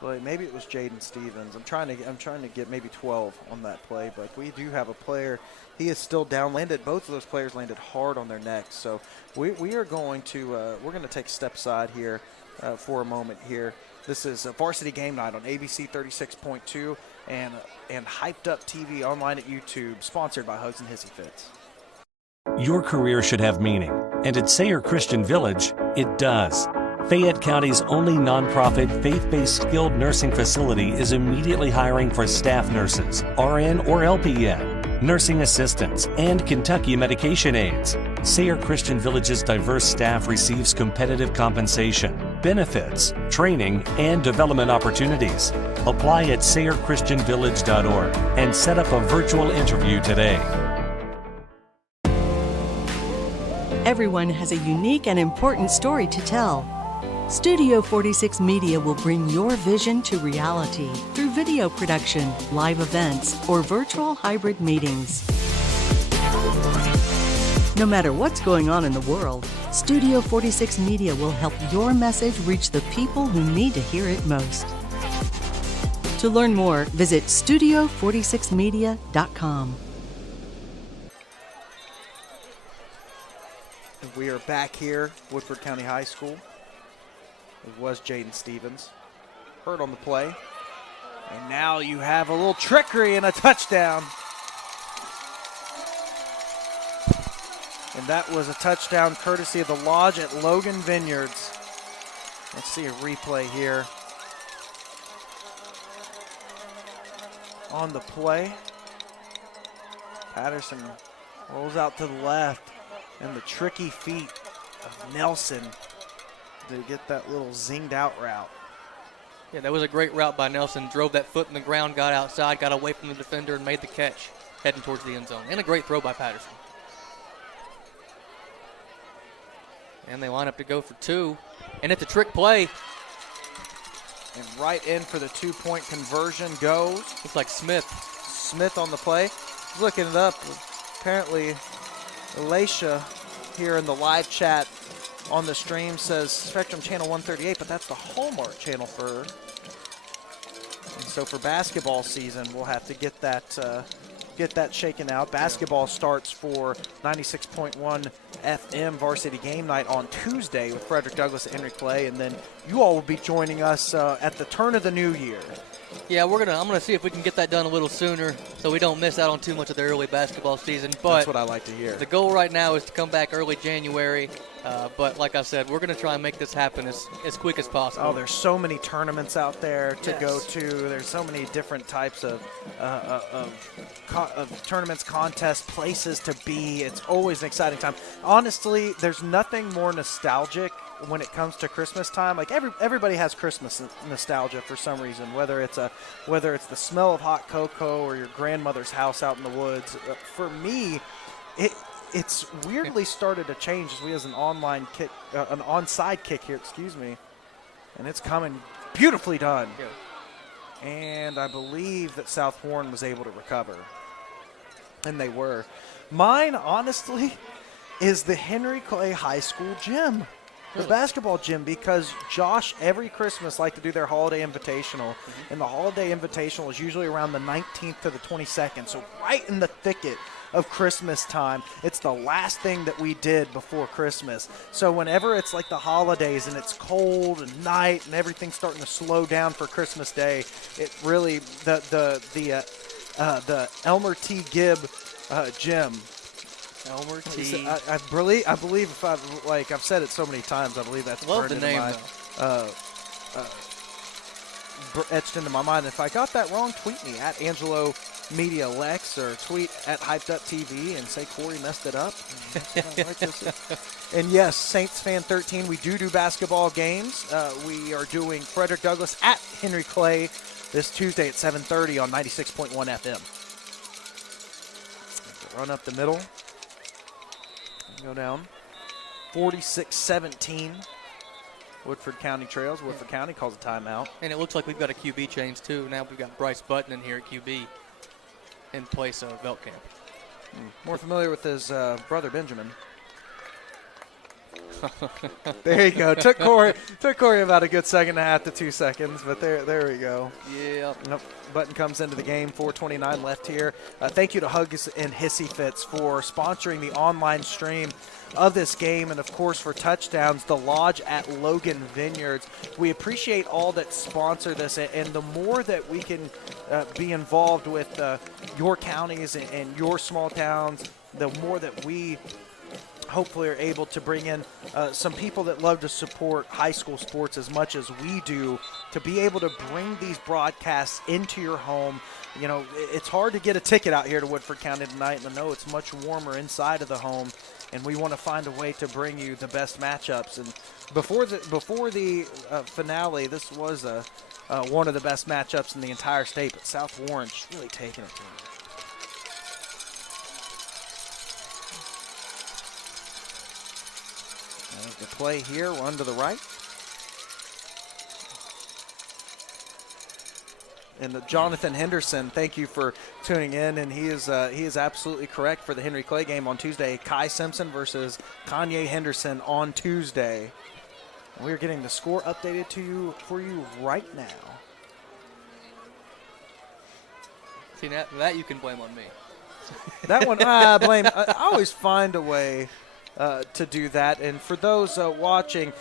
play, maybe it was Jaden Stevens. I'm trying to get maybe 12 on that play, but we do have a player. He is still down. Both of those players landed hard on their necks. So we are going to we're going to take a step aside here for a moment here. This is a varsity game night on ABC 36.2 and Hyped Up TV online at YouTube, sponsored by Hugs and Hissy Fits. Your career should have meaning, and at Sayre Christian Village, it does. Fayette County's only nonprofit faith-based skilled nursing facility is immediately hiring for staff nurses, RN or LPN, nursing assistants, and Kentucky medication aides. Sayre Christian Village's diverse staff receives competitive compensation, benefits, training, and development opportunities. Apply at SayreChristianVillage.org and set up a virtual interview today. Everyone has a unique and important story to tell. Studio 46 Media will bring your vision to reality through video production, live events, or virtual hybrid meetings. No matter what's going on in the world, Studio 46 Media will help your message reach the people who need to hear it most. To learn more, visit studio46media.com. We are back here, Woodford County High School. It was Jaden Stevens. Hurt on the play. And now you have a little trickery and a touchdown. And that was a touchdown courtesy of the Lodge at Logan Vineyards. Let's see a replay here. On the play, Patterson rolls out to the left, and the tricky feet of Nelson to get that little zinged out route. Yeah, that was a great route by Nelson. Drove that foot in the ground, got outside, got away from the defender, and made the catch, heading towards the end zone. And a great throw by Patterson. And they line up to go for two. And it's a trick play. And right in for the two-point conversion goes. Looks like Smith. Smith on the play. Looking it up. Apparently, Elisha here in the live chat on the stream says Spectrum Channel 138, but that's the Hallmark channel for. And so for basketball season, we'll have to get that shaken out. Basketball starts for 96.1 FM Varsity Game Night on Tuesday with Frederick Douglass and Henry Clay, and then you all will be joining us at the turn of the new year. Yeah, I'm gonna see if we can get that done a little sooner so we don't miss out on too much of the early basketball season. But that's what I like to hear. The goal right now is to come back early January. But like I said, we're going to try and make this happen as quick as possible. Oh, there's so many tournaments out there to go to. There's so many different types of tournaments, contests, places to be. It's always an exciting time. Honestly, there's nothing more nostalgic when it comes to Christmas time. Like everybody has Christmas nostalgia for some reason, whether it's the smell of hot cocoa or your grandmother's house out in the woods. For me, it's weirdly started to change as we has an onside kick here, and it's coming beautifully done. Yeah. And I believe that South Warren was able to recover, and they were. Mine, honestly, is the Henry Clay High School gym. The basketball gym, because Josh every Christmas like to do their holiday invitational, and the holiday invitational is usually around the 19th to the 22nd, so right in the thicket of Christmas time. It's the last thing that we did before Christmas. So whenever it's like the holidays and it's cold and night and everything's starting to slow down for Christmas Day, it really the Elmer T. Gibb gym. Elmer T. I believe if I've said it so many times, I believe that's love the burned into name etched into my mind. If I got that wrong, tweet me at Angelo Media Lex or tweet at Hyped Up TV and say Corey messed it up. And yes, Saints Fan 13, we do basketball games. We are doing Frederick Douglass at Henry Clay this Tuesday at 7:30 on 96.1 FM. Run up the middle. Go down. 46-17. Woodford County trails. Woodford County calls a timeout. And it looks like we've got a QB change, too. Now we've got Bryce Button in here at QB in place of Veltkamp. More familiar with his brother Benjamin. There you go. Took Corey about a good second and a half to 2 seconds, but there we go. Yeah. Nope. Button comes into the game. 4:29 left here. Thank you to Hugs and Hissy Fits for sponsoring the online stream of this game, and of course for touchdowns, the Lodge at Logan Vineyards. We appreciate all that sponsor this, and the more that we can be involved with your counties and your small towns, the more that we hopefully are able to bring in some people that love to support high school sports as much as we do, to be able to bring these broadcasts into your home. You know, it's hard to get a ticket out here to Woodford County tonight, and I know it's much warmer inside of the home, and we want to find a way to bring you the best matchups. And before the finale, this was one of the best matchups in the entire state, but South Warren just really taking it to them. The play here, run to the right. And Jonathan Henderson, thank you for tuning in, and he is absolutely correct for the Henry Clay game on Tuesday. Kai Simpson versus Kanye Henderson on Tuesday. And we are getting the score updated for you right now. See, that you can blame on me. That one, I blame. I always find a way to do that. And for those watching,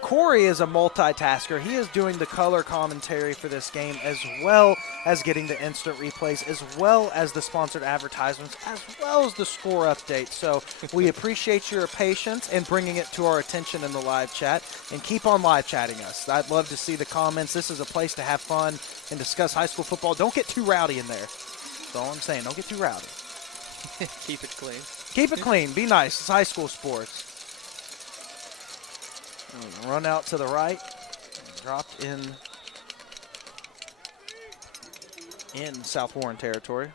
Corey is a multitasker. He is doing the color commentary for this game, as well as getting the instant replays, as well as the sponsored advertisements, as well as the score update. So we appreciate your patience and bringing it to our attention in the live chat. And keep on live chatting us. I'd love to see the comments. This is a place to have fun and discuss high school football. Don't get too rowdy in there. That's all I'm saying. Don't get too rowdy. Keep it clean. Keep it clean. Be nice. It's high school sports. Run out to the right. Dropped in South Warren territory.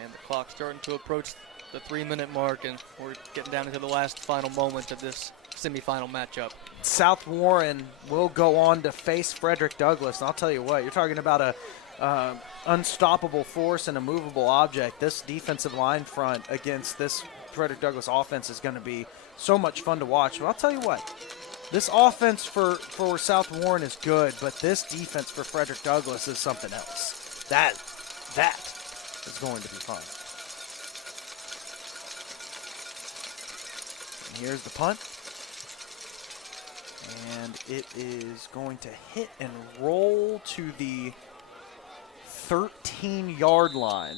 And the clock's starting to approach the 3-minute mark, and we're getting down into the last final moment of this semifinal matchup. South Warren will go on to face Frederick Douglass. And I'll tell you what, you're talking about a unstoppable force and a movable object. This defensive line front against this Frederick Douglass offense is going to be so much fun to watch. But I'll tell you what, this offense for South Warren is good, but this defense for Frederick Douglass is something else. That is going to be fun. And here's the punt. And it is going to hit and roll to the 13-yard line.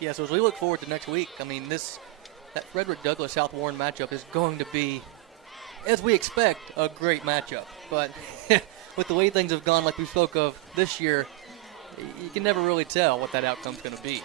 Yeah, so as we look forward to next week, I mean, that Frederick Douglass South Warren matchup is going to be, as we expect, a great matchup. But with the way things have gone, like we spoke of this year, you can never really tell what that outcome's going to be.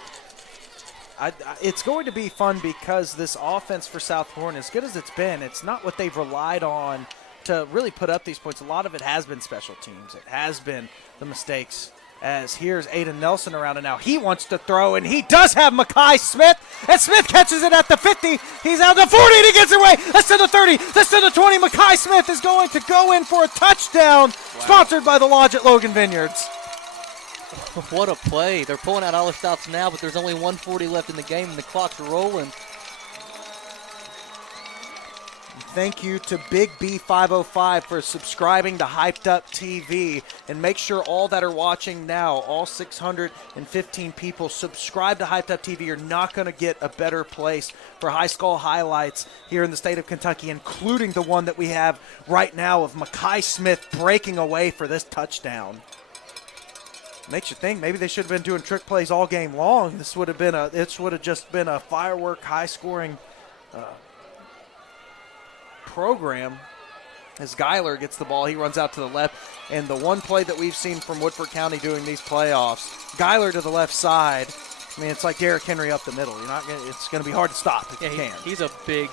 It's going to be fun because this offense for South Warren, as good as it's been, it's not what they've relied on to really put up these points. A lot of it has been special teams. It has been the mistakes. As here's Aiden Nelson around, and now he wants to throw, and he does have Mekhi Smith, and Smith catches it at the 50. He's out the 40, and he gets away. That's to the 30. That's to the 20. Mekhi Smith is going to go in for a touchdown, sponsored by the Lodge at Logan Vineyards. What a play. They're pulling out all the stops now, but there's only 1:40 left in the game, and the clock's rolling. Thank you to Big B505 for subscribing to Hyped Up TV. And make sure all that are watching now, all 615 people, subscribe to Hyped Up TV. You're not going to get a better place for high school highlights here in the state of Kentucky, including the one that we have right now of Mekhi Smith breaking away for this touchdown. Makes you think maybe they should have been doing trick plays all game long. This would have just been a firework, high-scoring program. As Geiler gets the ball, he runs out to the left. And the one play that we've seen from Woodford County doing these playoffs, Geiler to the left side. I mean, it's like Derrick Henry up the middle. It's going to be hard to stop if you can. He's a big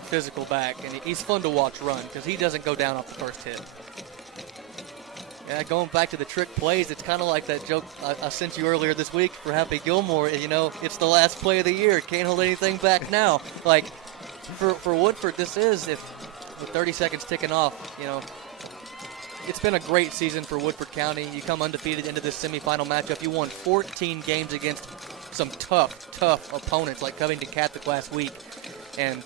physical back, and he's fun to watch run because he doesn't go down off the first hit. Yeah, going back to the trick plays, it's kind of like that joke I sent you earlier this week for Happy Gilmore. You know, it's the last play of the year. Can't hold anything back now. Like, for Woodford, this is, if with 30 seconds ticking off, you know, it's been a great season for Woodford County. You come undefeated into this semifinal matchup. You won 14 games against some tough opponents like Covington Catholic last week. And,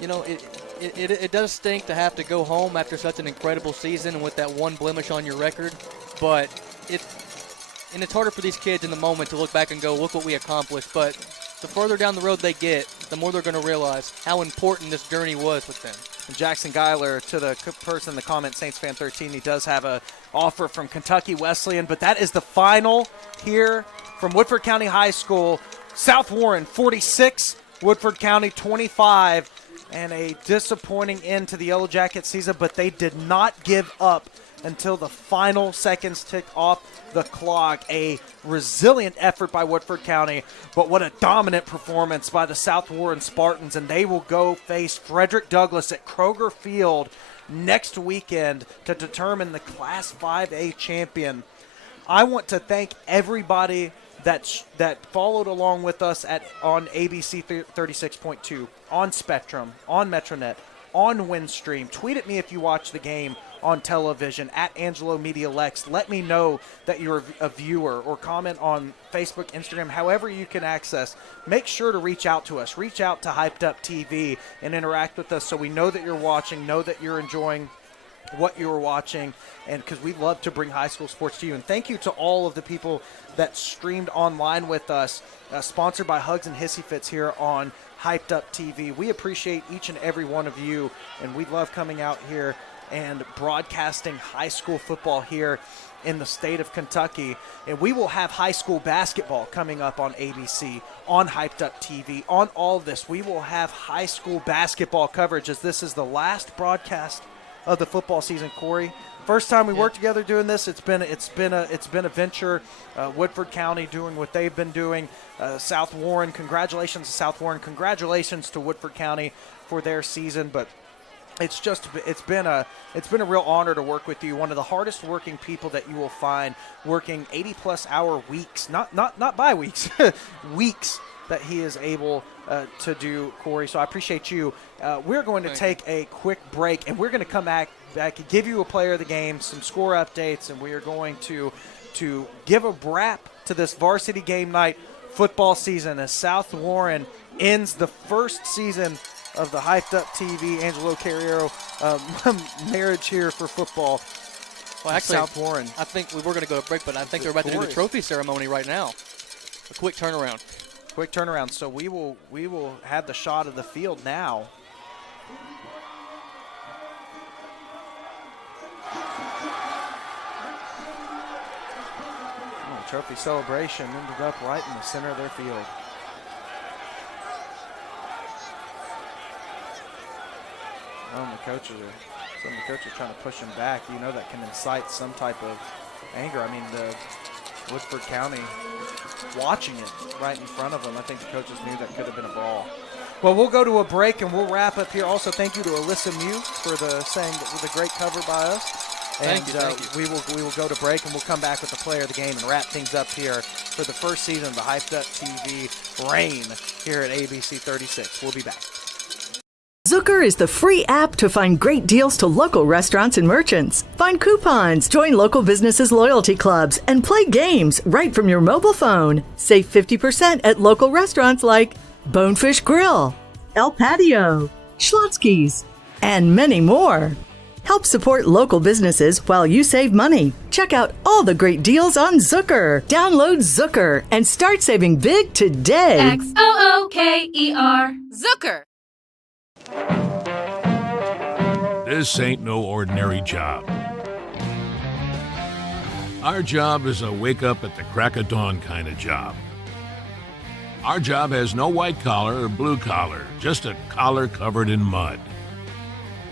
you know, it does stink to have to go home after such an incredible season and with that one blemish on your record. But it's harder for these kids in the moment to look back and go, look what we accomplished. But the further down the road they get, the more they're going to realize how important this journey was with them. And Jackson Geiler, to the person in the comment, Saints Fan 13, he does have an offer from Kentucky Wesleyan. But that is the final here from Woodford County High School. South Warren 46, Woodford County 25. And a disappointing end to the Yellow Jacket season, but they did not give up until the final seconds ticked off the clock. A resilient effort by Woodford County, but what a dominant performance by the South Warren Spartans, and they will go face Frederick Douglass at Kroger Field next weekend to determine the Class 5A champion. I want to thank everybody that followed along with us on ABC 36.2, on Spectrum, on Metronet, on Windstream. Tweet at me if you watch the game on television, at Angelo Media Lex. Let me know that you're a viewer, or comment on Facebook, Instagram, however you can access. Make sure to reach out to us. Reach out to Hyped Up TV and interact with us so we know that you're watching, know that you're enjoying what you're watching, and because we love to bring high school sports to you. And thank you to all of the people that streamed online with us, sponsored by Hugs and Hissy Fits here on Hyped Up TV. We appreciate each and every one of you, and we love coming out here and broadcasting high school football here in the state of Kentucky. And we will have high school basketball coming up on ABC, on Hyped Up TV, on all of this. We will have high school basketball coverage, as this is the last broadcast of the football season. Corey, first time we worked together doing this. It's been a venture. Woodford County doing what they've been doing. South Warren, congratulations to South Warren. Congratulations to Woodford County for their season. But it's been a real honor to work with you. One of the hardest working people that you will find, working 80+ hour weeks, not bye weeks, weeks that he is able to do, Corey. So I appreciate you. We're going to take a quick break, and we're going to come back and give you a player of the game, some score updates, and we are going to give a wrap to this varsity game night football season as South Warren ends the first season of the Hyped Up TV Angelo Carriero marriage here for football. Well, actually, South Warren. I think we were going to go to break, but I think they're about to do the trophy ceremony right now. A quick turnaround. Quick turnaround. So we will have the shot of the field now. Trophy celebration ended up right in the center of their field. Some of the coaches are trying to push him back. You know that can incite some type of anger. I mean, the Woodford County watching it right in front of them. I think the coaches knew that could have been a brawl. Well, we'll go to a break and we'll wrap up here. Also, thank you to Alyssa Mew for the great cover by us. Thank you. We will go to break, and we'll come back with the player of the game and wrap things up here for the first season of the Hyped Up TV reign here at ABC 36. We'll be back. Zucker is the free app to find great deals to local restaurants and merchants. Find coupons, join local businesses' loyalty clubs, and play games right from your mobile phone. Save 50% at local restaurants like Bonefish Grill, El Patio, Schlotsky's, and many more. Help support local businesses while you save money. Check out all the great deals on Zucker. Download Zucker and start saving big today. XOOKER. Zucker. This ain't no ordinary job. Our job is a wake up at the crack of dawn kind of job. Our job has no white collar or blue collar, just a collar covered in mud.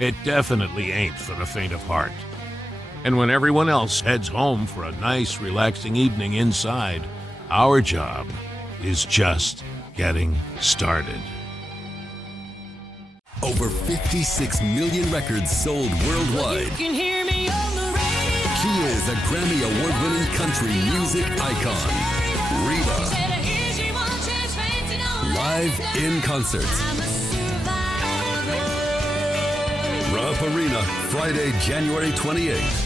It definitely ain't for the faint of heart. And when everyone else heads home for a nice, relaxing evening inside, our job is just getting started. Over 56 million records sold worldwide. You can hear me on the radio. She is a Grammy Award-winning country music icon, Reba. Live in concert. Rupp Arena, Friday, January 28th.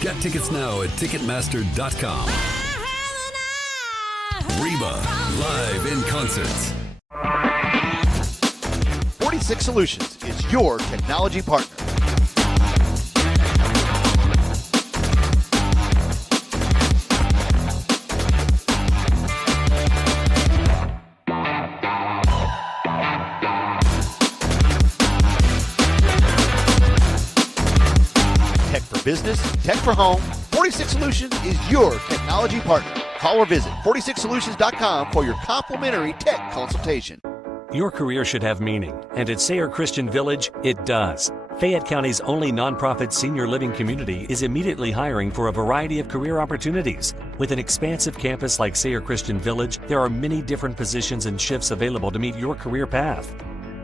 Get tickets now at Ticketmaster.com. Reba, live in concert. 46 Solutions is your technology partner. Tech for business, tech for home. 46 Solutions is your technology partner. Call or visit 46solutions.com for your complimentary tech consultation. Your career should have meaning, and at Sayre Christian Village, it does. Fayette County's only nonprofit senior living community is immediately hiring for a variety of career opportunities. With an expansive campus like Sayre Christian Village, there are many different positions and shifts available to meet your career path.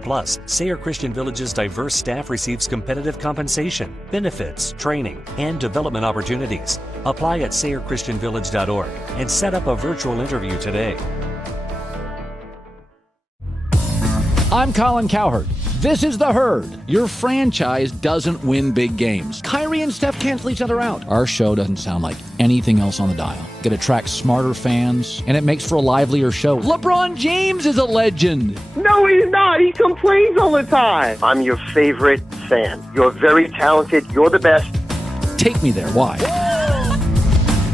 Plus, Sayre Christian Village's diverse staff receives competitive compensation, benefits, training, and development opportunities. Apply at SayreChristianVillage.org and set up a virtual interview today. I'm Colin Cowherd. This is The Herd. Your franchise doesn't win big games. Kyrie and Steph cancel each other out. Our show doesn't sound like anything else on the dial. It attracts smarter fans, and it makes for a livelier show. LeBron James is a legend. No, he's not. He complains all the time. I'm your favorite fan. You're very talented. You're the best. Take me there. Why?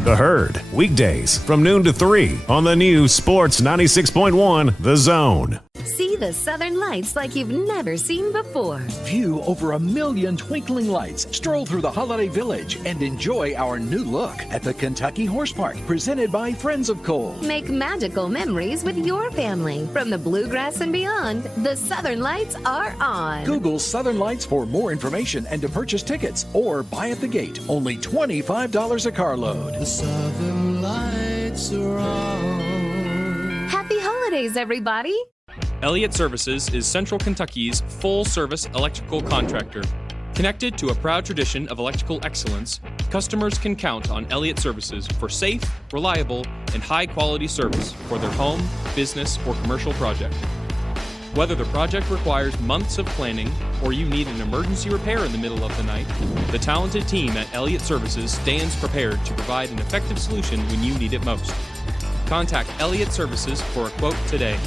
The Herd, weekdays from noon to 3 on the new Sports 96.1 The Zone. See the Southern Lights like you've never seen before. View over 1 million twinkling lights, stroll through the Holiday Village, and enjoy our new look at the Kentucky Horse Park, presented by Friends of Coal. Make magical memories with your family. From the bluegrass and beyond, the Southern Lights are on. Google Southern Lights for more information and to purchase tickets, or buy at the gate. Only $25 a carload. The Southern Lights are on. Happy holidays, everybody. Elliott Services is Central Kentucky's full-service electrical contractor. Connected to a proud tradition of electrical excellence, customers can count on Elliott Services for safe, reliable, and high-quality service for their home, business, or commercial project. Whether the project requires months of planning or you need an emergency repair in the middle of the night, the talented team at Elliott Services stands prepared to provide an effective solution when you need it most. Contact Elliott Services for a quote today.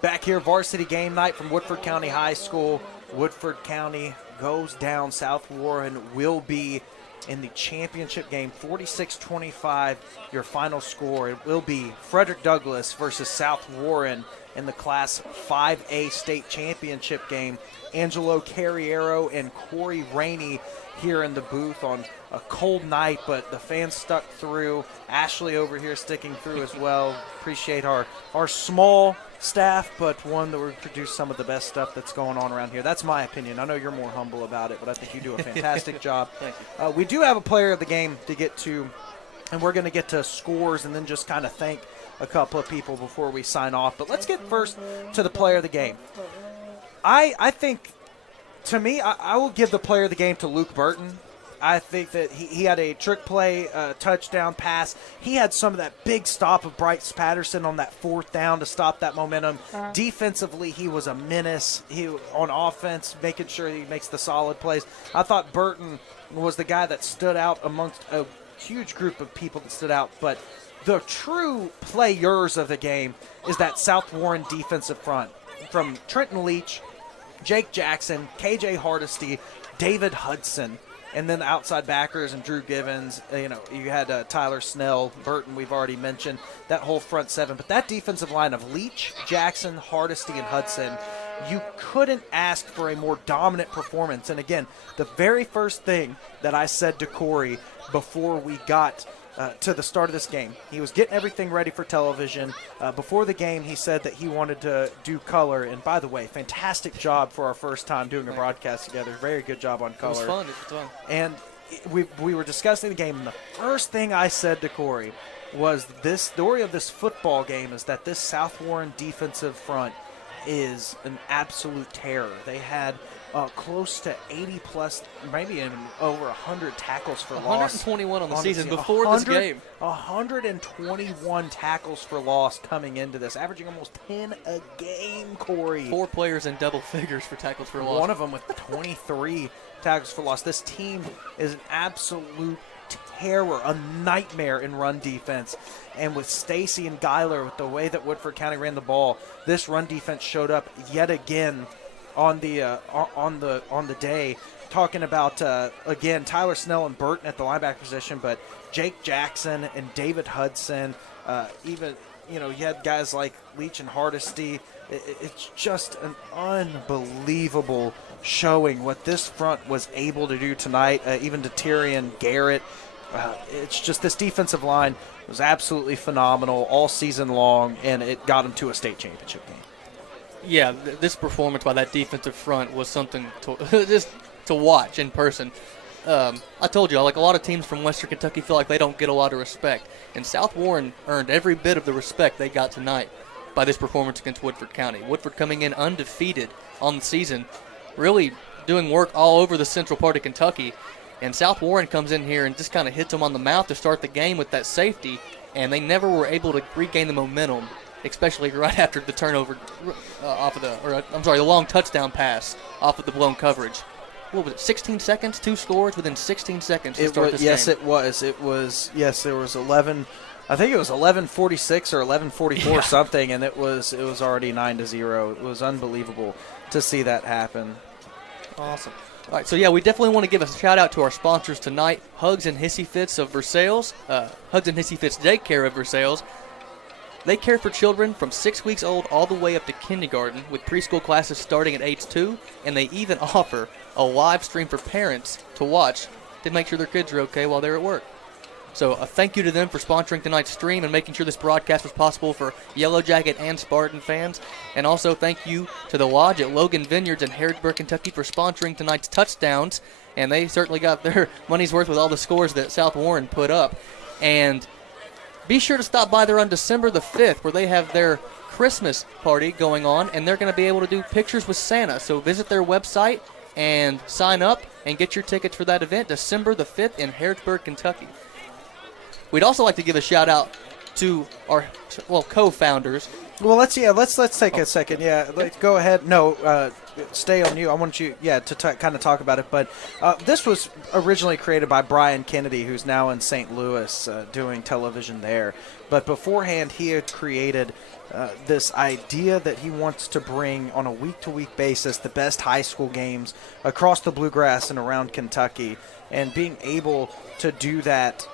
Back here, varsity game night from Woodford County High School. Woodford County goes down. South Warren will be in the championship game, 46-25, your final score. It will be Frederick Douglass versus South Warren in the Class 5A state championship game. Angelo Carriero and Corey Rainey here in the booth on a cold night, but the fans stuck through. Ashley over here sticking through as well. Appreciate our small staff, but one that will produce some of the best stuff that's going on around here. That's my opinion. I know you're more humble about it, but I think you do a fantastic job. Thank you. We do have a player of the game to get to, and we're going to get to scores and then just kind of thank a couple of people before we sign off. But let's get first to the player of the game. I think, to me, I will give the player of the game to Luke Burton. I think that he had a trick play, touchdown pass. He had some of that big stop of Bryce Patterson on that fourth down to stop that momentum. Defensively, he was a menace. He on offense, making sure he makes the solid plays. I thought Burton was the guy that stood out amongst a huge group of people that stood out. But the true players of the game is that South Warren defensive front. From Trenton Leach, Jake Jackson, KJ Hardesty, David Hudson. And then the outside backers and Drew Givens, you had Tyler Snell, Burton, we've already mentioned, that whole front seven. But that defensive line of Leach, Jackson, Hardesty, and Hudson, you couldn't ask for a more dominant performance. And again, the very first thing that I said to Corey before we got to the start of this game, he was getting everything ready for television. Before the game, he said that he wanted to do color. And by the way, fantastic job for our first time doing a broadcast together. Very good job on color. It was fun. And we were discussing the game, and the first thing I said to Corey was this story of this football game is that this South Warren defensive front is an absolute terror. They had close to 80-plus, maybe even over 100 tackles for loss. 121 on the season before this game. 121 tackles for loss coming into this, averaging almost 10 a game, Corey. 4 players in double figures for tackles for loss. One of them with 23 tackles for loss. This team is an absolute terror, a nightmare in run defense. And with Stacy and Geiler, with the way that Woodford County ran the ball, this run defense showed up yet again on the day, talking about again Tyler Snell and Burton at the linebacker position, but Jake Jackson and David Hudson, even you had guys like Leach and Hardesty. It's just an unbelievable showing what this front was able to do tonight. Even to Tyrion Garrett, it's just this defensive line was absolutely phenomenal all season long, and it got them to a state championship game. Yeah, this performance by that defensive front was something to just to watch in person. I told you, like a lot of teams from Western Kentucky feel like they don't get a lot of respect, and South Warren earned every bit of the respect they got tonight by this performance against Woodford County. Woodford coming in undefeated on the season, really doing work all over the central part of Kentucky, and South Warren comes in here and just kind of hits them on the mouth to start the game with that safety, and they never were able to regain the momentum especially right after the turnover the long touchdown pass off of the blown coverage. What was it, 16 seconds? 2 scores within 16 seconds to start this game. Yes, it was. It was, yes, there was 11. I think it was 11:46 or 11:44 something, and it was already 9-0. It was unbelievable to see that happen. Awesome. All right, so we definitely want to give a shout out to our sponsors tonight, Hugs and Hissy Fits of Versailles, Hugs and Hissy Fits Daycare of Versailles. They care for children from 6 weeks old all the way up to kindergarten, with preschool classes starting at age 2, and they even offer a live stream for parents to watch to make sure their kids are okay while they're at work. So a thank you to them for sponsoring tonight's stream and making sure this broadcast was possible for Yellow Jacket and Spartan fans. And also thank you to the Lodge at Logan Vineyards in Harrodsburg, Kentucky for sponsoring tonight's touchdowns. And they certainly got their money's worth with all the scores that South Warren put up. And be sure to stop by there on December the 5th where they have their Christmas party going on, and they're going to be able to do pictures with Santa. So visit their website and sign up and get your tickets for that event, December the 5th in Harrodsburg, Kentucky. We'd also like to give a shout out to our co-founders. Well, let's take a second. Go ahead. No, stay on you. I want you to kind of talk about it. But this was originally created by Brian Kennedy, who's now in St. Louis doing television there. But beforehand, he had created this idea that he wants to bring on a week-to-week basis the best high school games across the Bluegrass and around Kentucky, and being able to do that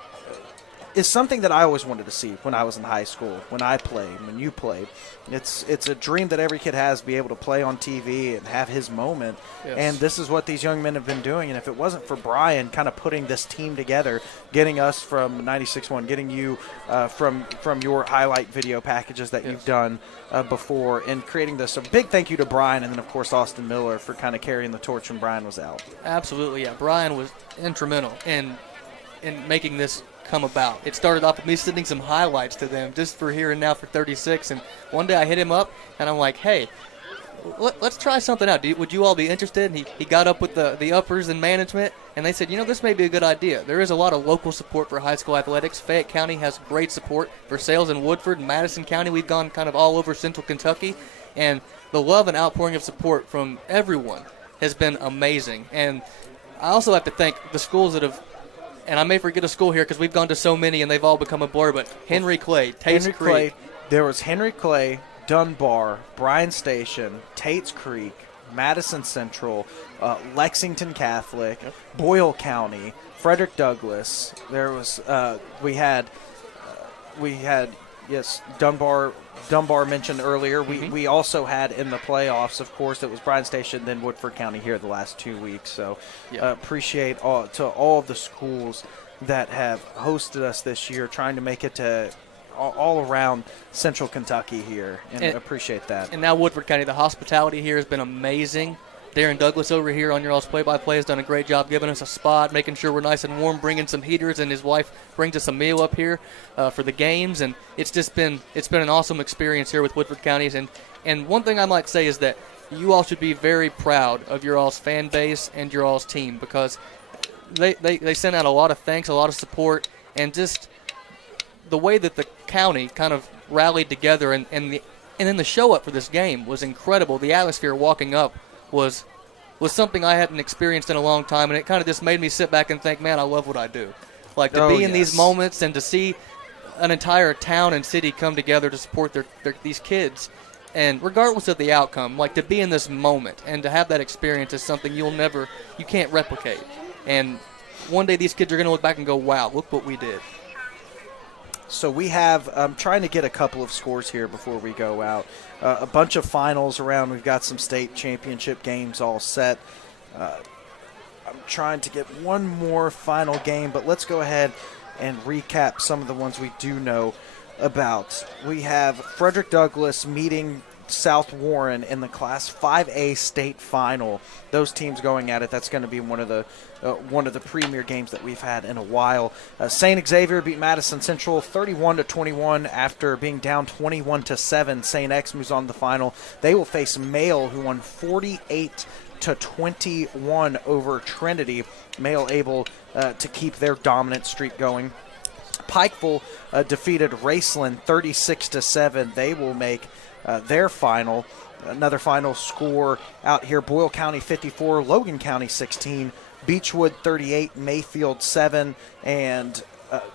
is something that I always wanted to see when I was in high school, when I played, when you played. It's a dream that every kid has, be able to play on TV and have his moment. Yes. And this is what these young men have been doing. And if it wasn't for Brian kind of putting this team together, getting us from 96.1, getting you from your highlight video packages that you've done before, and creating this, a big thank you to Brian, and then, of course, Austin Miller for kind of carrying the torch when Brian was out. Absolutely, yeah. Brian was instrumental in making this come about. It started off with me sending some highlights to them just for Here and Now for 36, and one day I hit him up and I'm like, hey, let's try something out. Would you all be interested? And he got up with the uppers and management, and they said, this may be a good idea. There is a lot of local support for high school athletics. Fayette County has great support for Versailles and Woodford and Madison County. We've gone kind of all over central Kentucky, and the love and outpouring of support from everyone has been amazing. And I also have to thank the schools that have, and I may forget a school here because we've gone to so many and they've all become a blur, but Henry Clay, Tate's Creek. There was Henry Clay, Dunbar, Bryan Station, Tate's Creek, Madison Central, Lexington Catholic, Boyle County, Frederick Douglass. There was we had Dunbar mentioned earlier. We also had in the playoffs, of course, it was Bryan Station, then Woodford County here the last 2 weeks. So appreciate all of the schools that have hosted us this year, trying to make it to all around central Kentucky here, and appreciate that. And now Woodford County, the hospitality here has been amazing. Darren Douglas over here on your all's play-by-play has done a great job giving us a spot, making sure we're nice and warm, bringing some heaters, and his wife brings us a meal up here for the games. And it's been an awesome experience here with Woodford Counties. And one thing I might say is that you all should be very proud of your all's fan base and your all's team, because they sent out a lot of thanks, a lot of support, and just the way that the county kind of rallied together and then the show up for this game was incredible. The atmosphere walking up was something I hadn't experienced in a long time, and it kind of just made me sit back and think, man, I love what I do. Like, to be in these moments and to see an entire town and city come together to support these kids, and regardless of the outcome, like, to be in this moment and to have that experience is something you can't replicate. And one day these kids are going to look back and go, wow, look what we did. So we have, I'm trying to get a couple of scores here before we go out. A bunch of finals around. We've got some state championship games all set. I'm trying to get one more final game, but let's go ahead and recap some of the ones we do know about. We have Frederick Douglass meeting South Warren in the Class 5A state final. Those teams going at it. That's going to be one of the premier games that we've had in a while. St. Xavier beat Madison Central 31-21 after being down 21-7. St. X moves on to the final. They will face Mail, who won 48-21 over Trinity. Mail able to keep their dominant streak going. Pikeville defeated Raceland 36-7. They will make their final. Another final score out here: Boyle County 54, Logan County 16, Beechwood 38, Mayfield 7, and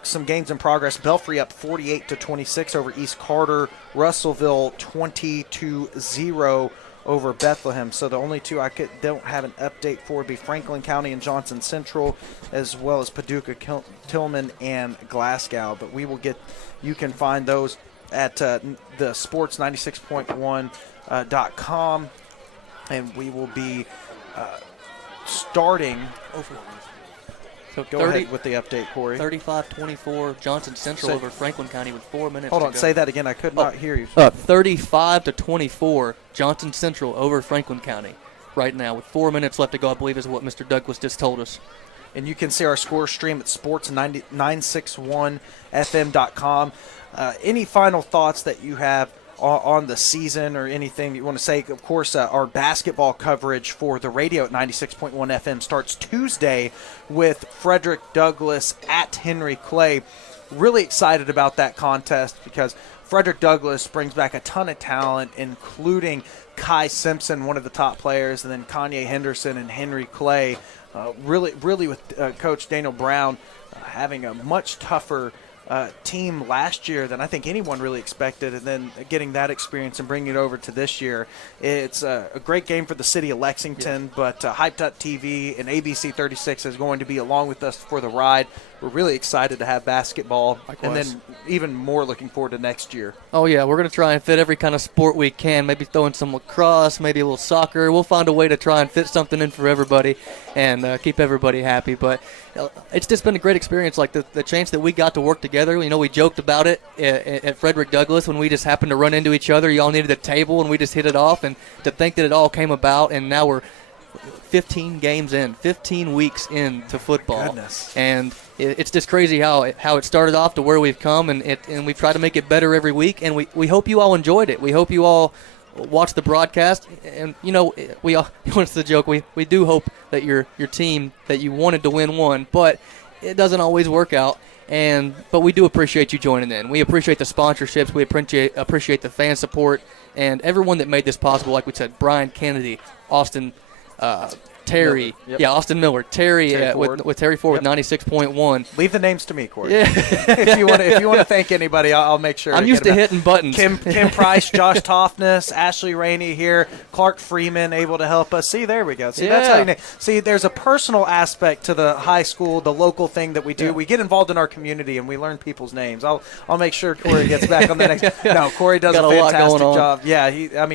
some games in progress. Belfry up 48-26 over East Carter. Russellville 20-0 over Bethlehem. So the only two I don't have an update for would be Franklin County and Johnson Central, as well as Paducah, Tillman, and Glasgow. But we will you can find those at the sports96.1.com, and we will be starting over. So Go ahead with the update, Corey. 35-24 Johnson Central over Franklin County with 4 minutes Hold to on, go. say that again. I could not hear you. 35-24 Johnson Central over Franklin County right now with 4 minutes left to go, I believe is what Mr. Douglas just told us. And you can see our score stream at sports961fm.com. Any final thoughts that you have on the season or anything you want to say? Of course, our basketball coverage for the radio at 96.1 FM starts Tuesday with Frederick Douglass at Henry Clay. Really excited about that contest because Frederick Douglass brings back a ton of talent, including Kai Simpson, one of the top players, and then Kanye Henderson and Henry Clay. Really with Coach Daniel Brown having a much tougher team last year than I think anyone really expected, and then getting that experience and bringing it over to this year. It's a great game for the city of Lexington, but Hyped Up TV and ABC 36 is going to be along with us for the ride. We're really excited to have basketball. Likewise. And then even more looking forward to next year. Oh, yeah, we're going to try and fit every kind of sport we can, maybe throw in some lacrosse, maybe a little soccer. We'll find a way to try and fit something in for everybody and keep everybody happy. But it's just been a great experience, like the chance that we got to work together. You know, we joked about it at Frederick Douglass when we just happened to run into each other. You all needed a table, and we just hit it off. And to think that it all came about, and now we're 15 games in, 15 weeks into football. Goodness. And it's just crazy how it started off to where we've come, and we've tried to make it better every week, and we hope you all enjoyed it. We hope you all watched the broadcast, and, you know, we all, it's the joke, we do hope that your team that you wanted to win won, but it doesn't always work out. But we do appreciate you joining in. We appreciate the sponsorships. We appreciate the fan support and everyone that made this possible. Like we said, Brian Kennedy, Austin Terry, Yep. yeah, Austin Miller, Terry Ford. with Terry Ford Yep. with 96.1. Leave the names to me, Corey. Yeah. if you want to thank anybody, I'll make sure. I'm used to hitting buttons. Kim Price, Josh Toffness, Ashley Rainey here, Clark Freeman able to help us. See, there we go. See, that's how you name. See, there's a personal aspect to the high school, the local thing that we do. Yeah. We get involved in our community and we learn people's names. I'll make sure Corey gets back on the next. No, Corey does Got a a lot fantastic going on. job. Yeah,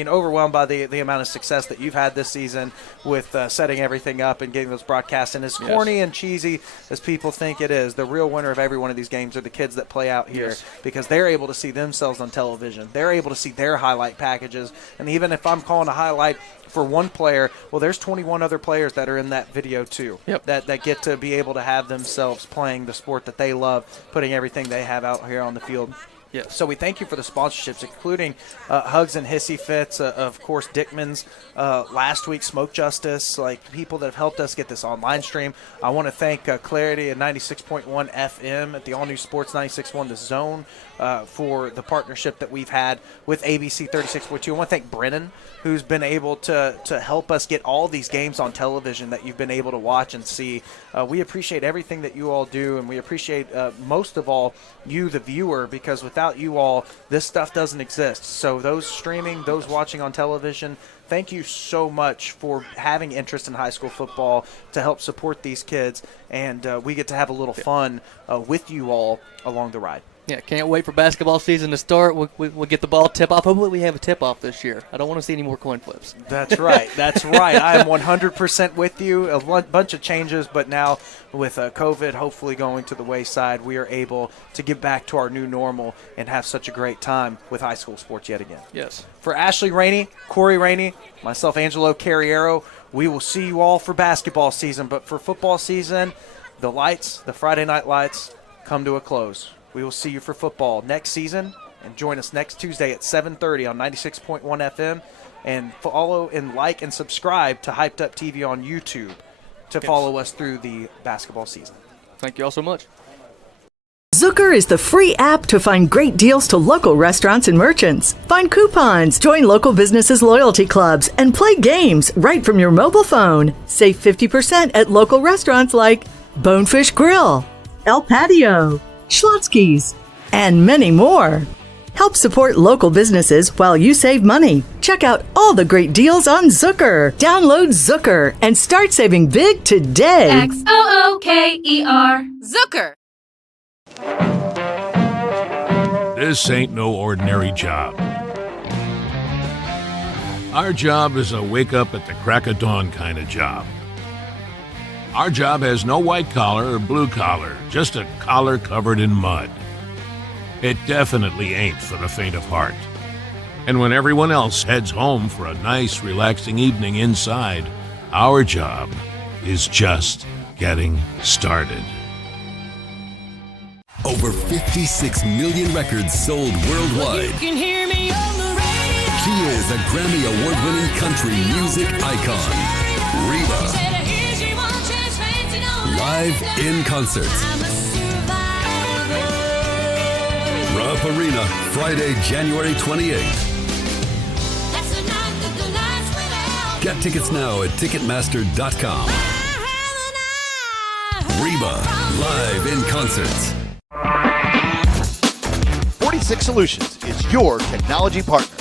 overwhelmed by the amount of success that you've had this season with setting everything up and getting those broadcasts. And as corny and cheesy as people think it is, the real winner of every one of these games are the kids that play out here because they're able to see themselves on television. They're able to see their highlight packages. And even if I'm calling a highlight for one player, well, there's 21 other players that are in that video too that get to be able to have themselves playing the sport that they love, putting everything they have out here on the field. Yes. So we thank you for the sponsorships, including Hugs and Hissy Fits, of course, Dickman's, last week, Smoke Justice, like people that have helped us get this online stream. I want to thank Clarity and 96.1 FM at the all-new Sports 96.1 The Zone for the partnership that we've had with ABC 36.2. I want to thank Brennan, who's been able to help us get all these games on television that you've been able to watch and see. We appreciate everything that you all do, and we appreciate most of all you, the viewer, because without you all, this stuff doesn't exist. So those streaming, those watching on television, thank you so much for having interest in high school football to help support these kids, and we get to have a little fun with you all along the ride. Yeah, can't wait for basketball season to start. We'll get the ball tip-off. Hopefully we have a tip-off this year. I don't want to see any more coin flips. That's right. That's right. I am 100% with you. A bunch of changes, but now with COVID hopefully going to the wayside, we are able to get back to our new normal and have such a great time with high school sports yet again. Yes. For Ashley Rainey, Corey Rainey, myself, Angelo Carriero, we will see you all for basketball season. But for football season, the lights, the Friday night lights, come to a close. We will see you for football next season, and join us next Tuesday at 7:30 on 96.1 FM, and follow and like and subscribe to Hyped Up TV on YouTube to follow us through the basketball season. Thank you all so much. Zucker is the free app to find great deals to local restaurants and merchants. Find coupons, join local businesses' loyalty clubs, and play games right from your mobile phone. Save 50% at local restaurants like Bonefish Grill, El Patio, Schlotsky's, and many more. Help support local businesses while you save money. Check out all the great deals on Zucker. Download Zucker and start saving big today. XOOKER. Zucker. This ain't no ordinary job. Our job is a wake up at the crack of dawn kind of job. Our job has no white collar or blue collar, just a collar covered in mud. It definitely ain't for the faint of heart. And when everyone else heads home for a nice, relaxing evening inside, our job is just getting started. Over 56 million records sold worldwide. You can hear me on the radio. She is a Grammy Award-winning country music icon, Reba. Live in concert. Rupp Arena, Friday, January 28th. Get tickets now at Ticketmaster.com. Reba, live in concert. 46 Solutions is your technology partner.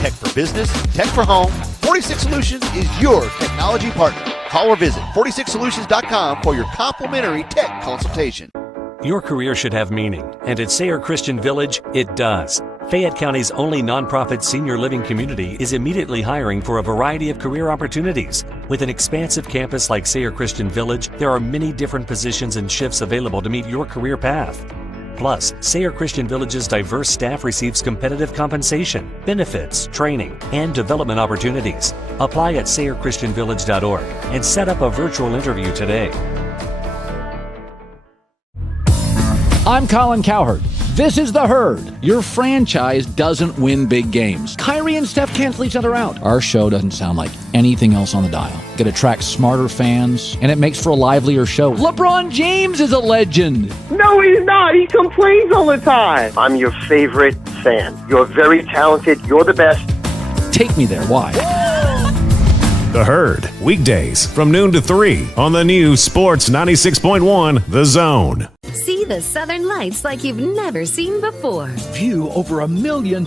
Tech for business, tech for home. 46 Solutions is your technology partner. Call or visit 46solutions.com for your complimentary tech consultation. Your career should have meaning, and at Sayre Christian Village, it does. Fayette County's only nonprofit senior living community is immediately hiring for a variety of career opportunities. With an expansive campus like Sayre Christian Village, there are many different positions and shifts available to meet your career path. Plus, Sayre Christian Village's diverse staff receives competitive compensation, benefits, training, and development opportunities. Apply at SayreChristianVillage.org and set up a virtual interview today. I'm Colin Cowherd. This is The Herd. Your franchise doesn't win big games. Kyrie and Steph cancel each other out. Our show doesn't sound like anything else on the dial. It attracts smarter fans, and it makes for a livelier show. LeBron James is a legend. No, he's not. He complains all the time. I'm your favorite fan. You're very talented. You're the best. Take me there. Why? The Herd, weekdays from noon to 3 on the new Sports 96.1 The Zone. See the Southern Lights like you've never seen before. View over 1 million